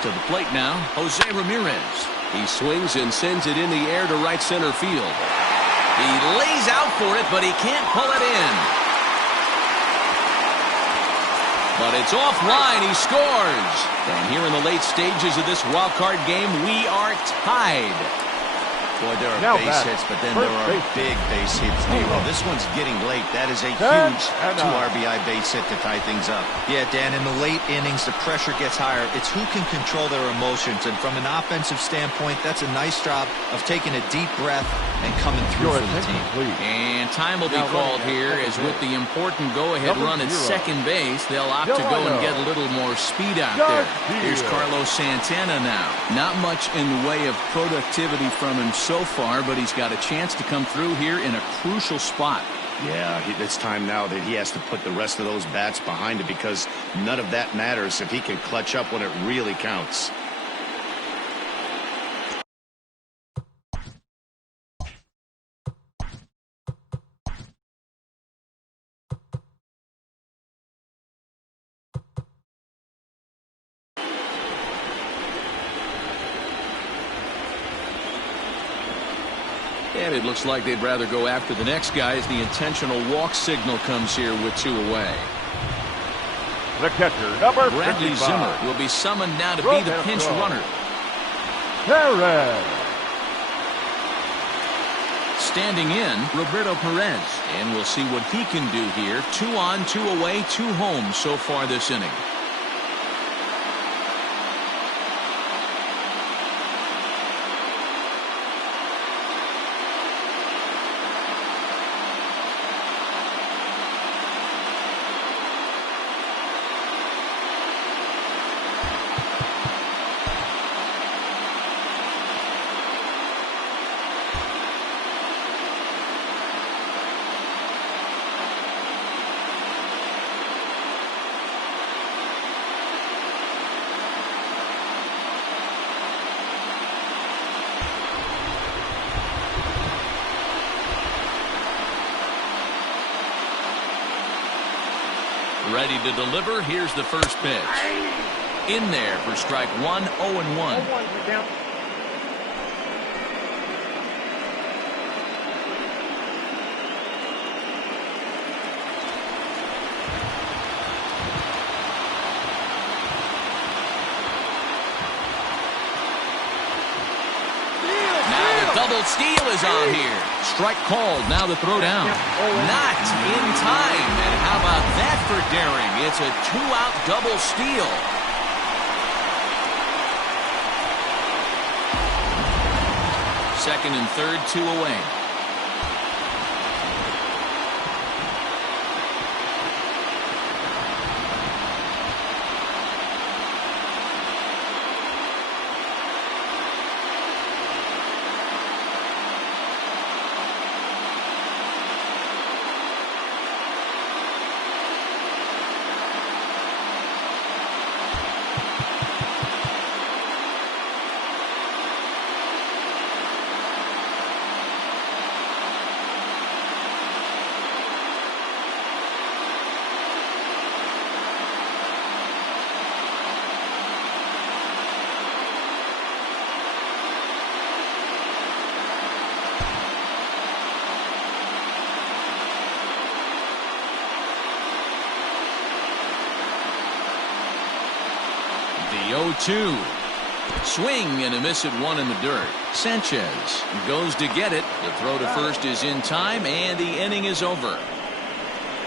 To the plate now, Jose Ramirez. He swings and sends it in the air to right center field. He lays out for it, but he can't pull it in. But it's offline. He scores. And here in the late stages of this wild card game, we are tied. Boy, there are Now base hits, but then there are big base hits, Nero. This one's getting late. That is a huge 2 RBI base hit to tie things up. Yeah, Dan, in the late innings, the pressure gets higher. It's who can control their emotions. And from an offensive standpoint, that's a nice job of taking a deep breath and coming through for the team. And time will be called here as with the important go-ahead run at second base, they'll opt to go and get a little more speed out there. Here's Carlos Santana now. Not much in the way of productivity from him so far, but he's got a chance to come through here in a crucial spot. Yeah, it's time now that he has to put the rest of those bats behind it, because none of that matters if he can clutch up when it really counts. And it looks like they'd rather go after the next guy as the intentional walk signal comes here with 2 away. The catcher, number Bradley 55. Zimmer will be summoned now to be the pinch runner. Perez. Standing in, Roberto Perez. And we'll see what he can do here. 2 on, 2 away, 2 home so far this inning. Ready to deliver. Here's the first pitch. In there for strike 1, 0-1. Double steal is on here. Strike called. Now the throw down. Not in time. And how about that for daring? It's a 2-out double steal. Second and third, 2 away. The 0-2. Swing and a miss at 1 in the dirt. Sanchez goes to get it. The throw to first is in time, and the inning is over.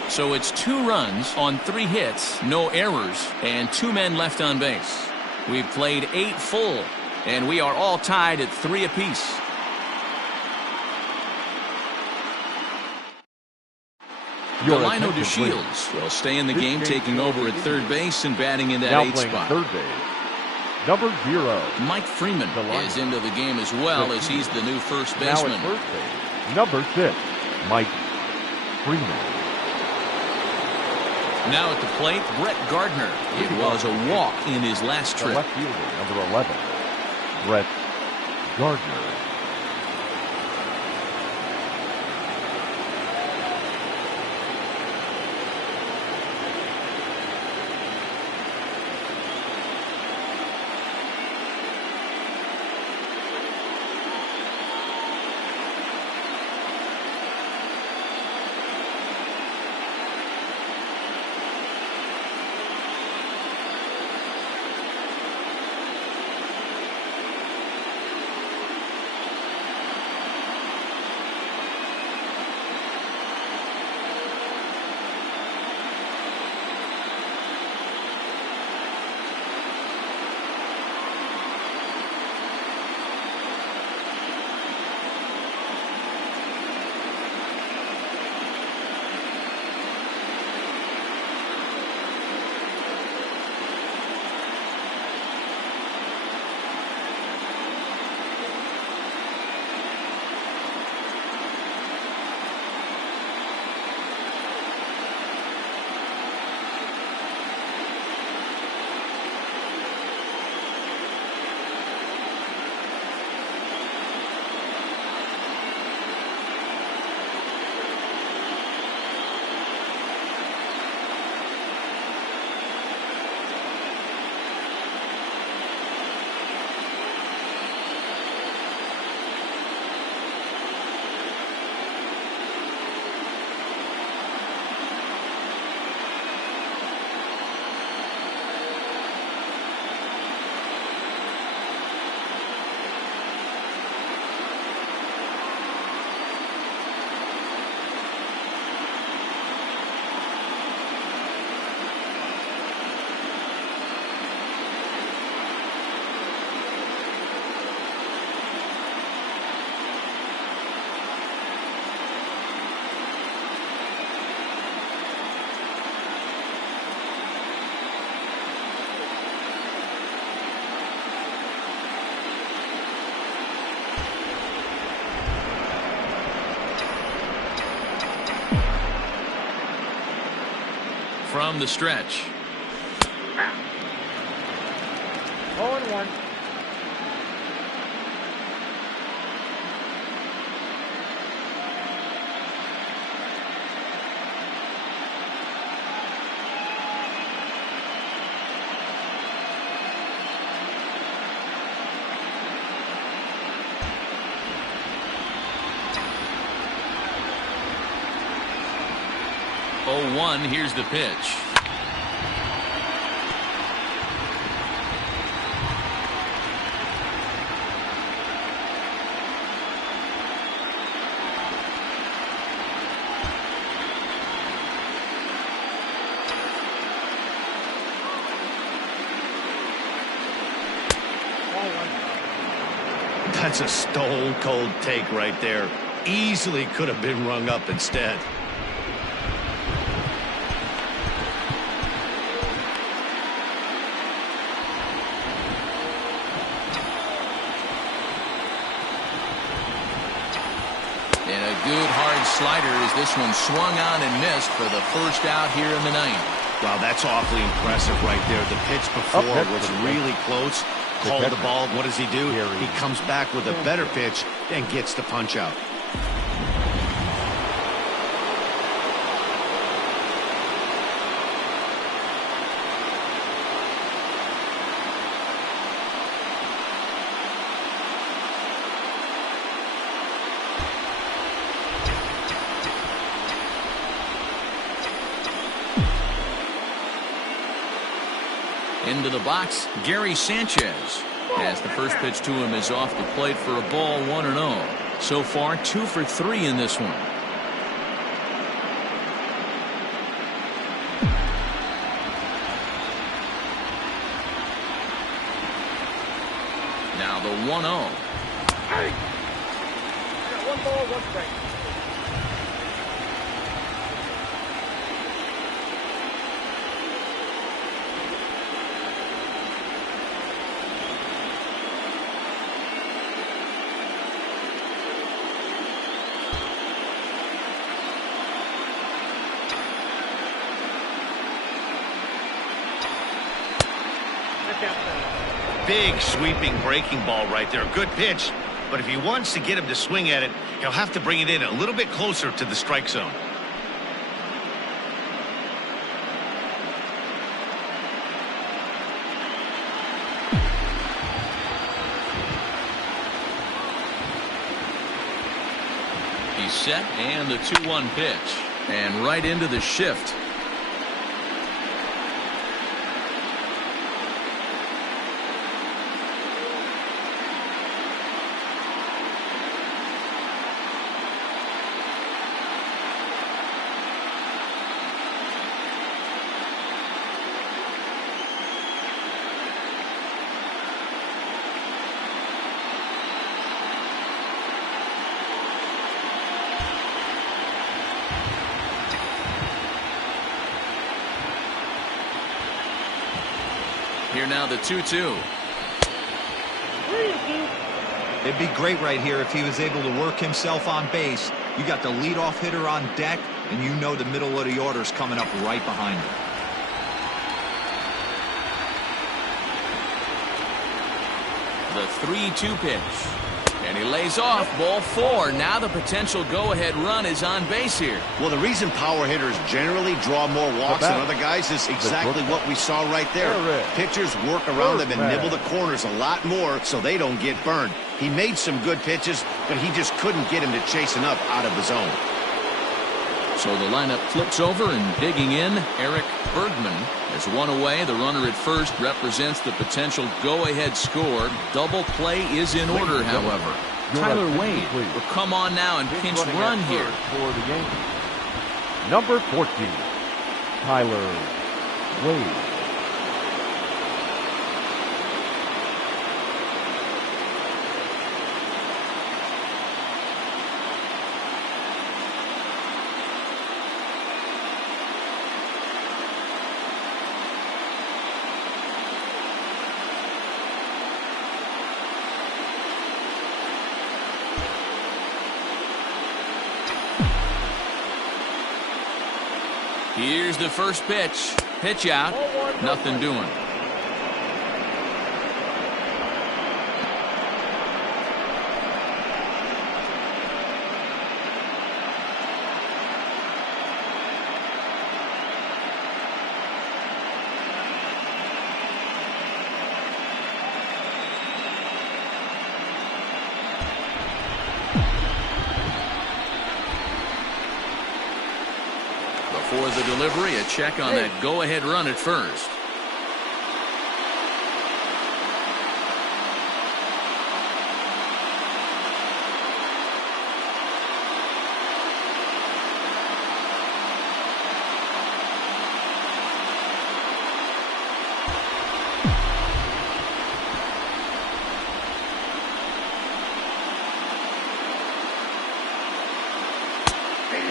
So it's 2 runs on 3 hits, no errors, and 2 men left on base. We've played 8 full, and we are all tied at 3 apiece. Delino DeShields will stay in the game, taking over at third base and batting in that now 8th spot. Third base, number 0. Mike Freeman is into the game as well, as he's the new first Now baseman. at first base, number 6, Mike Freeman. Now at the plate, Brett Gardner. It was a walk in his last The trip. left fielder, number 11, Brett Gardner. from the stretch. 0-1. Oh, 1. Here's the pitch. That's a stone cold take right there. Easily could have been rung up instead. And a good hard slider as this one swung on and missed for the first out here in the ninth. Wow, that's awfully impressive right there. The pitch before was really close. Called the ball. What does he do? He comes back with a better pitch and gets the punch out. Into the box, Gary Sanchez, as the first pitch to him is off the plate for a ball, 1-0. So far, 2 for 3 in this one. Now the 1-0. Hey! 1 ball, 1 strike. Big sweeping breaking ball right there. Good pitch. But if he wants to get him to swing at it, he'll have to bring it in a little bit closer to the strike zone. He's set, and the 2-1 pitch. And right into the shift. Here now the 2-2. It'd be great right here if he was able to work himself on base. You got the leadoff hitter on deck, and you know the middle of the order's coming up right behind him. The 3-2 pitch. And he lays off, ball 4. Now the potential go-ahead run is on base here. Well, the reason power hitters generally draw more walks than other guys is exactly what we saw right there. Pitchers work around them and nibble the corners a lot more so they don't get burned. He made some good pitches, but he just couldn't get him to chase enough out of the zone. So the lineup flips over, and digging in, Eric Bergman. As one away, the runner at first represents the potential go-ahead score. Double play is in order, however. Tyler Wade will come on now and pinch run here. For the Yankees, number 14, Tyler Wade. Here's the first pitch. Pitch out. Nothing doing. For the delivery, a check on that go-ahead run at first.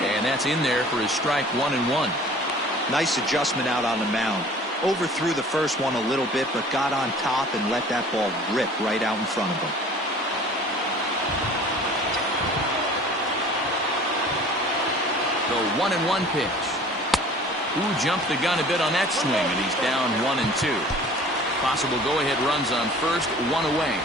And that's in there for his strike 1-1. Nice adjustment out on the mound. Overthrew the first one a little bit, but got on top and let that ball rip right out in front of him. The 1-1 pitch. Ooh, jumped the gun a bit on that swing, and he's down 1-2. Possible go-ahead runs on first, one away.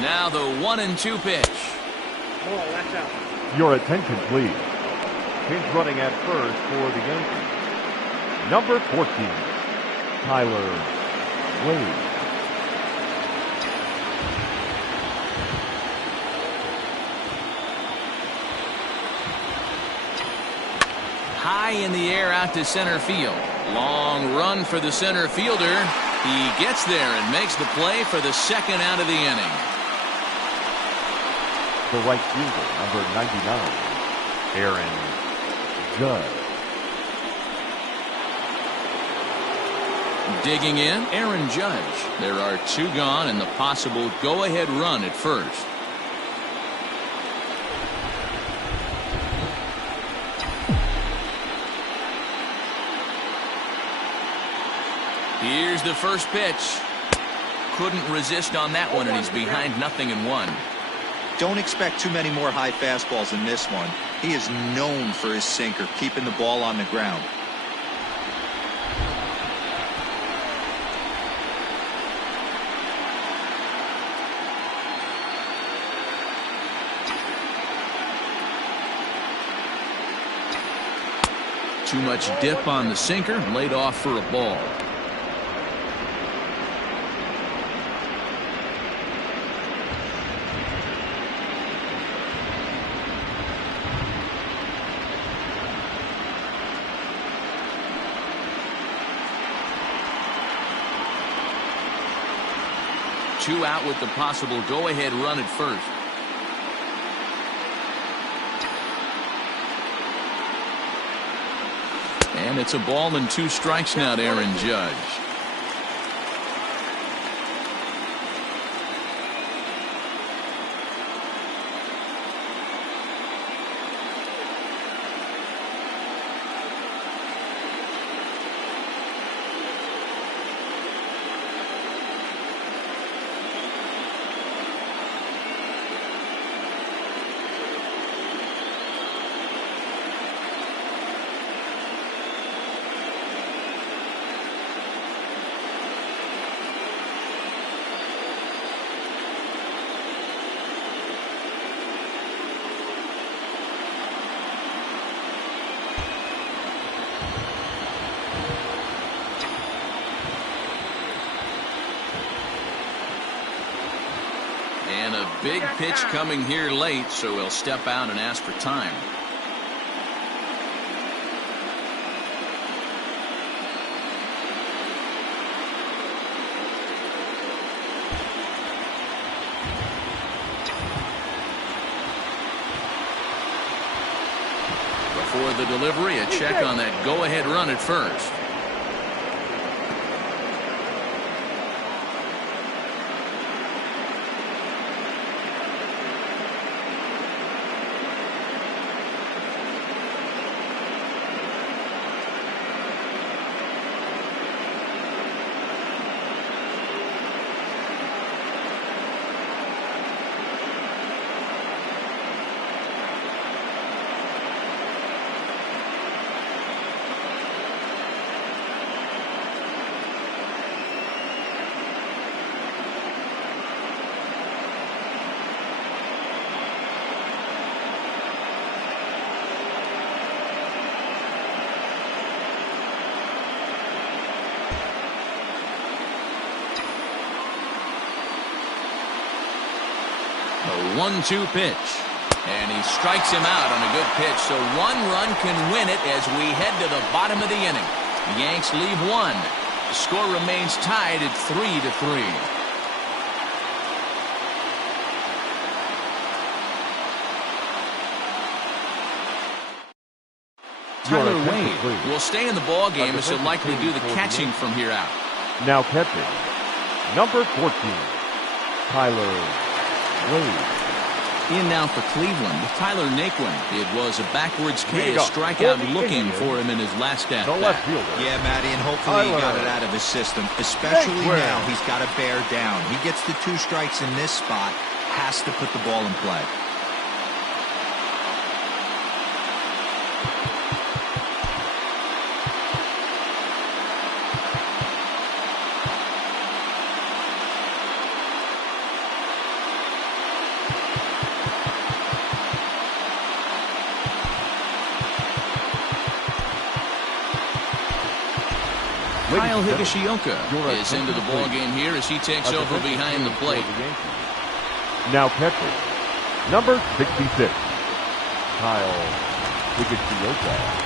Now the 1-2 pitch. Ball, that's out. Your attention, please. Pinch running at first for the Yankees. Number 14, Tyler Wade. High in the air out to center field. Long run for the center fielder. He gets there and makes the play for the second out of the inning. The right fielder, number 99, Aaron Judge. Digging in, Aaron Judge. There are two gone and the possible go-ahead run at first. Here's the first pitch. Couldn't resist on that one, and he's behind 0-1. Don't expect too many more high fastballs in this one. He is known for his sinker, keeping the ball on the ground. Too much dip on the sinker, laid off for a ball. Two out with the possible go-ahead run at first. And it's a ball and 2 strikes now to Aaron Judge. And a big pitch coming here late, so he'll step out and ask for time. The for the delivery. A check on that go-ahead run at first. A 1-2 pitch. And he strikes him out on a good pitch. So one run can win it as we head to the bottom of the inning. The Yanks leave one. The score remains tied at 3-3. Tyler Wade will stay in the ball game as he'll likely do the catching from here out. Now catching, number 14, Tyler Wade. In now for Cleveland, Tyler Naquin. It was a backwards K, a strikeout looking for him in his last at bat. Yeah, Matty, and hopefully he got it out of his system, especially now he's got to bear down. He gets the 2 strikes in this spot, has to put the ball in play. Kyle Higashioka is into the ball game here as he takes over behind the plate. Now catching, number 66, Kyle Higashioka.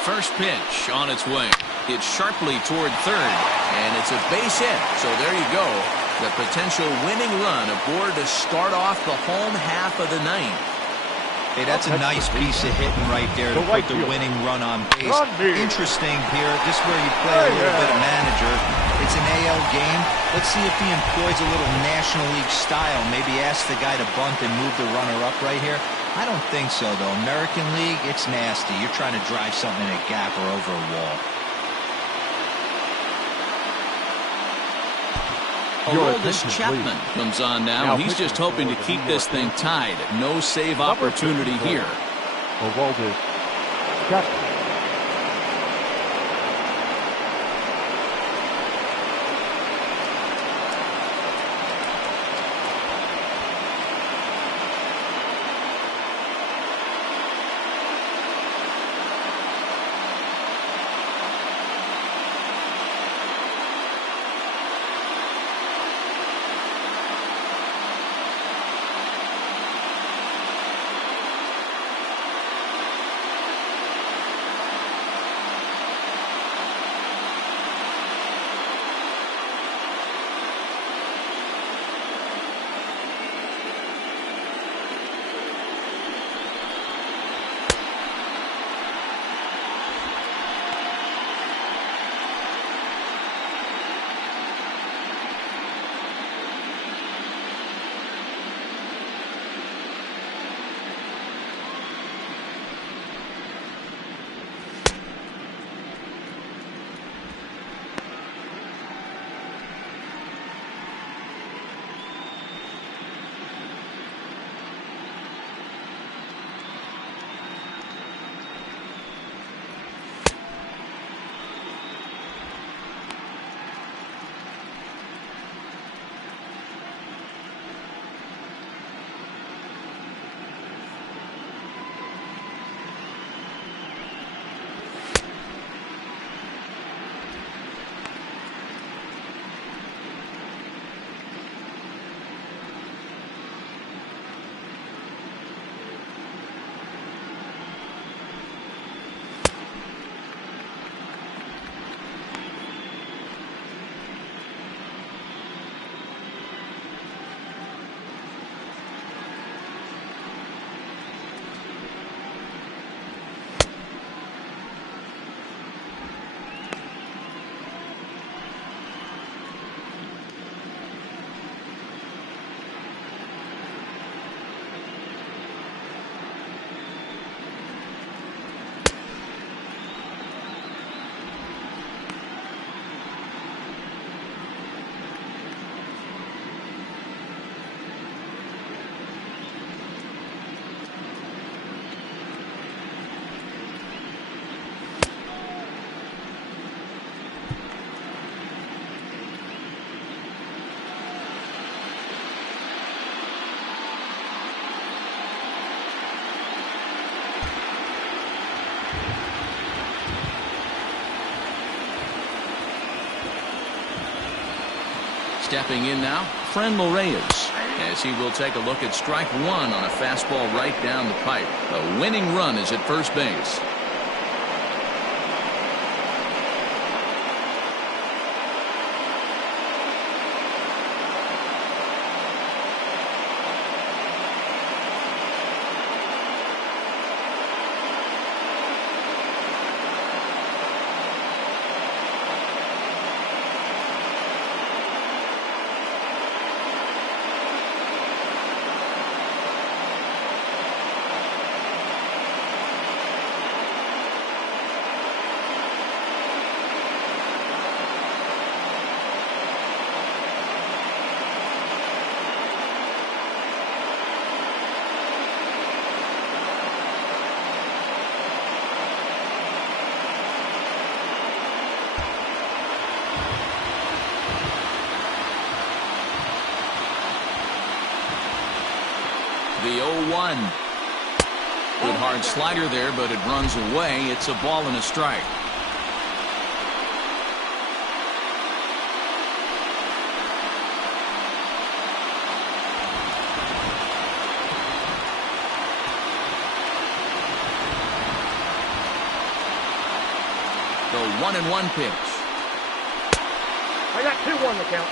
First pitch on its way. It's sharply toward third, and it's a base hit. So there you go. The potential winning run aboard to start off the home half of the ninth. Hey, that's a nice piece of hitting right there to put the winning run on base. Interesting here. This is where you play a little bit of manager. It's an AL game. Let's see if he employs a little National League style. Maybe ask the guy to bunt and move the runner up right here. I don't think so, though. American League, it's nasty. You're trying to drive something in a gap or over a wall. Aroldis Chapman comes on now, and he's just hoping to keep this thing tied. No save opportunity here. Aroldis Chapman. Stepping in now, Franmil Reyes, as he will take a look at strike one on a fastball right down the pipe. The winning run is at first base. The 0-1. Good hard slider there, but it runs away. It's a ball and a strike. The 1-1 pitch. I got 2-1 the count.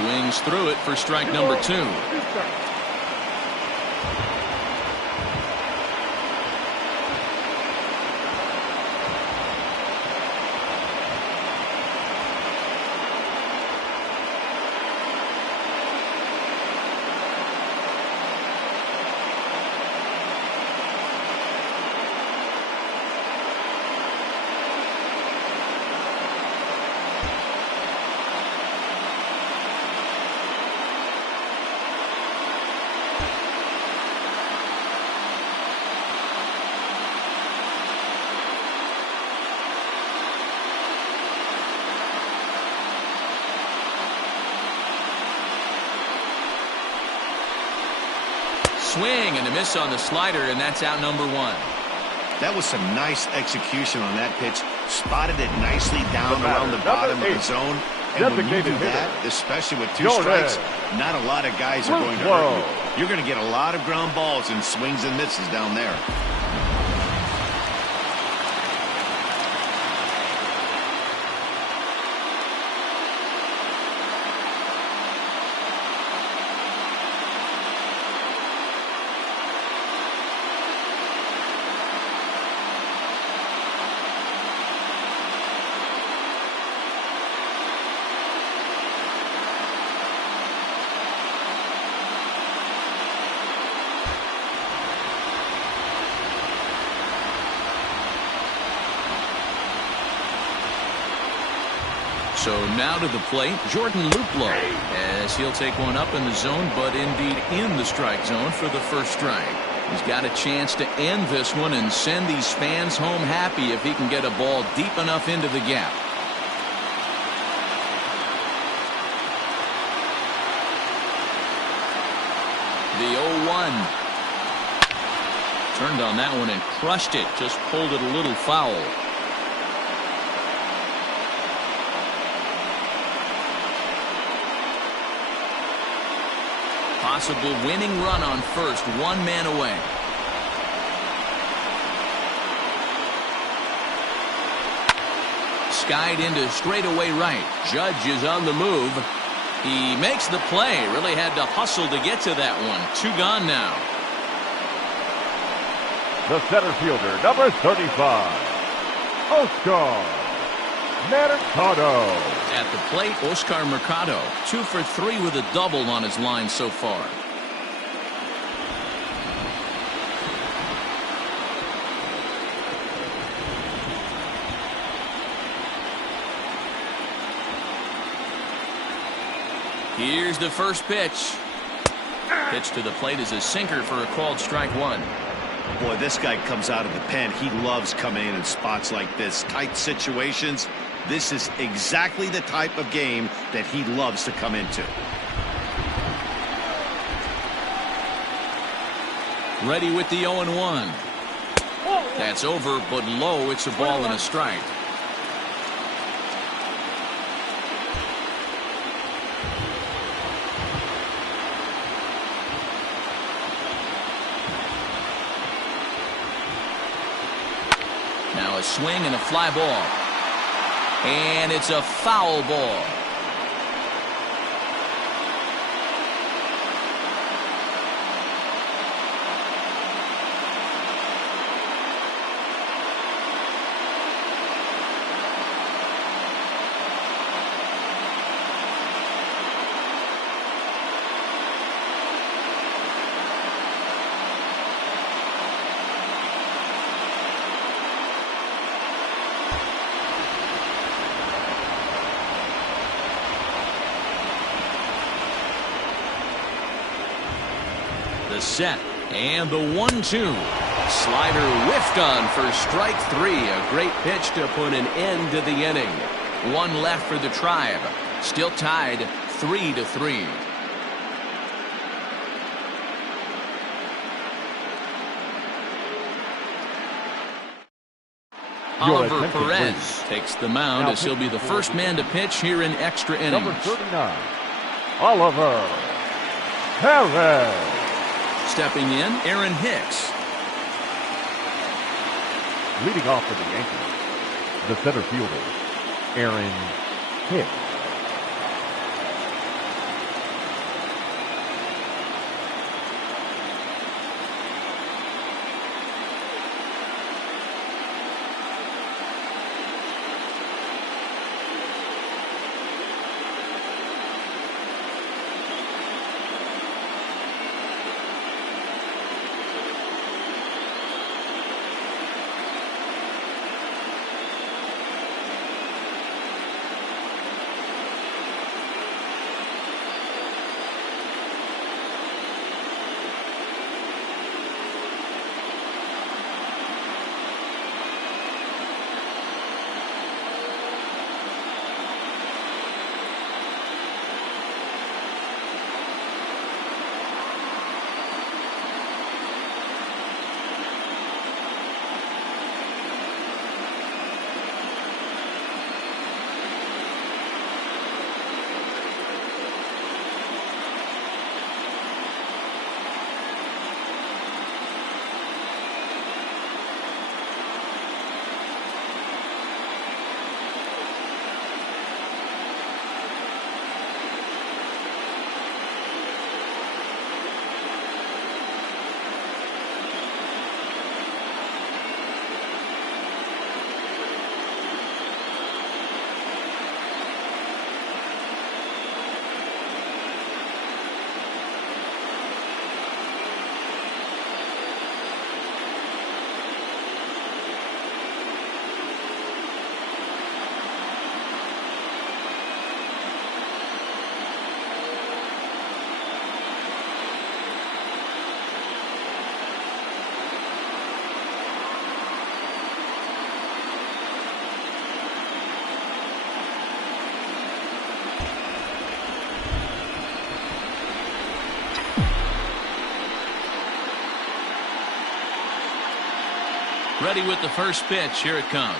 Swings through it for strike number 2. Swing and a miss on the slider, and that's out number 1. That was some nice execution on that pitch. Spotted it nicely down around the bottom of the zone. And when you do that, especially with 2 strikes, not a lot of guys are going to hurt you. You're going to get a lot of ground balls and swings and misses down there. So now to the plate, Jordan Luplow, as he'll take one up in the zone, but indeed in the strike zone for the first strike. He's got a chance to end this one and send these fans home happy if he can get a ball deep enough into the gap. The 0-1. Turned on that one and crushed it, just pulled it a little foul. Possible winning run on first, 1 man away. Skied into straightaway right. Judge is on the move. He makes the play. Really had to hustle to get to that one. 2 gone now. The center fielder, number 35, Oscar Mercado. At the plate, Oscar Mercado, 2 for 3 with a double on his line so far. Here's the first pitch. Pitch to the plate is a sinker for a called strike 1. Boy, this guy comes out of the pen. He loves coming in spots like this. Tight situations. This is exactly the type of game that he loves to come into. Ready with the 0-1. That's over, but low. It's a ball and a strike. Now a swing and a fly ball. And it's a foul ball. The set and the 1-2. Slider whiffed on for strike 3. A great pitch to put an end to the inning. 1 left for the Tribe. Still tied 3-3. Oliver Perez takes the mound as he'll be the first man to pitch here in extra innings. Number 39, Oliver Perez. Stepping in, Aaron Hicks. Leading off for the Yankees, the center fielder, Aaron Hicks. Ready with the first pitch. Here it comes.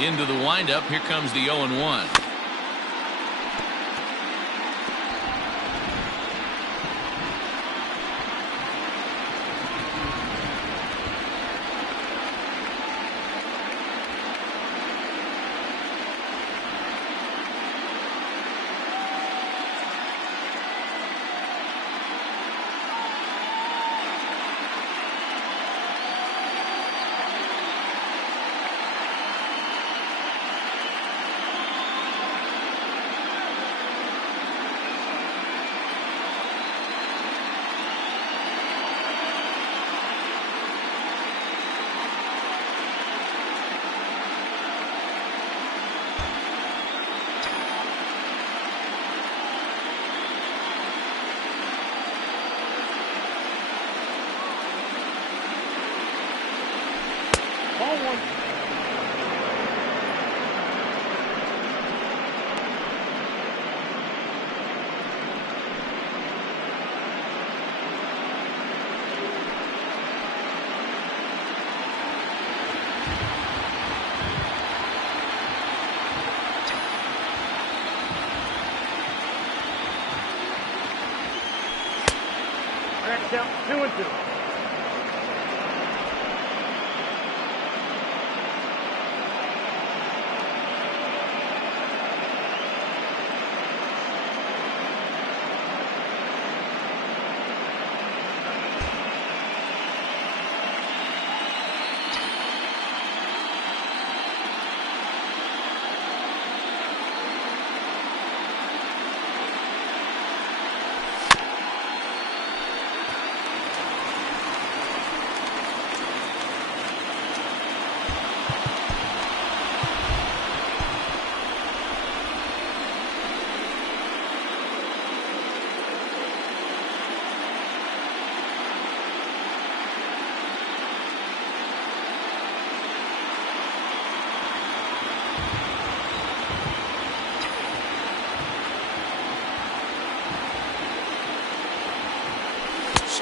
Into the windup. Here comes the 0-1. Ball one. Count 2-2.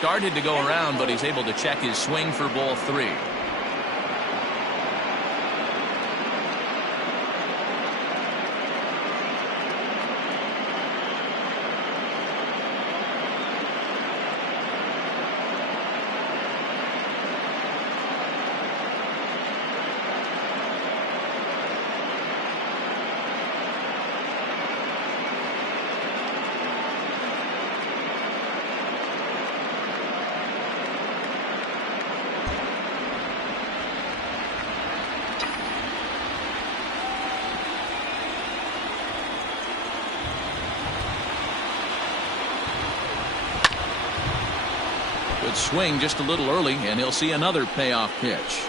Started to go around, but he's able to check his swing for ball 3. Good swing just a little early, and he'll see another payoff pitch.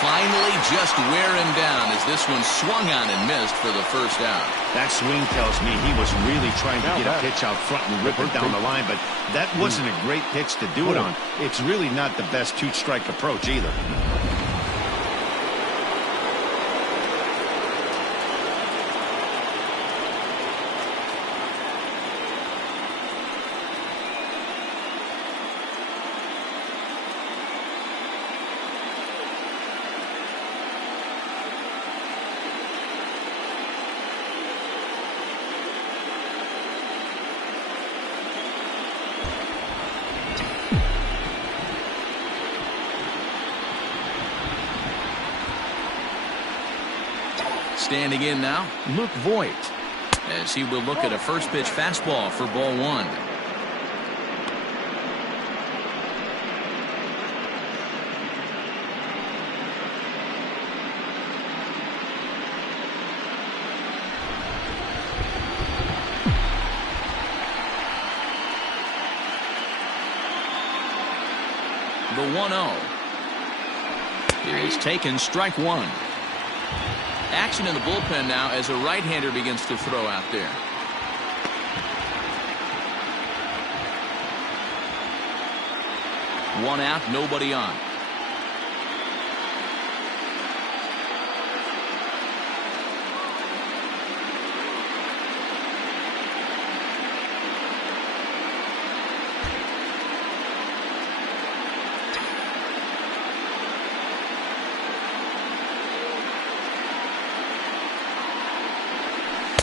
Finally just wear him down as this one swung on and missed for the first out. That swing tells me he was really trying to get a pitch out front and rip it down the line, but that wasn't a great pitch to do it on. It's really not the best two-strike approach either. Standing in now, Luke Voigt, as he will look at a first pitch fastball for ball one. The 1-0 is taken, strike one. Action in the bullpen now as a right-hander begins to throw out there. One out, nobody on.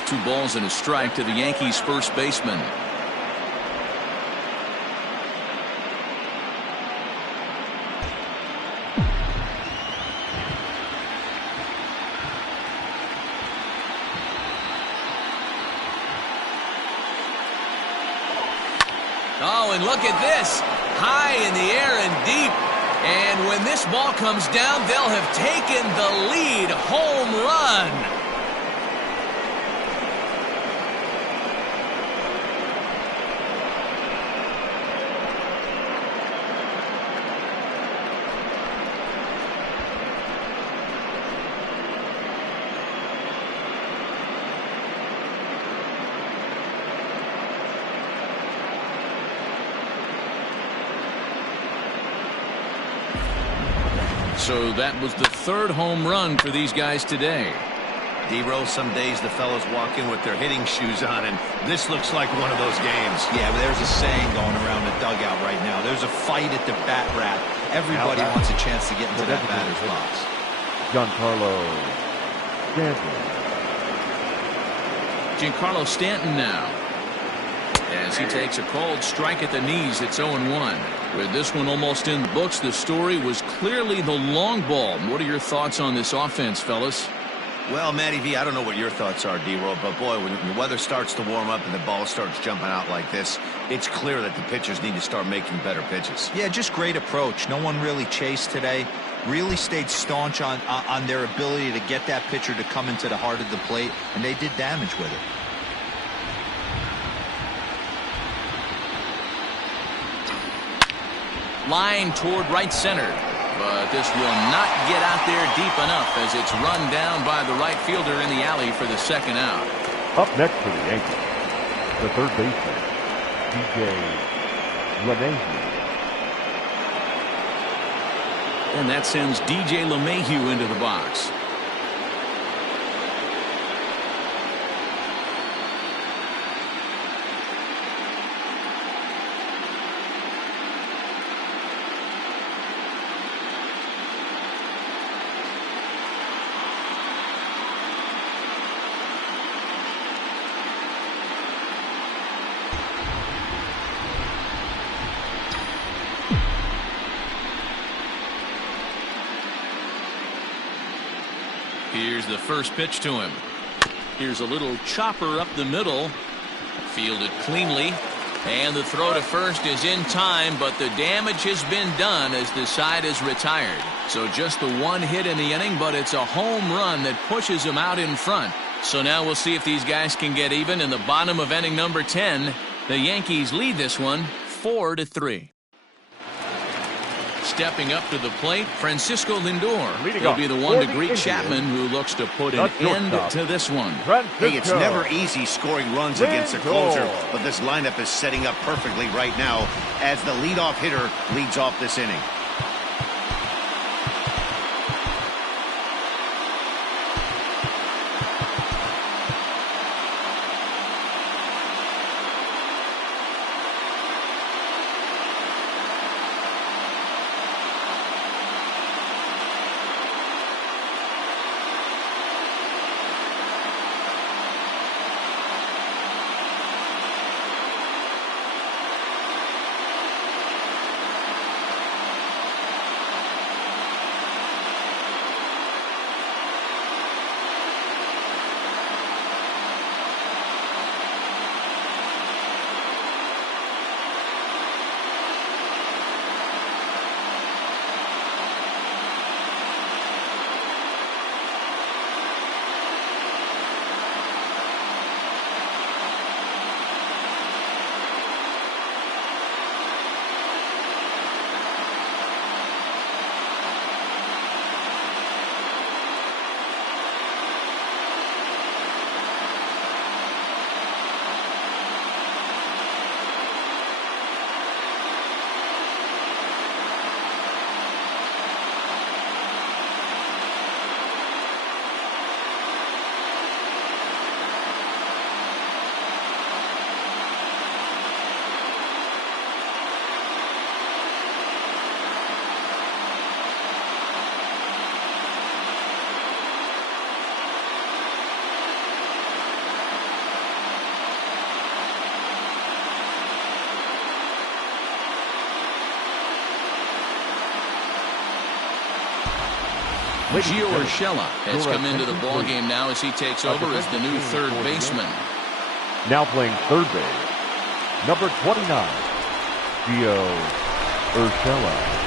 Two balls and a strike to the Yankees first baseman. Oh, and look at this. High in the air and deep. And when this ball comes down, they'll have taken the lead. Home run. So that was the third home run for these guys today. D-Roll, some days the fellas walk in with their hitting shoes on, and this looks like one of those games. Yeah, but there's a saying going around the dugout right now. There's a fight at the bat rack. Everybody wants a chance to get into that batter's box. Giancarlo Stanton. Giancarlo Stanton now, as he takes a called strike at the knees. It's 0-1. With this one almost in the books, the story was clearly the long ball. What are your thoughts on this offense, fellas? Well, Matty V, I don't know what your thoughts are, D-Roll, but boy, when the weather starts to warm up and the ball starts jumping out like this, it's clear that the pitchers need to start making better pitches. Yeah, just great approach. No one really chased today. Really stayed staunch on their ability to get that pitcher to come into the heart of the plate, and they did damage with it. Line toward right center, but this will not get out there deep enough as it's run down by the right fielder in the alley for the second out. Up next for the Yankees, the third baseman, DJ LeMahieu. And that sends DJ LeMahieu into the box. Here's the first pitch to him. Here's a little chopper up the middle. Fielded cleanly. And the throw to first is in time, but the damage has been done as the side is retired. So just the one hit in the inning, but it's a home run that pushes him out in front. So now we'll see if these guys can get even in the bottom of inning number 10. The Yankees lead this one 4-3. Stepping up to the plate, Francisco Lindor. He'll be the one to greet Chapman, who looks to put an end to this one. Hey, it's never easy scoring runs against a closer, but this lineup is setting up perfectly right now as the leadoff hitter leads off this inning. Gio Urshela has come into the ballgame now as he takes over as the new third baseman. Now playing third base, number 29, Gio Urshela.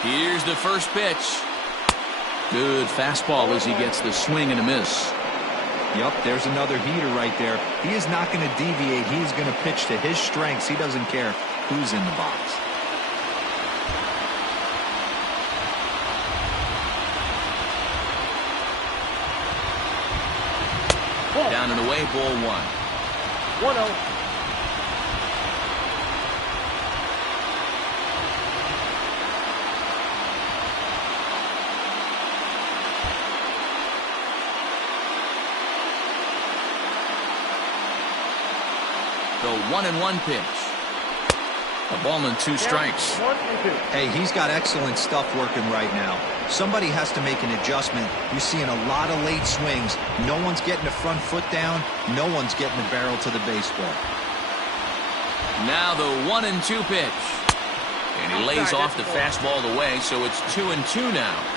Here's the first pitch. Good fastball as he gets the swing and a miss. Yep, there's another heater right there. He is not going to deviate. He's going to pitch to his strengths. He doesn't care who's in the box. Down and away, ball one. 1-0. The 1-1 pitch. A ball and two strikes. 1-2. Hey, he's got excellent stuff working right now. Somebody has to make an adjustment. You're seeing a lot of late swings. No one's getting the front foot down. No one's getting the barrel to the baseball. Now the 1-2 pitch. And he lays off the fastball away, so it's 2-2 now.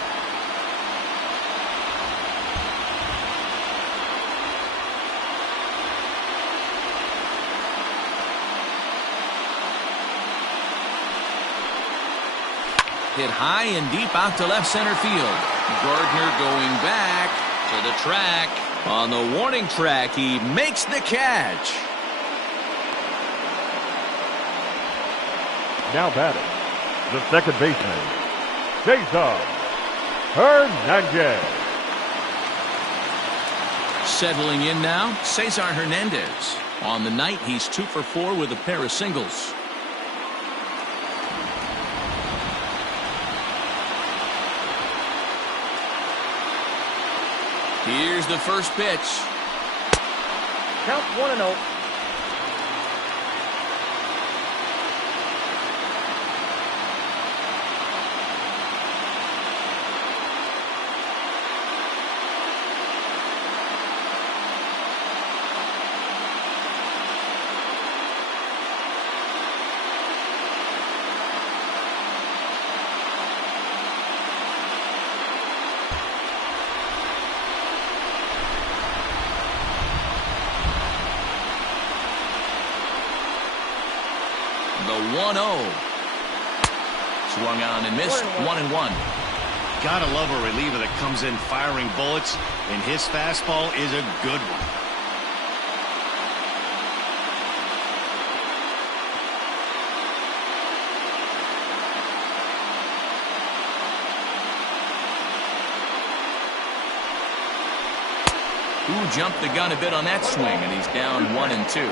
Hit high and deep out to left center field. Gardner going back to the track. On the warning track, he makes the catch. Now batting, the second baseman, Cesar Hernandez. Settling in now, Cesar Hernandez. On the night, he's 2 for 4 with a pair of singles. Here's the first pitch. Count 1-0. The 1-0. Swung on and missed. 1-1. Gotta love a reliever that comes in firing bullets, and his fastball is a good one. Who jumped the gun a bit on that swing, and he's down 1-2.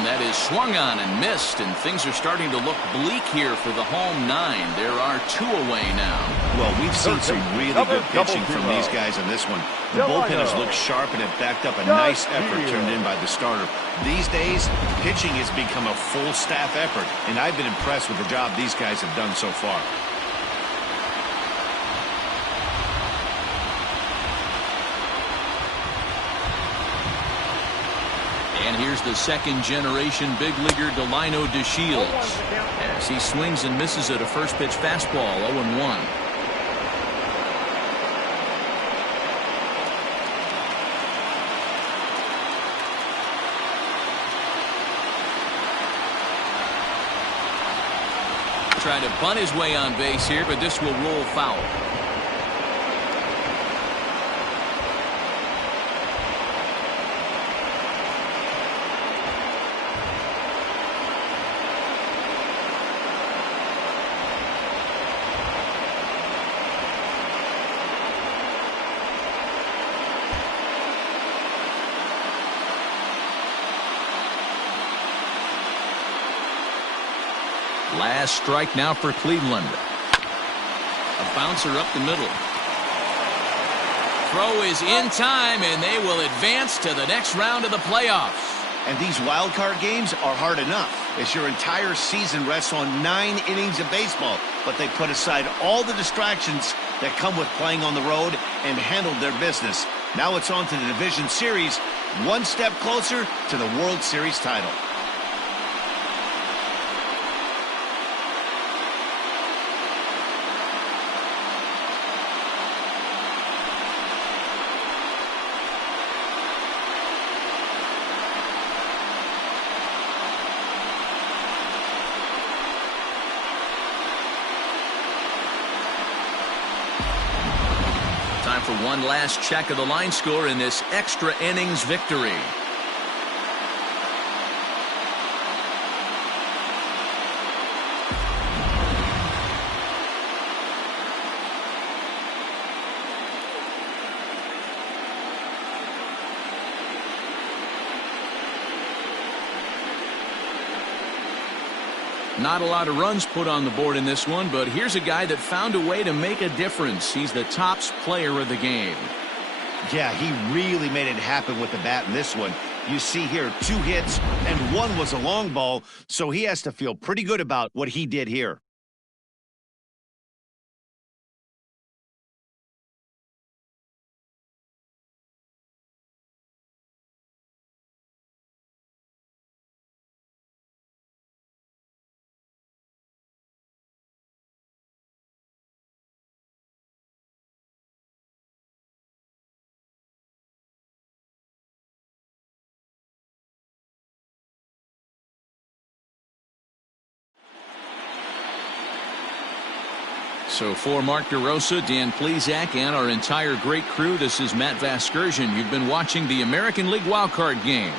And that is swung on and missed, and things are starting to look bleak here for the home 9. There are 2 away now. Well, we've seen some really good pitching from these guys in this one. The bullpen has looked sharp and it backed up a nice effort turned in by the starter. These days, pitching has become a full staff effort, and I've been impressed with the job these guys have done so far. And here's the second-generation big leaguer Delino DeShields as he swings and misses at a first-pitch fastball, 0-1. Trying to bunt his way on base here, but this will roll foul. Last strike now for Cleveland. A bouncer up the middle. Throw is in time, and they will advance to the next round of the playoffs. And these wild card games are hard enough, as your entire season rests on 9 innings of baseball. But they put aside all the distractions that come with playing on the road and handled their business. Now it's on to the division series, one step closer to the World Series title. Time for one last check of the line score in this extra innings victory. Not a lot of runs put on the board in this one, but here's a guy that found a way to make a difference. He's the tops player of the game. Yeah, he really made it happen with the bat in this one. You see here 2 hits, and 1 was a long ball, so he has to feel pretty good about what he did here. So for Mark DeRosa, Dan Plesac, and our entire great crew, this is Matt Vasgersian. You've been watching the American League Wildcard Game.